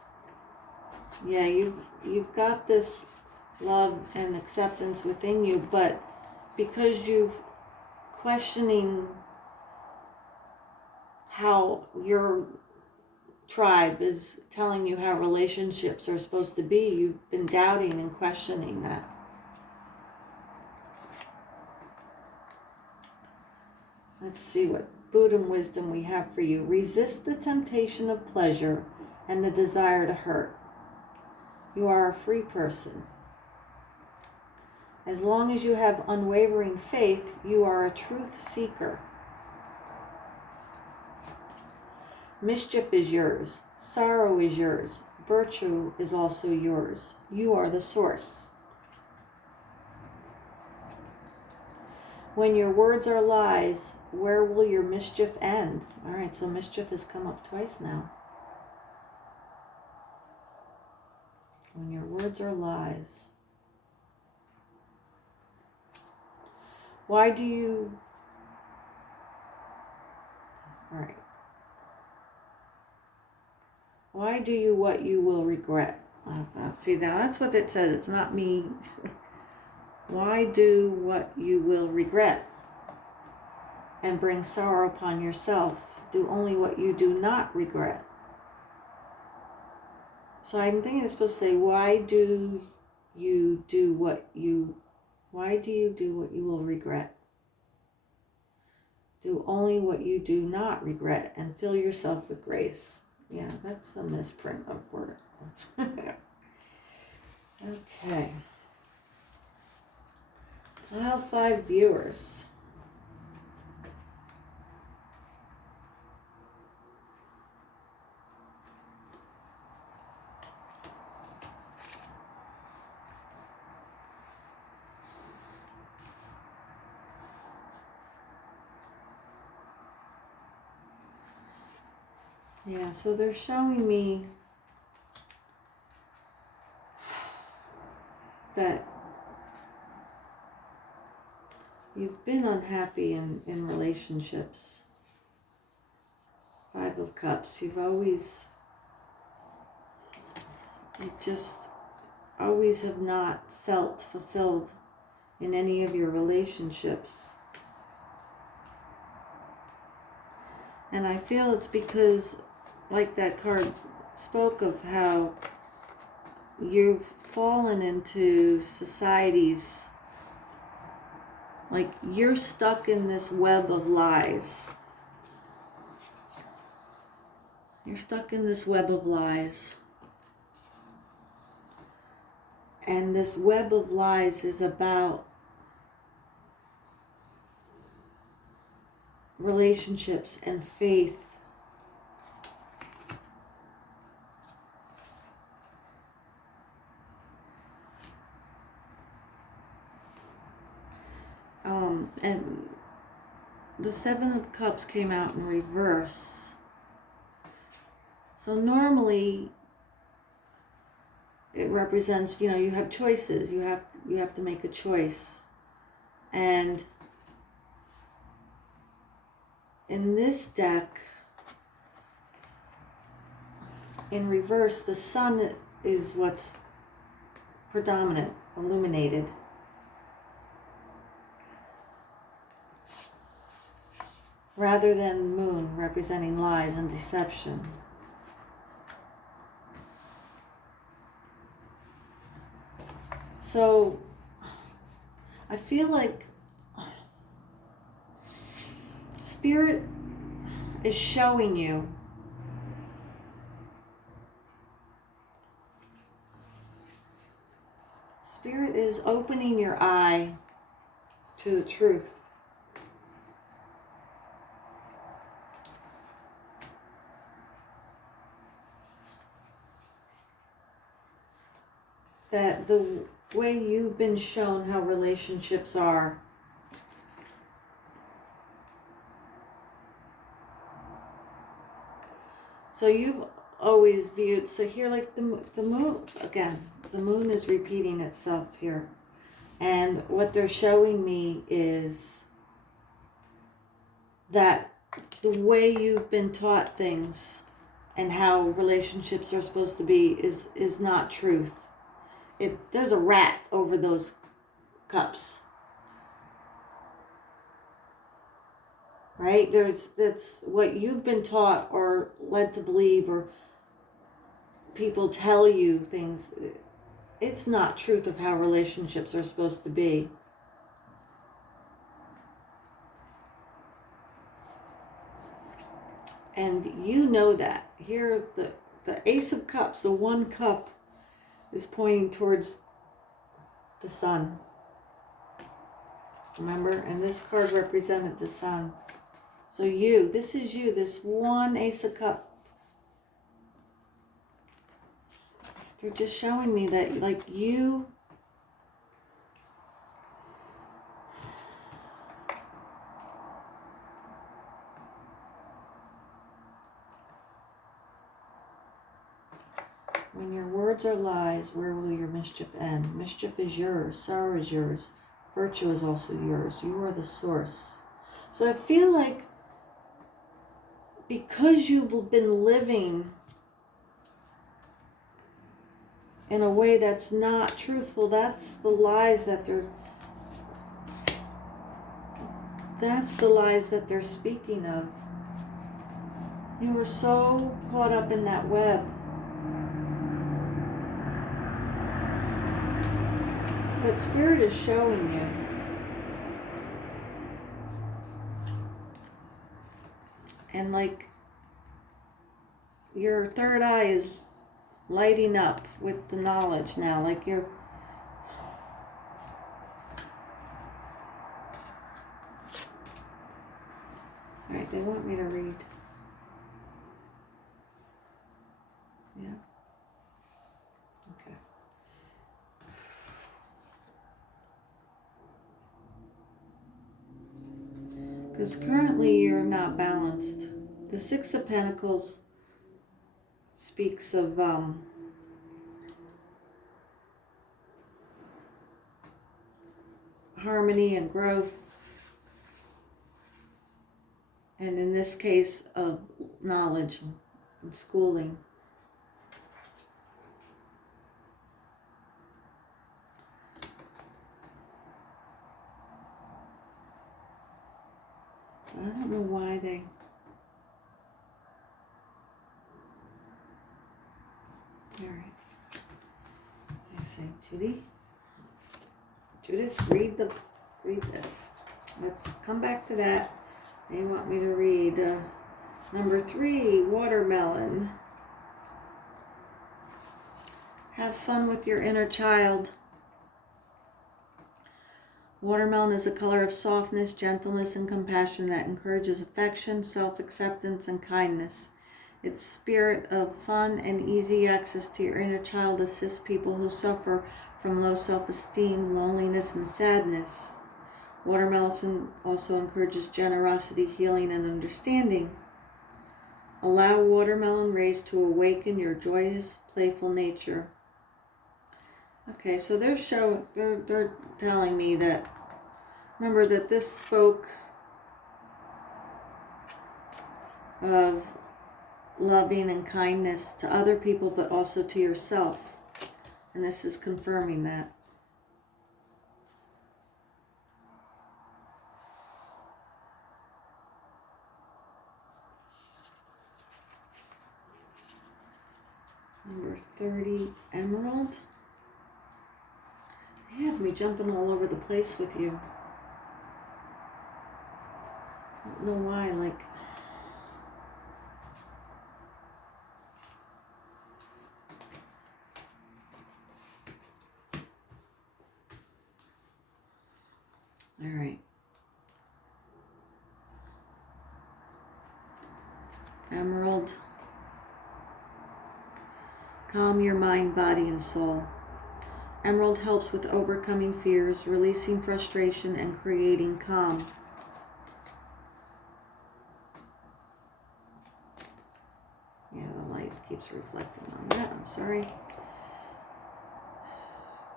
yeah, you've got this love and acceptance within you, but because you've questioning how your tribe is telling you how relationships are supposed to be, you've been doubting and questioning that. Let's see what Buddhist wisdom we have for you. Resist the temptation of pleasure and the desire to hurt. You are a free person. As long as you have unwavering faith, you are a truth seeker. Mischief is yours. Sorrow is yours. Virtue is also yours. You are the source. When your words are lies, where will your mischief end? All right, so mischief has come up twice now. When your words are lies. Why do you... All right. Why do you what you will regret? See, that's what it says. It's not me. Why do what you will regret and bring sorrow upon yourself? Do only what you do not regret. So I'm thinking it's supposed to say, why do you do what you will regret? Do only what you do not regret and fill yourself with grace. Yeah, that's a misprint of words. Okay. Pile 5 viewers. Yeah, so they're showing me that you've been unhappy in relationships. 5 of Cups. You've always... you just always have not felt fulfilled in any of your relationships. And I feel it's because, like that card spoke of, how you've fallen into society's, like you're stuck in this web of lies. You're stuck in this web of lies. And this web of lies is about relationships and faith. And the Seven of Cups came out in reverse. So normally it represents, you have choices. You have to make a choice. And in this deck, in reverse, the sun is what's predominant, illuminated. Rather than moon, representing lies and deception. So I feel like Spirit is showing you Spirit is opening your eye to the truth. That the way you've been shown how relationships are, so you've always viewed, so here, like the moon, again, the moon is repeating itself here. And what they're showing me is that the way you've been taught things and how relationships are supposed to be is not truth. There's a rat over those cups. Right? That's what you've been taught or led to believe, or people tell you things. It's not truth of how relationships are supposed to be. And you know that. Here, the Ace of Cups, the one cup, is pointing towards the sun. Remember? And this card represented the sun. So this is you, this one Ace of Cups. They're just showing me that, like, you... When your words are lies, where will your mischief end? Mischief is yours. Sorrow is yours. Virtue is also yours. You are the source. So I feel like because you've been living in a way that's not truthful, that's the lies that they're speaking of. You were so caught up in that web. But Spirit is showing you and like your third eye is lighting up with the knowledge now, like you're all right, they want me to read. Yeah. Okay. Because currently you're not balanced. The Six of Pentacles speaks of harmony and growth, and in this case of knowledge and schooling. I don't know why they... All right. I say, Judith, read this. Let's come back to that. They want me to read number 3, watermelon. Have fun with your inner child. Watermelon is a color of softness, gentleness, and compassion that encourages affection, self-acceptance, and kindness. Its spirit of fun and easy access to your inner child assists people who suffer from low self-esteem, loneliness, and sadness. Watermelon also encourages generosity, healing, and understanding. Allow watermelon rays to awaken your joyous, playful nature. Okay, so they're telling me that, remember that this spoke of loving and kindness to other people, but also to yourself. And this is confirming that. Number 30, emerald. They have me jumping all over the place with you. I don't know why, like... All right. Emerald. Calm your mind, body, and soul. Emerald helps with overcoming fears, releasing frustration, and creating calm. Yeah, the light keeps reflecting on that. I'm sorry.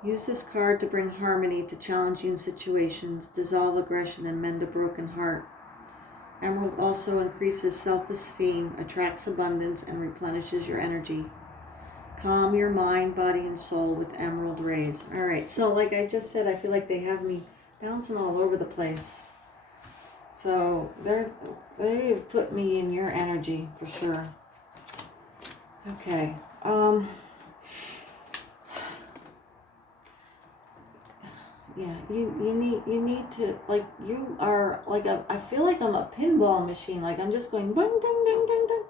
Use this card to bring harmony to challenging situations, dissolve aggression, and mend a broken heart. Emerald also increases self-esteem, attracts abundance, and replenishes your energy. Calm your mind, body, and soul with emerald rays. All right, so like I just said, I feel like they have me bouncing all over the place. So they've put me in your energy for sure. Okay. Yeah, you need to, like, you are like I feel like I'm a pinball machine. Like I'm just going ding ding ding ding ding.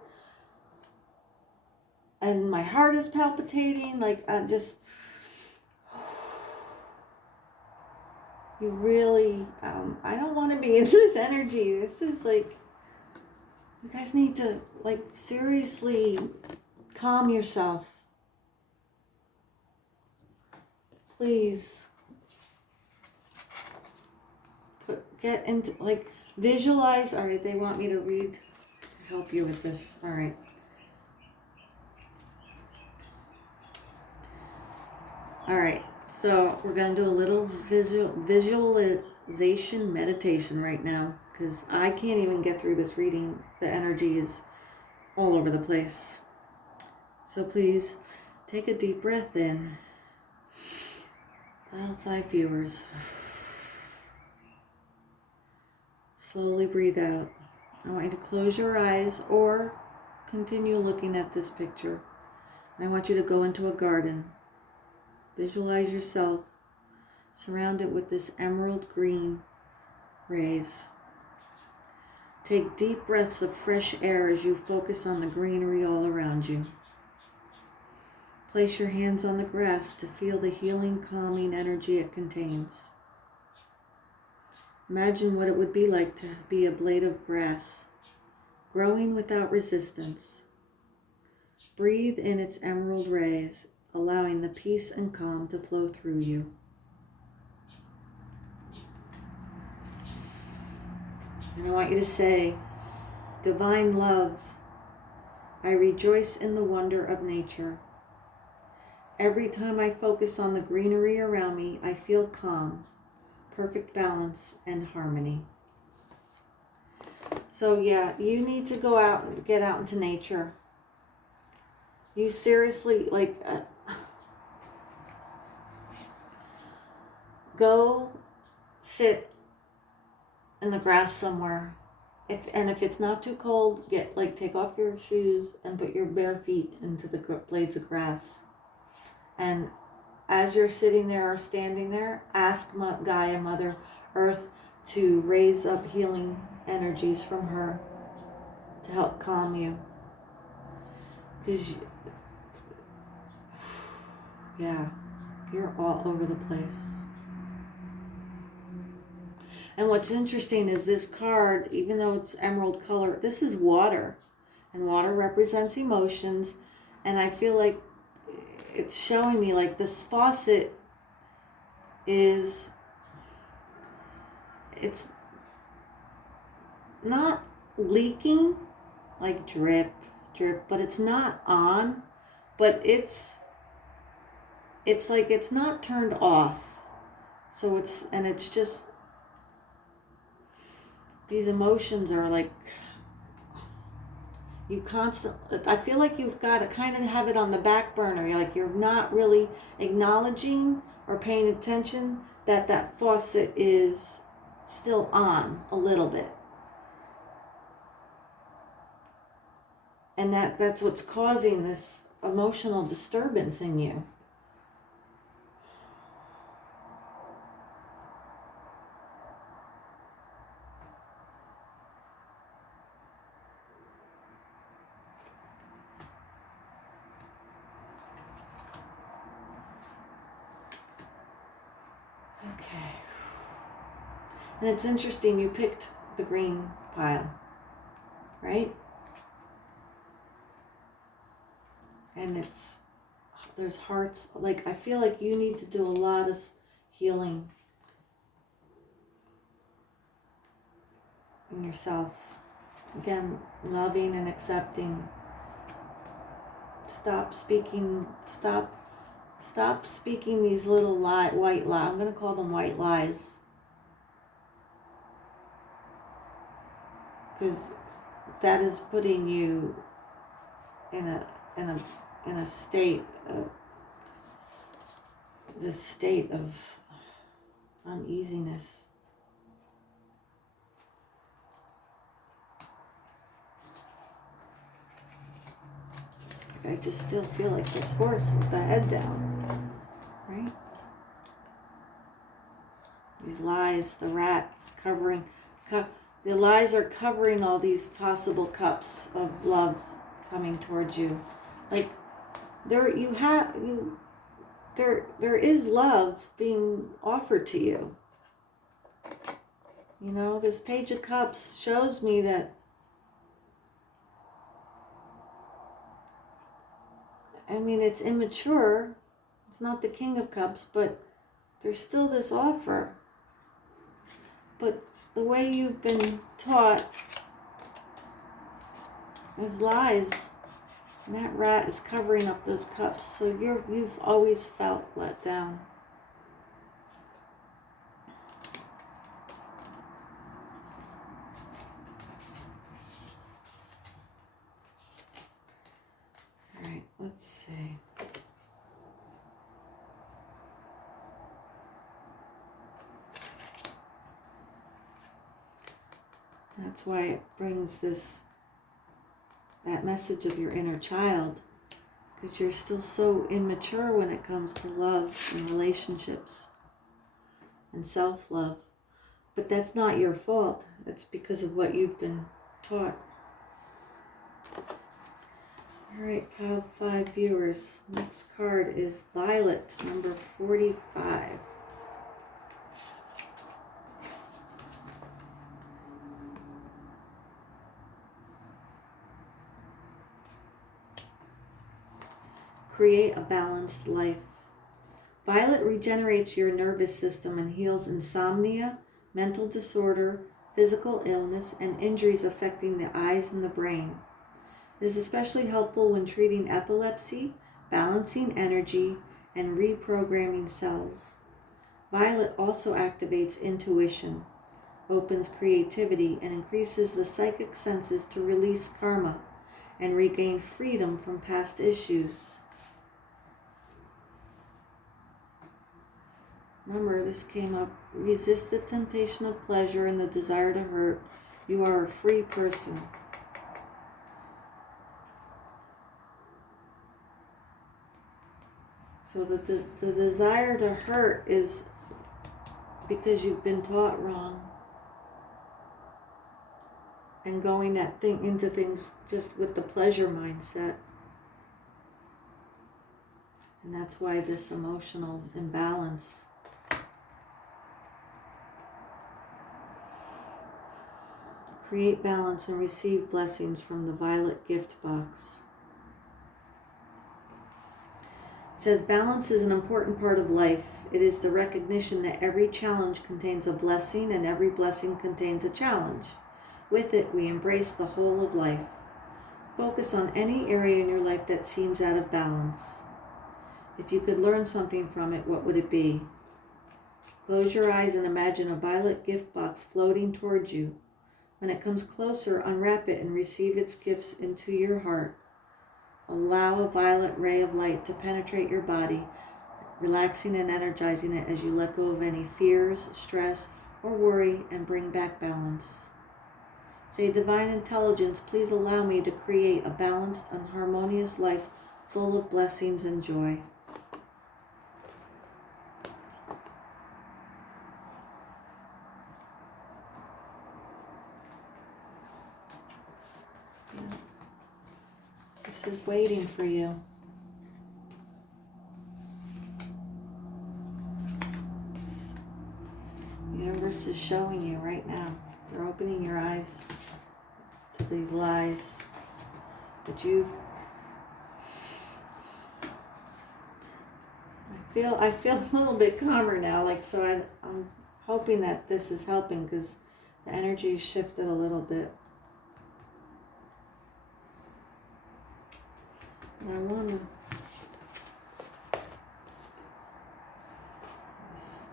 And my heart is palpitating, like I just, you really, I don't want to be in this energy. This is like, you guys need to, like, seriously calm yourself. Please. Get into, like, visualize. All right, they want me to read, to help you with this. All right. All right, so we're going to do a little visualization meditation right now because I can't even get through this reading. The energy is all over the place. So please take a deep breath in. File 5 viewers. Slowly breathe out. I want you to close your eyes or continue looking at this picture. And I want you to go into a garden. Visualize yourself surrounded with this emerald green rays. Take deep breaths of fresh air as you focus on the greenery all around you. Place your hands on the grass to feel the healing, calming energy it contains. Imagine what it would be like to be a blade of grass, growing without resistance. Breathe in its emerald rays, allowing the peace and calm to flow through you. And I want you to say, Divine Love, I rejoice in the wonder of nature. Every time I focus on the greenery around me, I feel calm, perfect balance, and harmony. So yeah, you need to go out and get out into nature. You seriously, like, go sit in the grass somewhere If it's not too cold, take off your shoes and put your bare feet into the blades of grass. And as you're sitting there or standing there, ask Gaia, Mother Earth, to raise up healing energies from her to help calm you. Because, yeah, you're all over the place. And what's interesting is this card, even though it's emerald color, this is water. And water represents emotions. And I feel like it's showing me like this faucet it's not leaking, like drip, but it's not on, but it's like it's not turned off. So it's just, these emotions are like, I feel like you've got to kind of have it on the back burner. You're not really acknowledging or paying attention that faucet is still on a little bit. And that's what's causing this emotional disturbance in you. Okay. And it's interesting, you picked the green pile, right? And there's hearts. Like, I feel like you need to do a lot of healing in yourself. Again, loving and accepting. Stop speaking these little white lies. I'm going to call them white lies. Because that is putting you in a state of this state of uneasiness. I just still feel like this horse with the head down, right? These lies, the rats the lies are covering all these possible cups of love coming towards you. Like, there is love being offered to you. You know, this Page of Cups shows me that it's immature. It's not the King of Cups, but there's still this offer. But the way you've been taught is lies. And that rat is covering up those cups. So you've always felt let down. All right, let's see. That's why it brings that message of your inner child, because you're still so immature when it comes to love and relationships and self-love. But that's not your fault. That's because of what you've been taught. All right, pile 5 viewers. Next card is Violet, number 45. Create a balanced life. Violet regenerates your nervous system and heals insomnia, mental disorder, physical illness, and injuries affecting the eyes and the brain. It is especially helpful when treating epilepsy, balancing energy, and reprogramming cells. Violet also activates intuition, opens creativity, and increases the psychic senses to release karma and regain freedom from past issues. Remember, this came up. Resist the temptation of pleasure and the desire to hurt. You are a free person. So that the desire to hurt is because you've been taught wrong. And going into things just with the pleasure mindset. And that's why this emotional imbalance. Create balance and receive blessings from the violet gift box. It says balance is an important part of life. It is the recognition that every challenge contains a blessing and every blessing contains a challenge. With it, we embrace the whole of life. Focus on any area in your life that seems out of balance. If you could learn something from it, what would it be? Close your eyes and imagine a violet gift box floating towards you. When it comes closer, unwrap it and receive its gifts into your heart. Allow a violet ray of light to penetrate your body, relaxing and energizing it as you let go of any fears, stress, or worry and bring back balance. Say, Divine Intelligence, please allow me to create a balanced and harmonious life full of blessings and joy. This is waiting for you. The universe is showing you right now. You're opening your eyes to these lies that I feel a little bit calmer now, I'm hoping that this is helping because the energy shifted a little bit. And I want to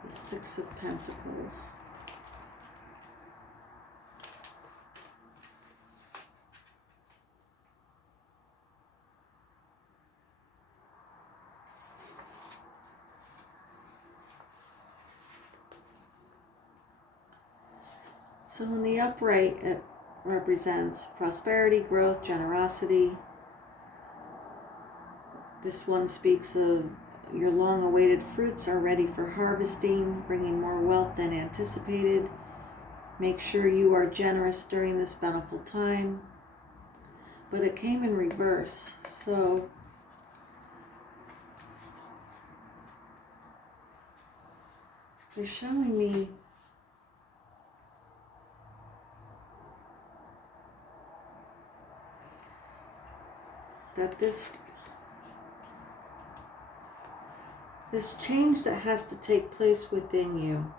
the Six of Pentacles. So in the upright, it represents prosperity, growth, generosity. This one speaks of your long-awaited fruits are ready for harvesting, bringing more wealth than anticipated. Make sure you are generous during this bountiful time. But it came in reverse, so they're showing me that this change that has to take place within you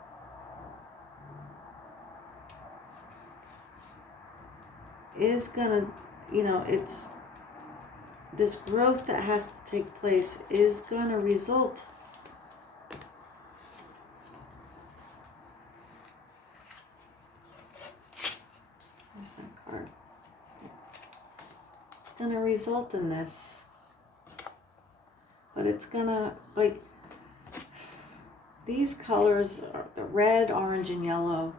is gonna, it's this growth that has to take place is gonna result where's that card? It's gonna result in this, but it's gonna, these colors, the red, orange, and yellow,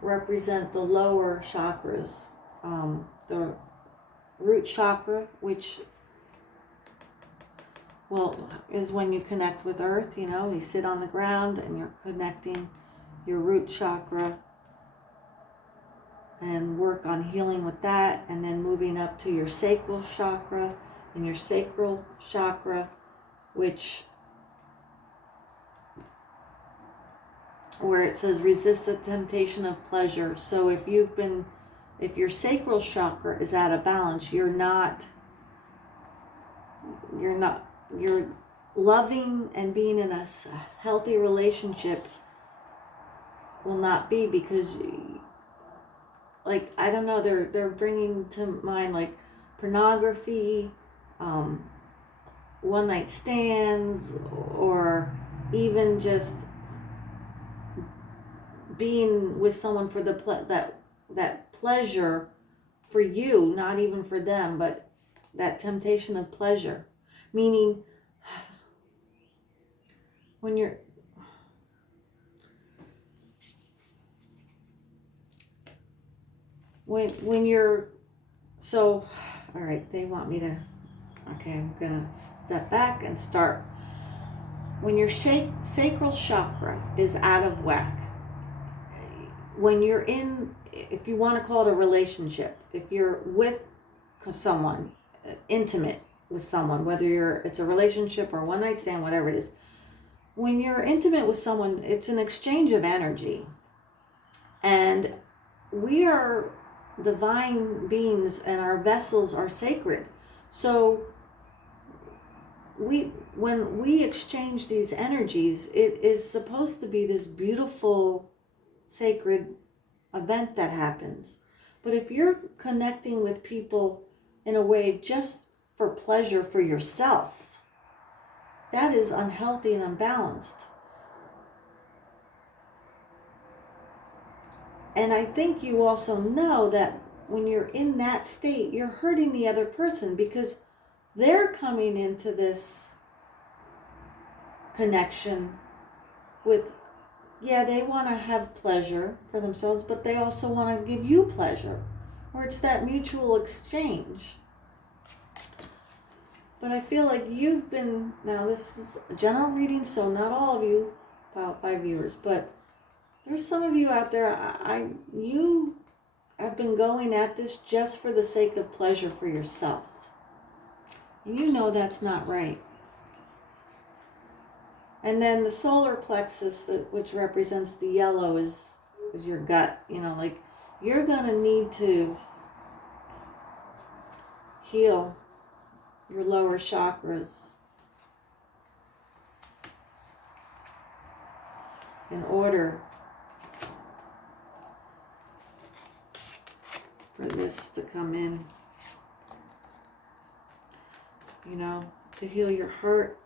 represent the lower chakras. The root chakra, which, is when you connect with earth, you sit on the ground and you're connecting your root chakra and work on healing with that, and then moving up to your sacral chakra, and your sacral chakra, where it says resist the temptation of pleasure. So if your sacral chakra is out of balance, you're loving and being in a healthy relationship will not be, because I don't know, they're bringing to mind pornography, one night stands, or even just being with someone for that pleasure for you, not even for them, but that temptation of pleasure. Meaning, when you're – when you're, so, all right, they want me to, okay, I'm going to step back and start. When your sacral chakra is out of whack, when you're in, if you want to call it a relationship, if you're with someone, intimate with someone, whether it's a relationship or one night stand, whatever it is, when you're intimate with someone, it's an exchange of energy. And we are divine beings and our vessels are sacred. So when we exchange these energies, it is supposed to be this beautiful, sacred event that happens. But if you're connecting with people in a way just for pleasure for yourself, that is unhealthy and unbalanced. And I think you also know that when you're in that state, you're hurting the other person because they're coming into this connection with, yeah, they want to have pleasure for themselves, but they also want to give you pleasure, or it's that mutual exchange. But I feel like you've been, now this is a general reading, so not all of you, about 5 viewers, but there's some of you out there, you have been going at this just for the sake of pleasure for yourself. And you know that's not right. And then the solar plexus, which represents the yellow, is your gut. You know, like, you're going to need to heal your lower chakras in order for this to come in. You know, to heal your heart.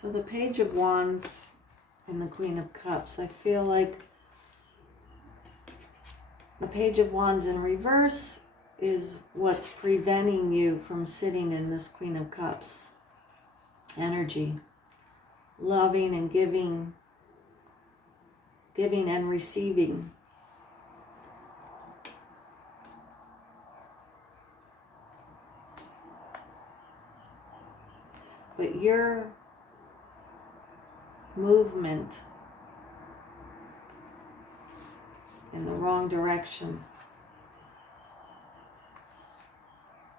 So the Page of Wands and the Queen of Cups, I feel like the Page of Wands in reverse is what's preventing you from sitting in this Queen of Cups energy, loving and giving and receiving. But your movement in the wrong direction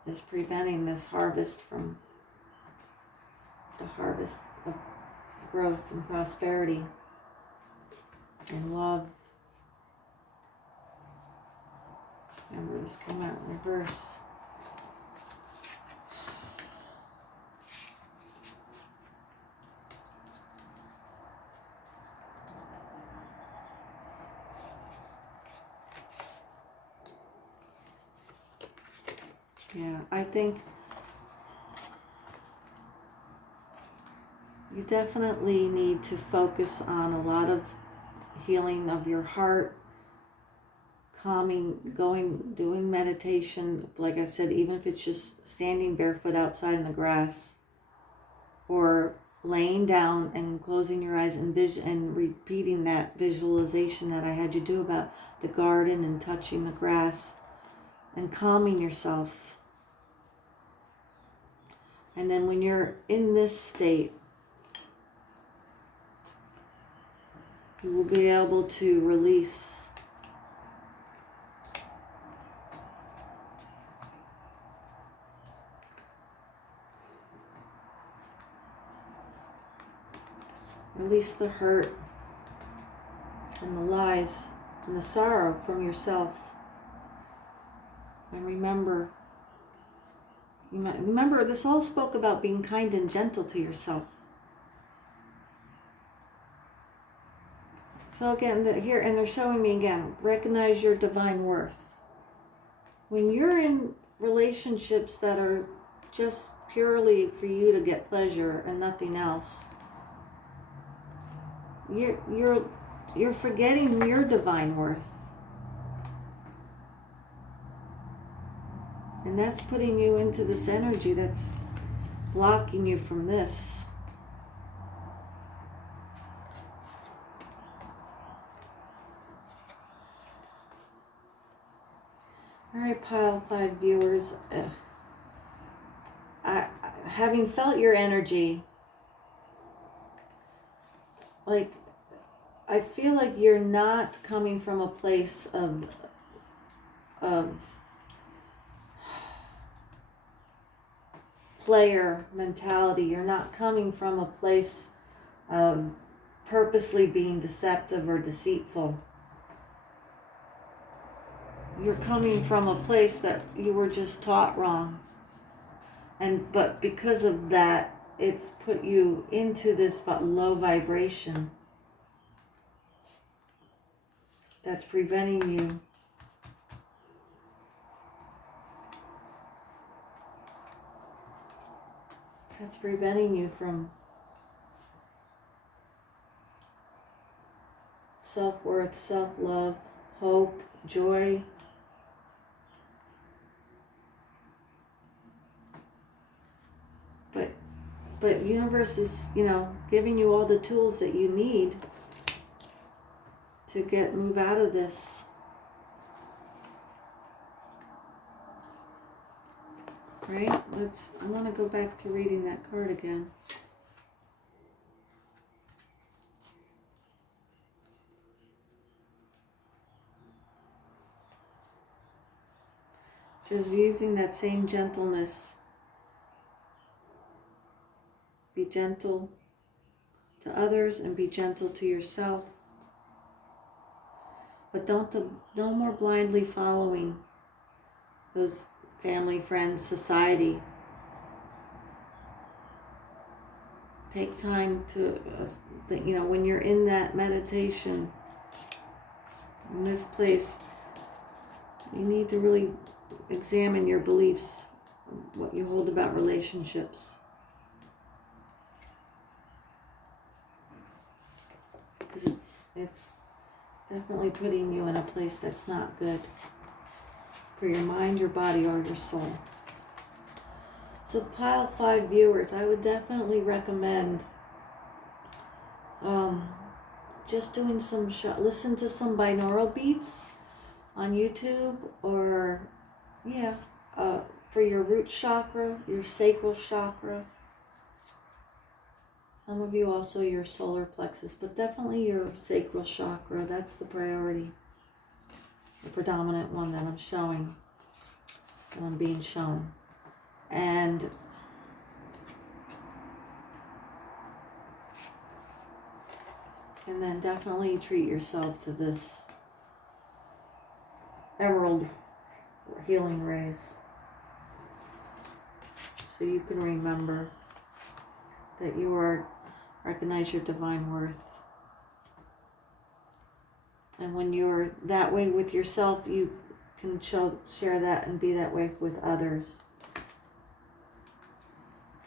is preventing this harvest from the harvest of growth and prosperity and love. Remember, this came out in reverse. Yeah, I think you definitely need to focus on a lot of healing of your heart, calming, doing meditation. Like I said, even if it's just standing barefoot outside in the grass, or laying down and closing your eyes and repeating that visualization that I had you do about the garden and touching the grass and calming yourself. And then when you're in this state, you will be able to release the hurt and the lies and the sorrow from yourself. And remember, this all spoke about being kind and gentle to yourself. So again, here, and they're showing me again, recognize your divine worth. When you're in relationships that are just purely for you to get pleasure and nothing else, you're forgetting your divine worth. And that's putting you into this energy that's blocking you from this. All right, pile 5 viewers. Having felt your energy, like, I feel like you're not coming from a place of player mentality. You're not coming from a place of purposely being deceptive or deceitful. You're coming from a place that you were just taught wrong. But because of that, it's put you into this low vibration that's preventing you from self-worth, self-love, hope, joy. But universe is, giving you all the tools that you need to move out of this. Right? I want to go back to reading that card again. It says, using that same gentleness, be gentle to others and be gentle to yourself. But no more blindly following those family, friends, society. Take time to, when you're in that meditation, in this place, you need to really examine your beliefs, what you hold about relationships. Because it's definitely putting you in a place that's not good for your mind, your body, or your soul. So pile 5 viewers, I would definitely recommend just doing listen to some binaural beats on YouTube, or for your root chakra, your sacral chakra. Some of you also your solar plexus, but definitely your sacral chakra. That's the priority, the predominant one that I'm showing, that I'm being shown. And then definitely treat yourself to this emerald healing rays, so you can remember that you recognize your divine worth. And when you're that way with yourself, you can share that and be that way with others.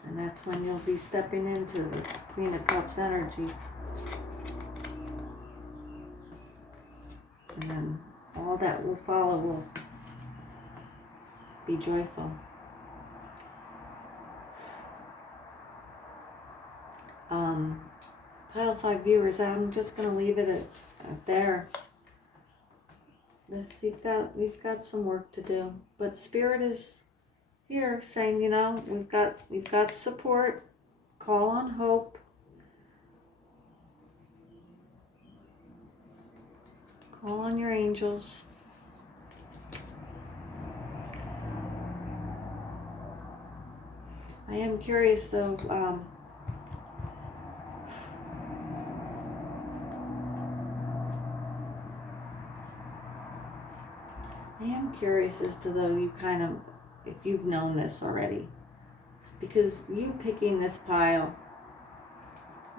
And that's when you'll be stepping into this Queen of Cups energy. And then all that will follow will be joyful. Pile 5 viewers, I'm just going to leave it at there. We've got some work to do, but Spirit is here saying, we've got support. Call on hope. Call on your angels. I am curious though, as to though you if you've known this already. Because you picking this pile,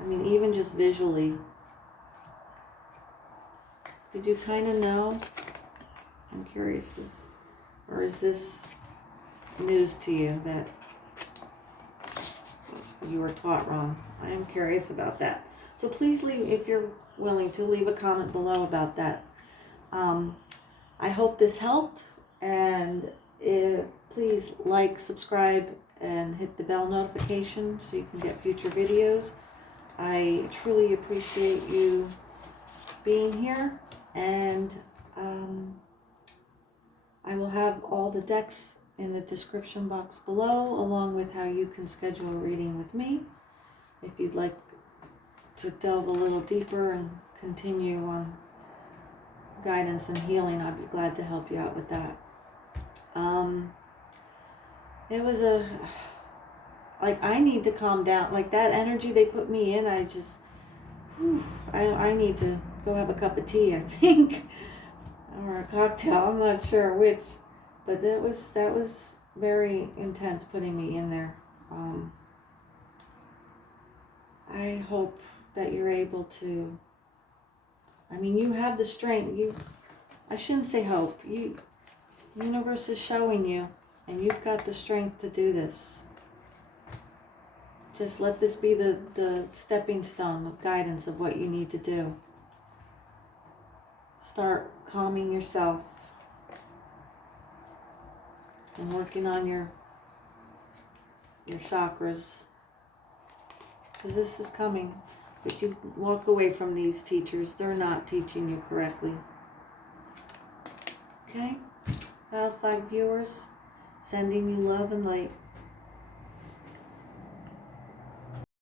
even just visually, did you kind of know? I'm curious, is this news to you that you were taught wrong? I am curious about that. So please leave, if you're willing to, leave a comment below about that. I hope this helped, and please like, subscribe, and hit the bell notification so you can get future videos. I truly appreciate you being here, and I will have all the decks in the description box below, along with how you can schedule a reading with me. If you'd like to delve a little deeper and continue on guidance and healing, I'd be glad to help you out with that. It was I need to calm down. Like that energy they put me in, I just, I need to go have a cup of tea, I think, or a cocktail. I'm not sure which, but that was very intense putting me in there. I hope that you're able to, you have the strength. I shouldn't say hope. Universe is showing you, and you've got the strength to do this. Just let this be the stepping stone of guidance of what you need to do. Start calming yourself and working on your chakras, because this is coming. But you walk away from these teachers. They're not teaching you correctly. Okay? Now 5 viewers, sending you love and light.